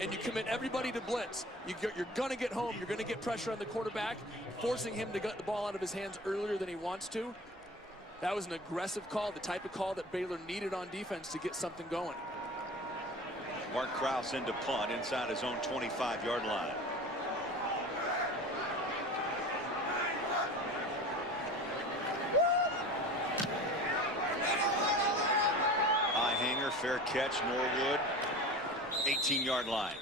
and you commit everybody to blitz. You're going to get home. You're going to get pressure on the quarterback, forcing him to get the ball out of his hands earlier than he wants to. That was an aggressive call, the type of call that Baylor needed on defense to get something going. Mark Krause into punt inside his own 25-yard line. High hanger, fair catch, Norwood. 18-yard line.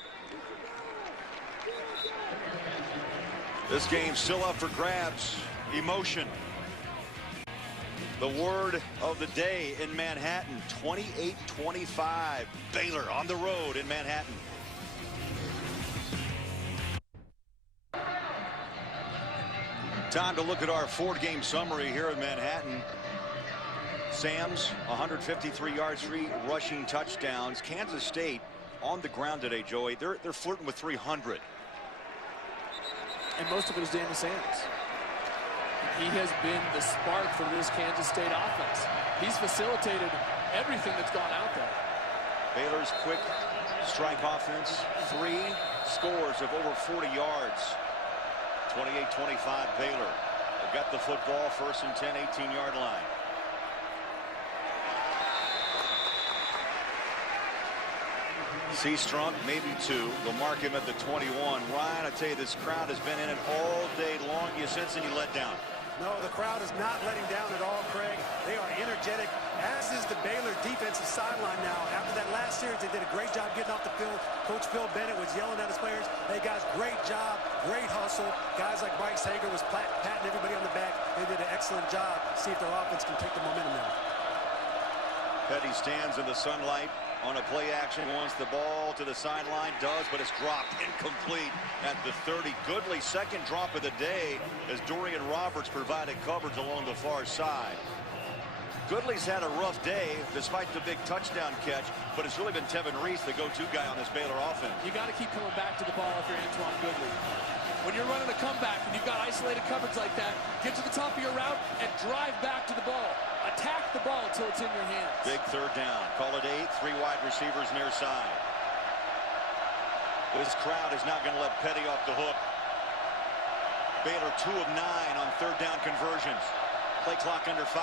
This game's still up for grabs. Emotion. The word of the day in Manhattan, 28-25. Baylor on the road in Manhattan. Time to look at our 4-game summary here in Manhattan. Sam's 153 yards, 3 rushing touchdowns. Kansas State on the ground today, Joey. They're flirting with 300. And most of it is Daniel Sam's. He has been the spark for this Kansas State offense. He's facilitated everything that's gone out there. Baylor's quick strike offense, 3 scores of over 40 yards. 28-25 Baylor. They've got the football, 1st and 10, 18-yard line. Seastrunk, maybe 2. They'll mark him at the 21. Ryan, I tell you, this crowd has been in it all day long. Do you sense any letdown? No, the crowd is not letting down at all, Craig. They are energetic, as is the Baylor defensive sideline now. After that last series, they did a great job getting off the field. Coach Phil Bennett was yelling at his players, hey, guys, great job, great hustle. Guys like Bryce Hager was patting everybody on the back. They did an excellent job. See if their offense can take the momentum now. Petty stands in the sunlight on a play action, wants the ball to the sideline, does, but it's dropped incomplete at the 30. Goodly second drop of the day as Dorian Roberts provided coverage along the far side. Goodley's had a rough day despite the big touchdown catch, but it's really been Tevin Reese, the go-to guy on this Baylor offense. You got to keep coming back to the ball if you're Antoine Goodley. When you're running a comeback and you've got isolated coverage like that, get to the top of your route and drive back to the ball. Attack the ball until it's in your hands. Big 3rd down. Call it 8. 3 wide receivers near side. This crowd is not going to let Petty off the hook. Baylor 2 of 9 on 3rd down conversions. Play clock under 5.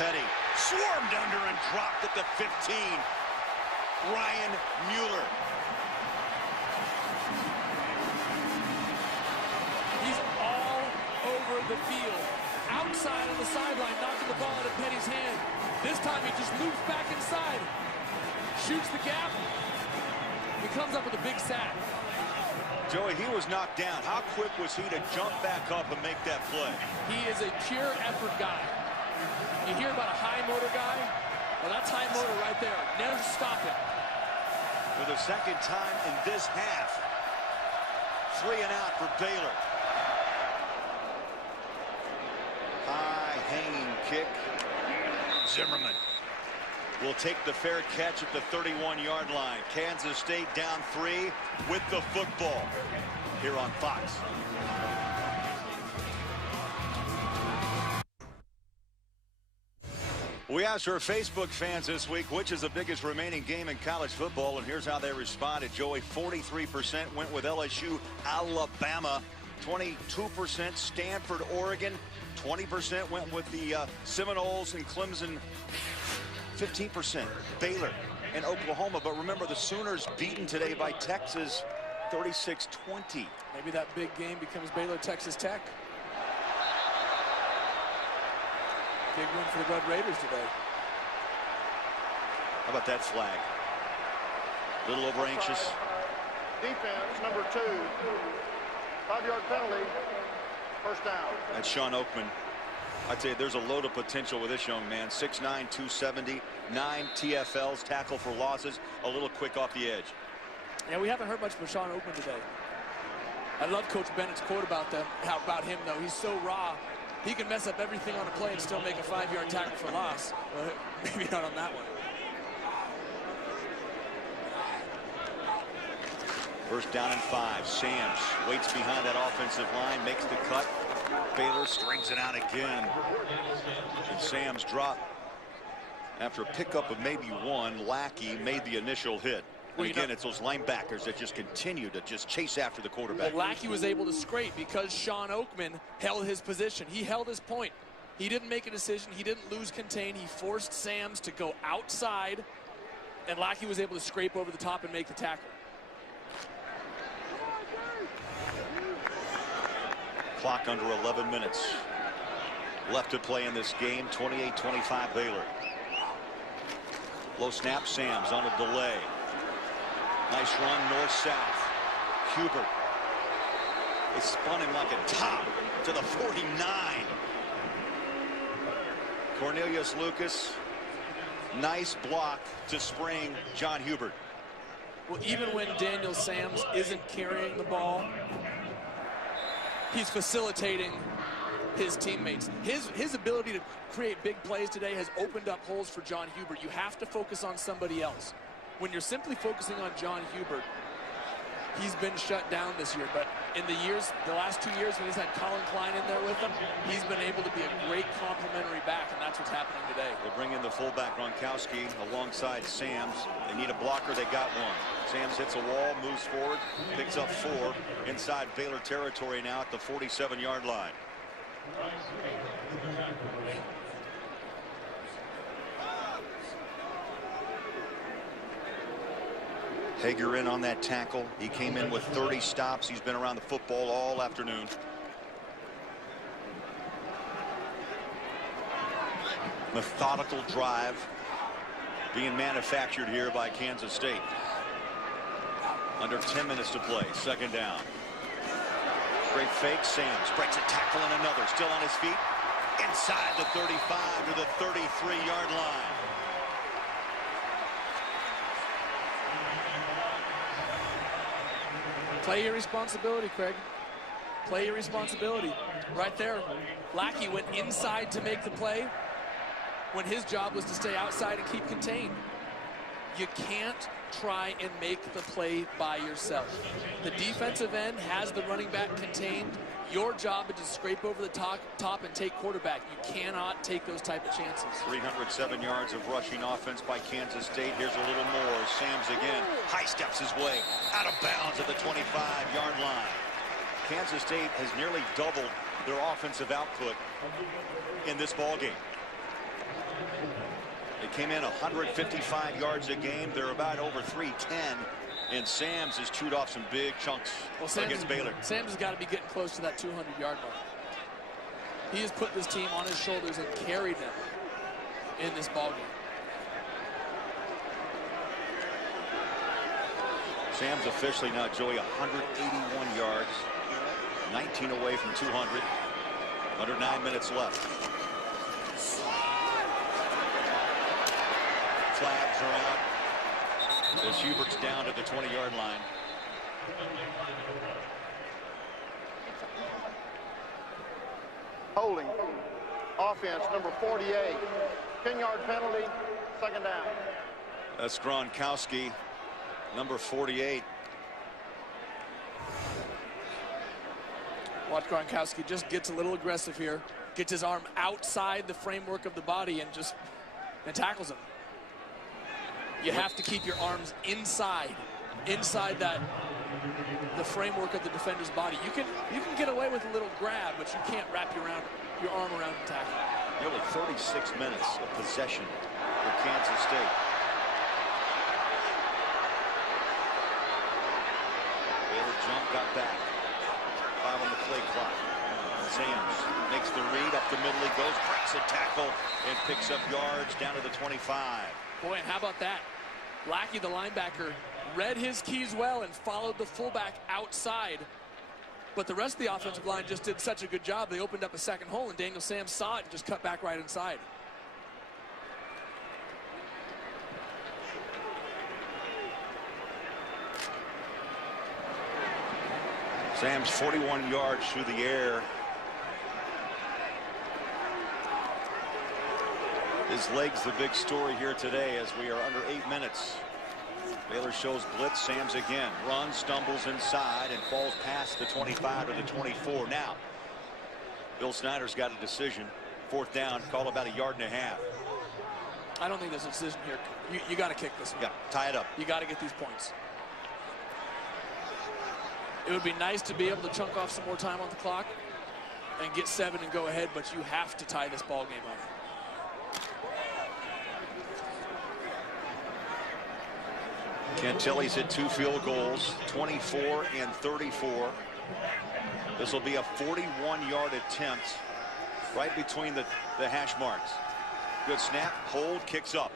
Petty swarmed under and dropped at the 15. Ryan Mueller. He's all over the field. Outside on the sideline, knocking the ball out of Petty's hand. This time he just moves back inside. Shoots the gap. He comes up with a big sack. Joey, he was knocked down. How quick was he to jump back up and make that play? He is a pure effort guy. You hear about a high motor guy? Well, that's high motor right there. Never stop it. For the 2nd time in this half. 3 and out for Baylor. High hanging kick. Zimmerman will take the fair catch at the 31-yard line. Kansas State down 3 with the football here on Fox. We asked our Facebook fans this week which is the biggest remaining game in college football, and here's how they responded. Joey, 43% went with LSU, Alabama, 22% Stanford, Oregon, 20% went with the Seminoles and Clemson, 15% Baylor and Oklahoma. But remember, the Sooners beaten today by Texas 36-20. Maybe that big game becomes Baylor-Texas Tech. Big win for the Red Raiders today. How about that flag? A little over anxious. Defense, number 2. 5-yard penalty. 1st down. That's Sean Oakman. I tell you, there's a load of potential with this young man. 6'9", 270, 9 TFLs, tackle for losses, a little quick off the edge. Yeah, we haven't heard much from Sean Oakman today. I love Coach Bennett's quote about him, though. He's so raw. He can mess up everything on a play and still make a 5-yard tackle for loss. Maybe not on that one. First down and 5. Sams waits behind that offensive line, makes the cut. Baylor strings it out again. And Sams dropped. After a pickup of maybe one, Lackey made the initial hit. And again, it's those linebackers that just continue to just chase after the quarterback. Well, Lackey was able to scrape because Sean Oakman held his position. He held his point. He didn't make a decision. He didn't lose contain. He forced Sams to go outside, and Lackey was able to scrape over the top and make the tackle. Clock under 11 minutes left to play in this game. 28-25 Baylor. Low snap. Sams on a delay. Nice run north-south. Hubert. They spun him like a top to the 49. Cornelius Lucas. Nice block to spring John Hubert. Well, even when Daniel Sams isn't carrying the ball, he's facilitating his teammates. His ability to create big plays today has opened up holes for John Hubert. You have to focus on somebody else. When you're simply focusing on John Hubert, he's been shut down this year. But in the last 2 years when he's had Colin Klein in there with him, he's been able to be a great complementary back, and that's what's happening today. They bring in the fullback Gronkowski alongside Sams. They need a blocker. They got one. Sams hits a wall, moves forward, picks up 4 inside Baylor territory now at the 47-yard line. Hager in on that tackle. He came in with 30 stops. He's been around the football all afternoon. Methodical drive being manufactured here by Kansas State. Under 10 minutes to play. Second down. Great fake. Sams breaks a tackle and another. Still on his feet. Inside the 35 to the 33-yard line. Play your responsibility, Craig. Play your responsibility. Right there, Lackey went inside to make the play when his job was to stay outside and keep contained. You can't try and make the play by yourself. The defensive end has the running back contained. Your job is to scrape over the top and take quarterback. You cannot take those type of chances. 307 yards of rushing offense by Kansas State. Here's a little more. Sams again. High steps his way out of bounds at the 25-yard line. Kansas State has nearly doubled their offensive output in this ballgame. They came in 155 yards a game. They're about over 310. And Sams has chewed off some big chunks against Baylor. Sams has got to be getting close to that 200-yard mark. He has put this team on his shoulders and carried them in this ballgame. Sams officially now, Joey, 181 yards, 19 away from 200. Under 9 minutes left. Flags are out. As Hubert's down to the 20-yard line. Holding. Offense, number 48. 10-yard penalty, second down. That's Gronkowski, number 48. Watch Gronkowski just gets a little aggressive here. Gets his arm outside the framework of the body and tackles him. You have to keep your arms inside the framework of the defender's body. You can get away with a little grab, but you can't wrap your arm around the tackle. Nearly 36 minutes of possession for Kansas State. Baylor jump, got back. 5 on the play clock. Sams makes the read up the middle. He goes, breaks a tackle, and picks up yards down to the 25. Boy, and how about that? Lackey, the linebacker, read his keys well and followed the fullback outside. But the rest of the offensive line just did such a good job. They opened up a second hole, and Daniel Sams saw it and just cut back right inside. Sam's 41 yards through the air. His legs the big story here today as we are under 8 minutes. Baylor shows blitz. Sam's again runs, stumbles inside, and falls past the 25 to the 24. Now, Bill Snyder's got a decision. 4th down, call about 1.5 yards. I don't think there's a decision here. You got to kick this one. Yeah, tie it up. You got to get these points. It would be nice to be able to chunk off some more time on the clock and get 7 and go ahead, but you have to tie this ball game up. Cantelli's hit 2 field goals, 24 and 34. This will be a 41-yard attempt right between the hash marks. Good snap, hold, kicks up.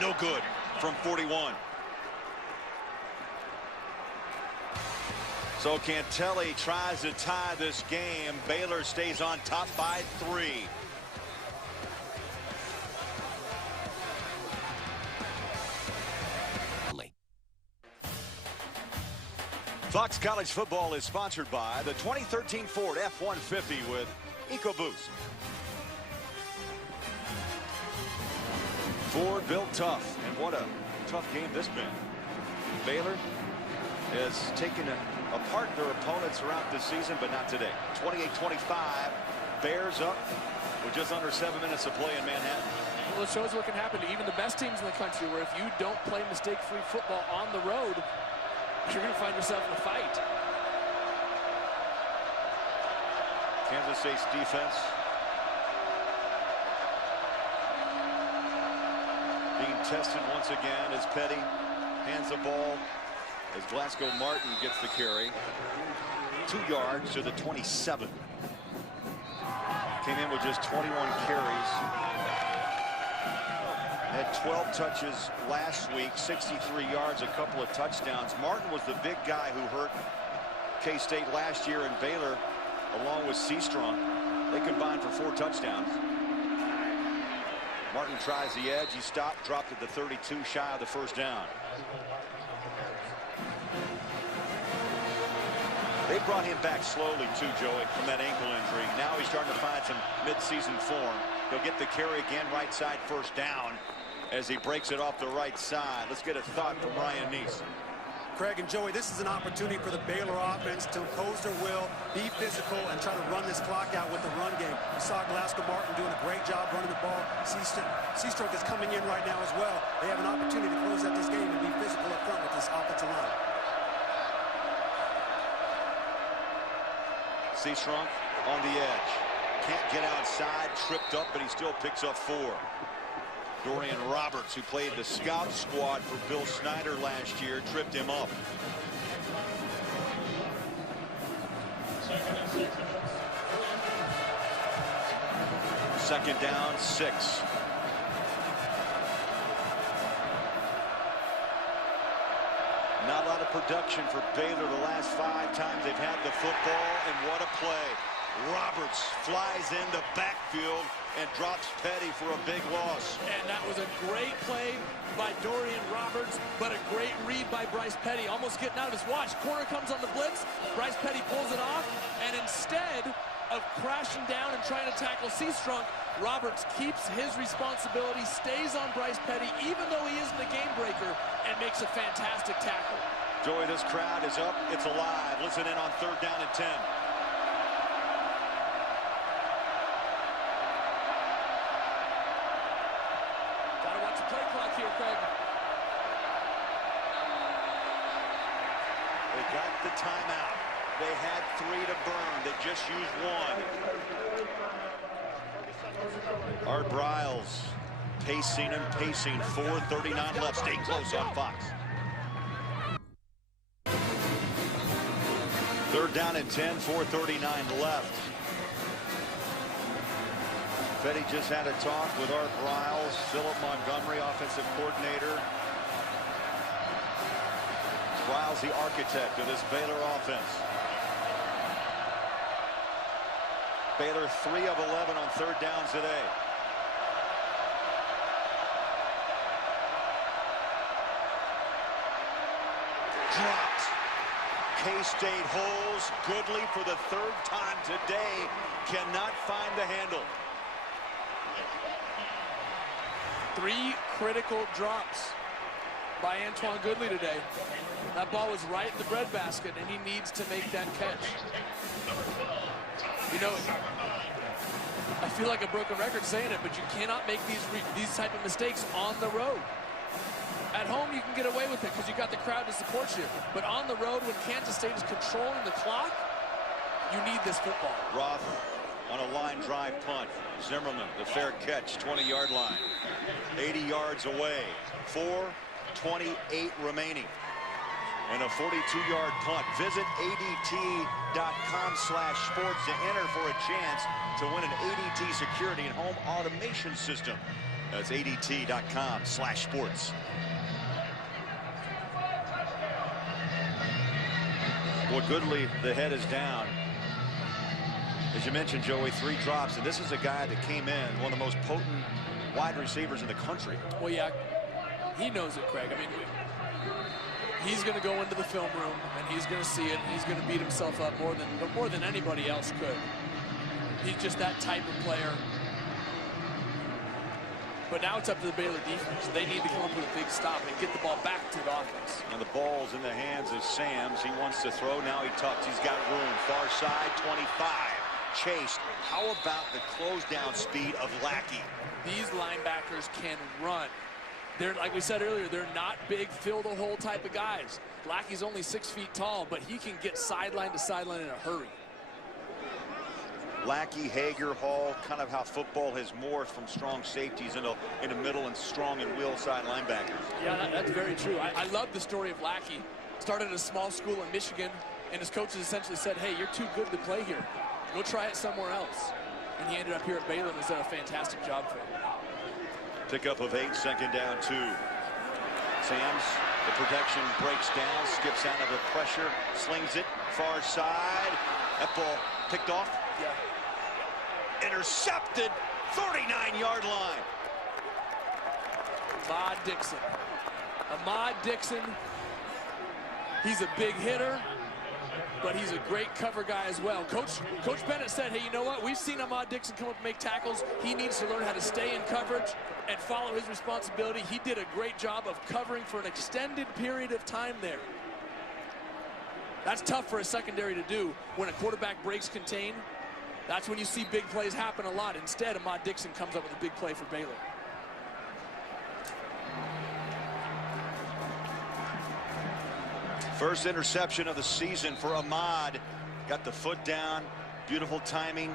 No good from 41. So Cantelli tries to tie this game. Baylor stays on top by 3. Fox College Football is sponsored by the 2013 Ford F-150 with EcoBoost. Ford built tough, and what a tough game this been. Baylor has taken apart their opponents throughout the season, but not today. 28-25, Bears up with just under 7 minutes of play in Manhattan. Well, it shows what can happen to even the best teams in the country, where if you don't play mistake-free football on the road, you're going to find yourself in a fight. Kansas State's defense being tested once again as Petty hands the ball as Glasgow Martin gets the carry. 2 yards to the 27. Came in with just 21 carries. Had 12 touches last week, 63 yards, a couple of touchdowns. Martin was the big guy who hurt K-State last year, and Baylor, along with Seastrong, they combined for 4 touchdowns. Martin tries the edge. He stopped, dropped at the 32, shy of the 1st down. They brought him back slowly, too, Joey, from that ankle injury. Now he's starting to find some mid-season form. He'll get the carry again, right side, 1st down, as he breaks it off the right side. Let's get a thought from Ryan Neese. Craig and Joey, this is an opportunity for the Baylor offense to impose their will, be physical, and try to run this clock out with the run game. We saw Glasgow Martin doing a great job running the ball. Seastrong is coming in right now as well. They have an opportunity to close out this game and be physical up front with this offensive line. Seastrong on the edge. Can't get outside, tripped up, but he still picks up 4. Dorian Roberts, who played the scout squad for Bill Snyder last year, tripped him up. Second down, 6. Not a lot of production for Baylor the last 5 times they've had the football, and what a play. Roberts flies into backfield and drops Petty for a big loss. And that was a great play by Dorian Roberts, but a great read by Bryce Petty. Almost getting out of his watch. Corner comes on the blitz. Bryce Petty pulls it off, and instead of crashing down and trying to tackle Seastrong, Roberts keeps his responsibility, stays on Bryce Petty, even though he isn't a game breaker, and makes a fantastic tackle. Joey, this crowd is up. It's alive. Listen in on 3rd down and 10. Gotta watch the play clock here, Craig. They got the timeout. They had 3 to burn. They just used 1. Art Briles pacing and pacing. 4:39 left. Stay close on Fox. 3rd down and 10. 4:39 left. Petty just had a talk with Art Briles, Philip Montgomery, offensive coordinator. Briles, the architect of this Baylor offense. Baylor 3 of 11 on 3rd downs today. Dropped. K-State holds. Goodley for the third time today cannot find the handle. 3 critical drops by Antoine Goodley today. That ball was right in the breadbasket, and he needs to make that catch. You know, I feel like a broken record saying it, but you cannot make these type of mistakes on the road. At home, you can get away with it because you got the crowd to support you. But on the road, when Kansas State is controlling the clock, you need this football. Roth on a line drive punt. Zimmerman, the fair catch, 20-yard line. 80 yards away. 4:28 remaining. And a 42-yard punt. Visit ADT.com/sports to enter for a chance to win an ADT security and home automation system. That's ADT.com/sports. Well, Goodley, the head is down. As you mentioned, Joey, 3 drops, and this is a guy that came in, one of the most potent wide receivers in the country. Well, yeah, he knows it, Craig. I mean, he's going to go into the film room, and he's going to see it, and he's going to beat himself up more than anybody else could. He's just that type of player. But now it's up to the Baylor defense. They need to come up with a big stop and get the ball back to the offense. And the ball's in the hands of Sams. He wants to throw. Now he tucks. He's got room. Far side, 25. Chased. How about the close down speed of Lackey? These linebackers can run. They're, like we said earlier, they're not big, fill the hole type of guys. Lackey's only 6 feet tall, but he can get sideline to sideline in a hurry. Lackey, Hager, Hall, kind of how football has morphed from strong safeties into middle and strong and wheel side linebackers. Yeah, that's very true. I love the story of Lackey. Started at a small school in Michigan, and his coaches essentially said, hey, you're too good to play here. Go try it somewhere else. And he ended up here at Baylor and has done a fantastic job for him. Pickup of 8, second down 2. Sams, the protection breaks down, skips out of the pressure, slings it, far side. That ball picked off. Yeah. Intercepted, 39-yard line. Ahmad Dixon. Ahmad Dixon, he's a big hitter, but he's a great cover guy as well. Coach Bennett said, hey, you know what? We've seen Ahmad Dixon come up and make tackles. He needs to learn how to stay in coverage and follow his responsibility. He did a great job of covering for an extended period of time there. That's tough for a secondary to do when a quarterback breaks contain. That's when you see big plays happen a lot. Instead, Ahmad Dixon comes up with a big play for Baylor. First interception of the season for Ahmad. Got the foot down. Beautiful timing.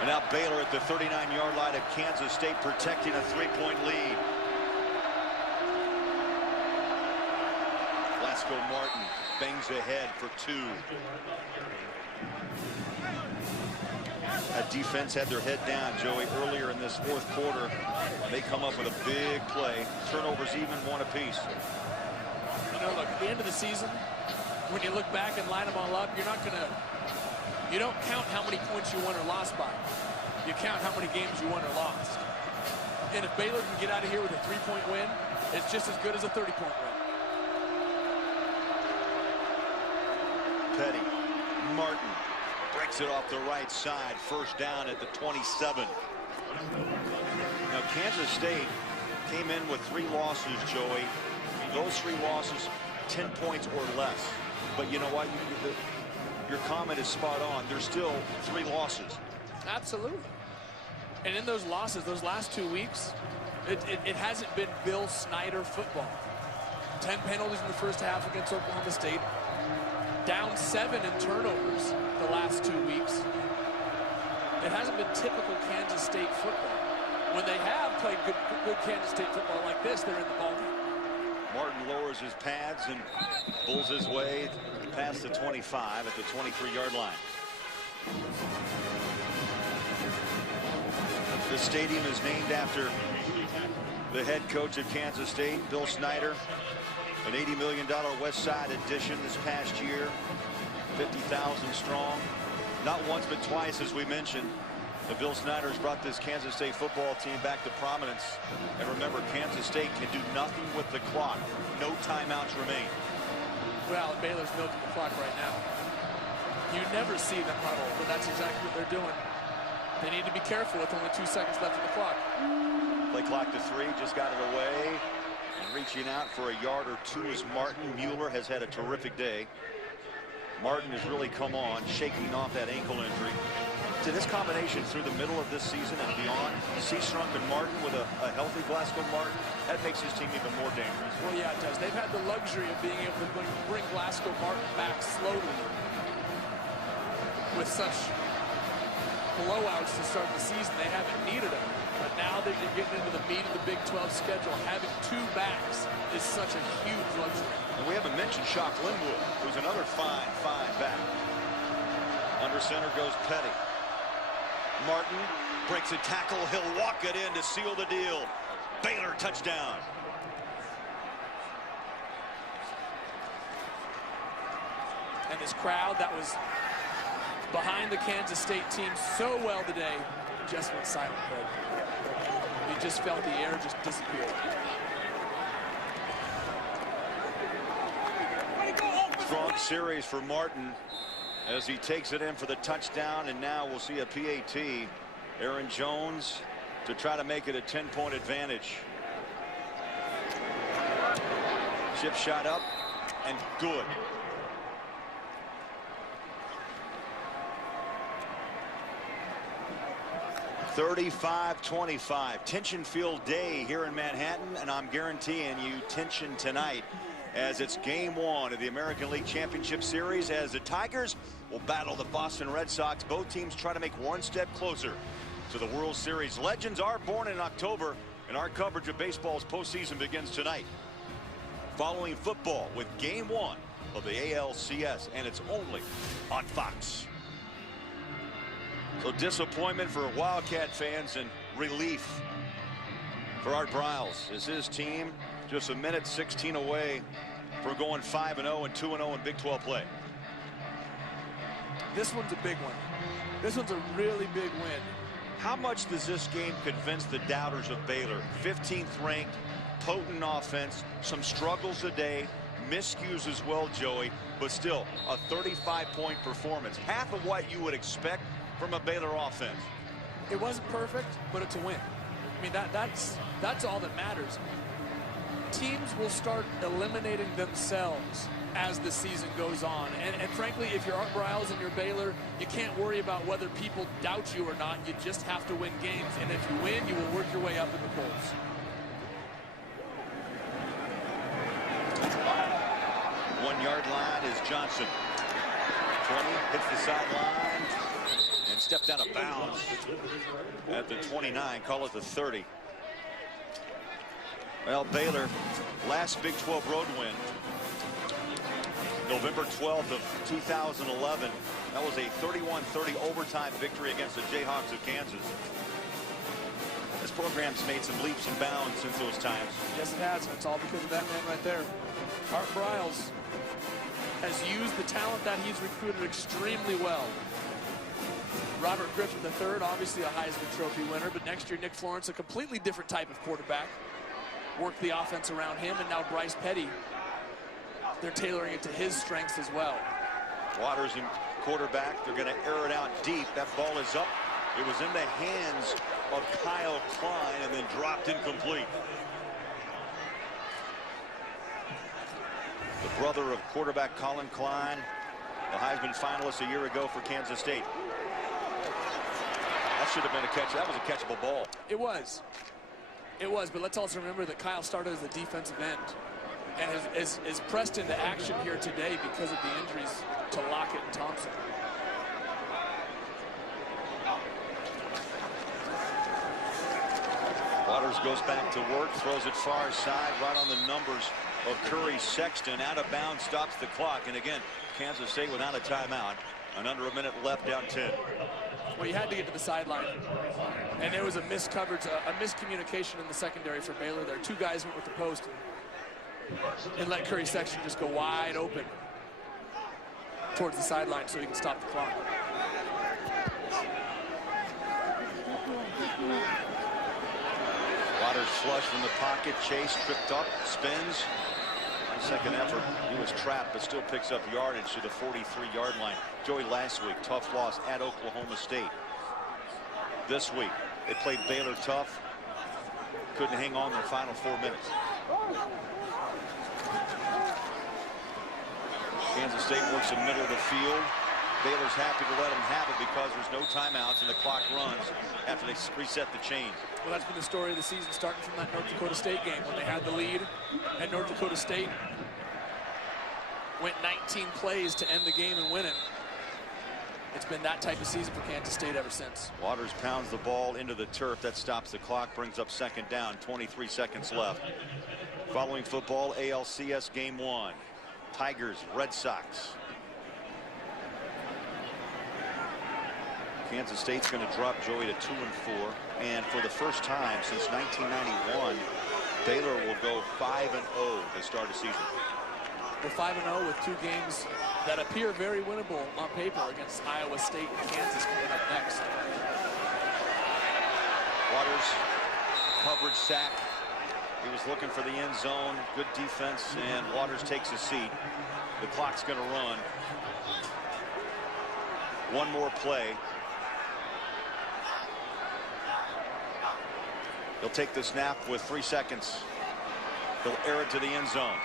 And now Baylor at the 39-yard line of Kansas State, protecting a 3-point lead. Glasgow Martin bangs ahead for 2. That defense had their head down, Joey, earlier in this 4th quarter. They come up with a big play. Turnovers even one apiece. You know, look, at the end of the season, when you look back and line them all up, you don't count how many points you won or lost by. You count how many games you won or lost. And if Baylor can get out of here with a 3-point win, it's just as good as a 30-point win. Petty, Martin breaks it off the right side. First down at the 27. Now Kansas State came in with 3 losses, Joey. Those 3 losses, 10 points or less. But you know what? Your comment is spot on. There's still 3 losses. Absolutely. And in those losses, those last 2 weeks, it hasn't been Bill Snyder football. 10 penalties in the first half against Oklahoma State. Down 7 in turnovers the last 2 weeks. It hasn't been typical Kansas State football. When they have played good Kansas State football like this, they're in the ballgame. Martin lowers his pads and pulls his way past the 25 at the 23-yard line. The stadium is named after the head coach of Kansas State, Bill Snyder. An $80 million West Side edition this past year. 50,000 strong. Not once but twice, as we mentioned, Bill Snyder's brought this Kansas State football team back to prominence. And remember, Kansas State can do nothing with the clock. No timeouts remain. Well, Baylor's milking the clock right now. You never see them huddle, but that's exactly what they're doing. They need to be careful with only 2 seconds left on the clock. Play clock to 3, just got it away. And reaching out for a yard or two is Martin. Mueller has had a terrific day. Martin has really come on, shaking off that ankle injury. To this combination through the middle of this season and beyond, Seastrunk and Martin with a healthy Glasgow Martin, that makes his team even more dangerous. Well, yeah, it does. They've had the luxury of being able to bring Glasgow Martin back slowly with such blowouts to start the season. They haven't needed them. But now that you're getting into the meat of the Big 12 schedule, having 2 backs is such a huge luxury. And we haven't mentioned Shock Linwood, who's another fine back. Under center goes Petty. Martin breaks a tackle. He'll walk it in to seal the deal. Baylor touchdown. And this crowd that was behind the Kansas State team so well today just went silent. You just felt the air just disappear. Strong series for Martin as he takes it in for the touchdown, and now we'll see a PAT. Aaron Jones to try to make it a 10-point advantage. Chip shot up and good. (35-25) tension-filled day here in Manhattan, and I'm guaranteeing you tension tonight as it's game 1 of the American League Championship Series, as the Tigers will battle the Boston Red Sox. Both teams try to make one step closer to the World Series. Legends are born in October, and our coverage of baseball's postseason begins tonight. Following football with game 1 of the ALCS, and it's only on Fox. So disappointment for Wildcat fans and relief for Art Briles as his team just a minute 16 away from going 5-0 and 2-0 in Big 12 play. This one's a big one. This one's a really big win. How much does this game convince the doubters of Baylor? 15th ranked, potent offense, some struggles today, miscues as well, Joey, but still a 35-point performance. Half of what you would expect from a Baylor offense. It wasn't perfect, but it's a win. I mean, that's all that matters. Teams will start eliminating themselves as the season goes on. And frankly, if you're Art Briles and you're Baylor, you can't worry about whether people doubt you or not. You just have to win games. And if you win, you will work your way up in the polls. One-yard line is Johnson. 20, hits the sideline, and stepped out of bounds at the 29, call it the 30. Well, Baylor, last Big 12 road win, November 12th of 2011. That was a 31-30 overtime victory against the Jayhawks of Kansas. This program's made some leaps and bounds since those times. Yes, it has, and it's all because of that man right there. Art Briles has used the talent that he's recruited extremely well. Robert Griffin III, obviously a Heisman Trophy winner, but next year Nick Florence, a completely different type of quarterback. Work the offense around him, and now Bryce Petty. They're tailoring it to his strengths as well. Waters in quarterback. They're going to air it out deep. That ball is up. It was in the hands of Kyle Klein and then dropped incomplete. The brother of quarterback Colin Klein, the Heisman finalist a year ago for Kansas State. That should have been a catch. That was a catchable ball. It was. It was, but let's also remember that Kyle started as a defensive end and is pressed into action here today because of the injuries to Lockett and Thompson. Waters goes back to work, throws it far side, right on the numbers of Curry Sexton. Out of bounds, stops the clock, and again, Kansas State without a timeout, and under a minute left, down 10. Well, you had to get to the sideline, and there was a miscoverage, a miscommunication in the secondary for Baylor there. Two guys went with the post and let Curry Sexton just go wide open towards the sideline so he can stop the clock. Waters flush from the pocket. Chase tripped up, spins. Second effort, he was trapped, but still picks up yardage to the 43-yard line. Joey, last week, tough loss at Oklahoma State. This week, they played Baylor tough. Couldn't hang on their final 4 minutes. Kansas State works the middle of the field. Baylor's happy to let them have it because there's no timeouts and the clock runs after they reset the chains. Well, that's been the story of the season, starting from that North Dakota State game when they had the lead at North Dakota State. Went 19 plays to end the game and win it. It's been that type of season for Kansas State ever since. Waters pounds the ball into the turf. That stops the clock, brings up second down, 23 seconds left. Following football, ALCS Game 1. Tigers, Red Sox. Kansas State's going to drop Joey to 2-4. And for the first time since 1991, Baylor will go 5-0 to start the season. We're 5-0 with 2 games that appear very winnable on paper against Iowa State and Kansas coming up next. Waters, coverage sack. He was looking for the end zone. Good defense, and Waters takes his seat. The clock's going to run. One more play. He'll take the snap with 3 seconds. He'll air it to the end zone.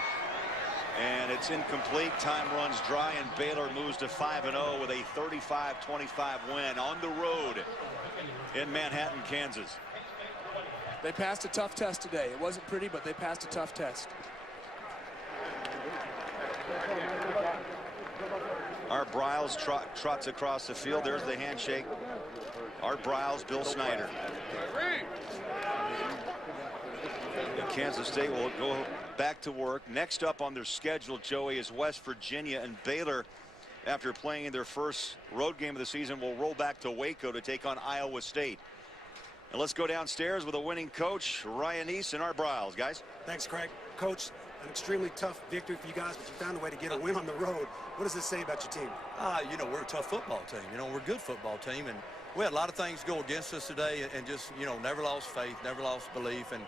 And it's incomplete. Time runs dry, and Baylor moves to 5-0 with a 35-25 win on the road in Manhattan, Kansas. They passed a tough test today. It wasn't pretty, but they passed a tough test. Art Briles trots across the field. There's the handshake. Art Briles, Bill Snyder. And Kansas State will go back to work. Next up on their schedule, Joey, is West Virginia, and Baylor, after playing in their first road game of the season, will roll back to Waco to take on Iowa State. And let's go downstairs with a winning coach, Ryan East and Art Briles. Guys. Thanks, Craig. Coach, an extremely tough victory for you guys, but you found a way to get a win on the road. What does this say about your team? You know, we're a tough football team. You know, we're a good football team, and we had a lot of things go against us today, and just, you know, never lost faith, never lost belief, and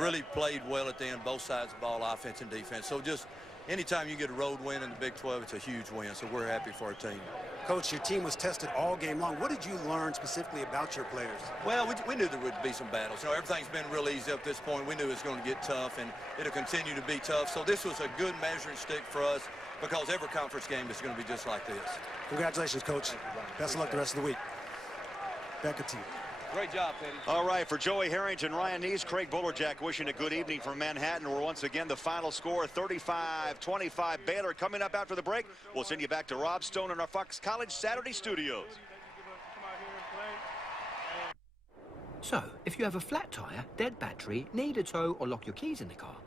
really played well at the end, both sides of the ball, offense and defense. So just anytime you get a road win in the Big 12, it's a huge win, so we're happy for our team. Coach, your team was tested all game long. What did you learn specifically about your players? Well, we knew there would be some battles. You know, everything's been real easy up this point. We knew it was going to get tough, and it'll continue to be tough. So this was a good measuring stick for us because every conference game is going to be just like this. Congratulations, Coach. Best of luck the rest of the week. Back to you. Great job, Petty. All right, for Joey Harrington, Ryan Neese, Craig Bullerjack wishing a good evening from Manhattan, where once again the final score 35-25 Baylor. Coming up after the break, we'll send you back to Rob Stone in our Fox College Saturday studios. So, if you have a flat tyre, dead battery, need a tow or lock your keys in the car,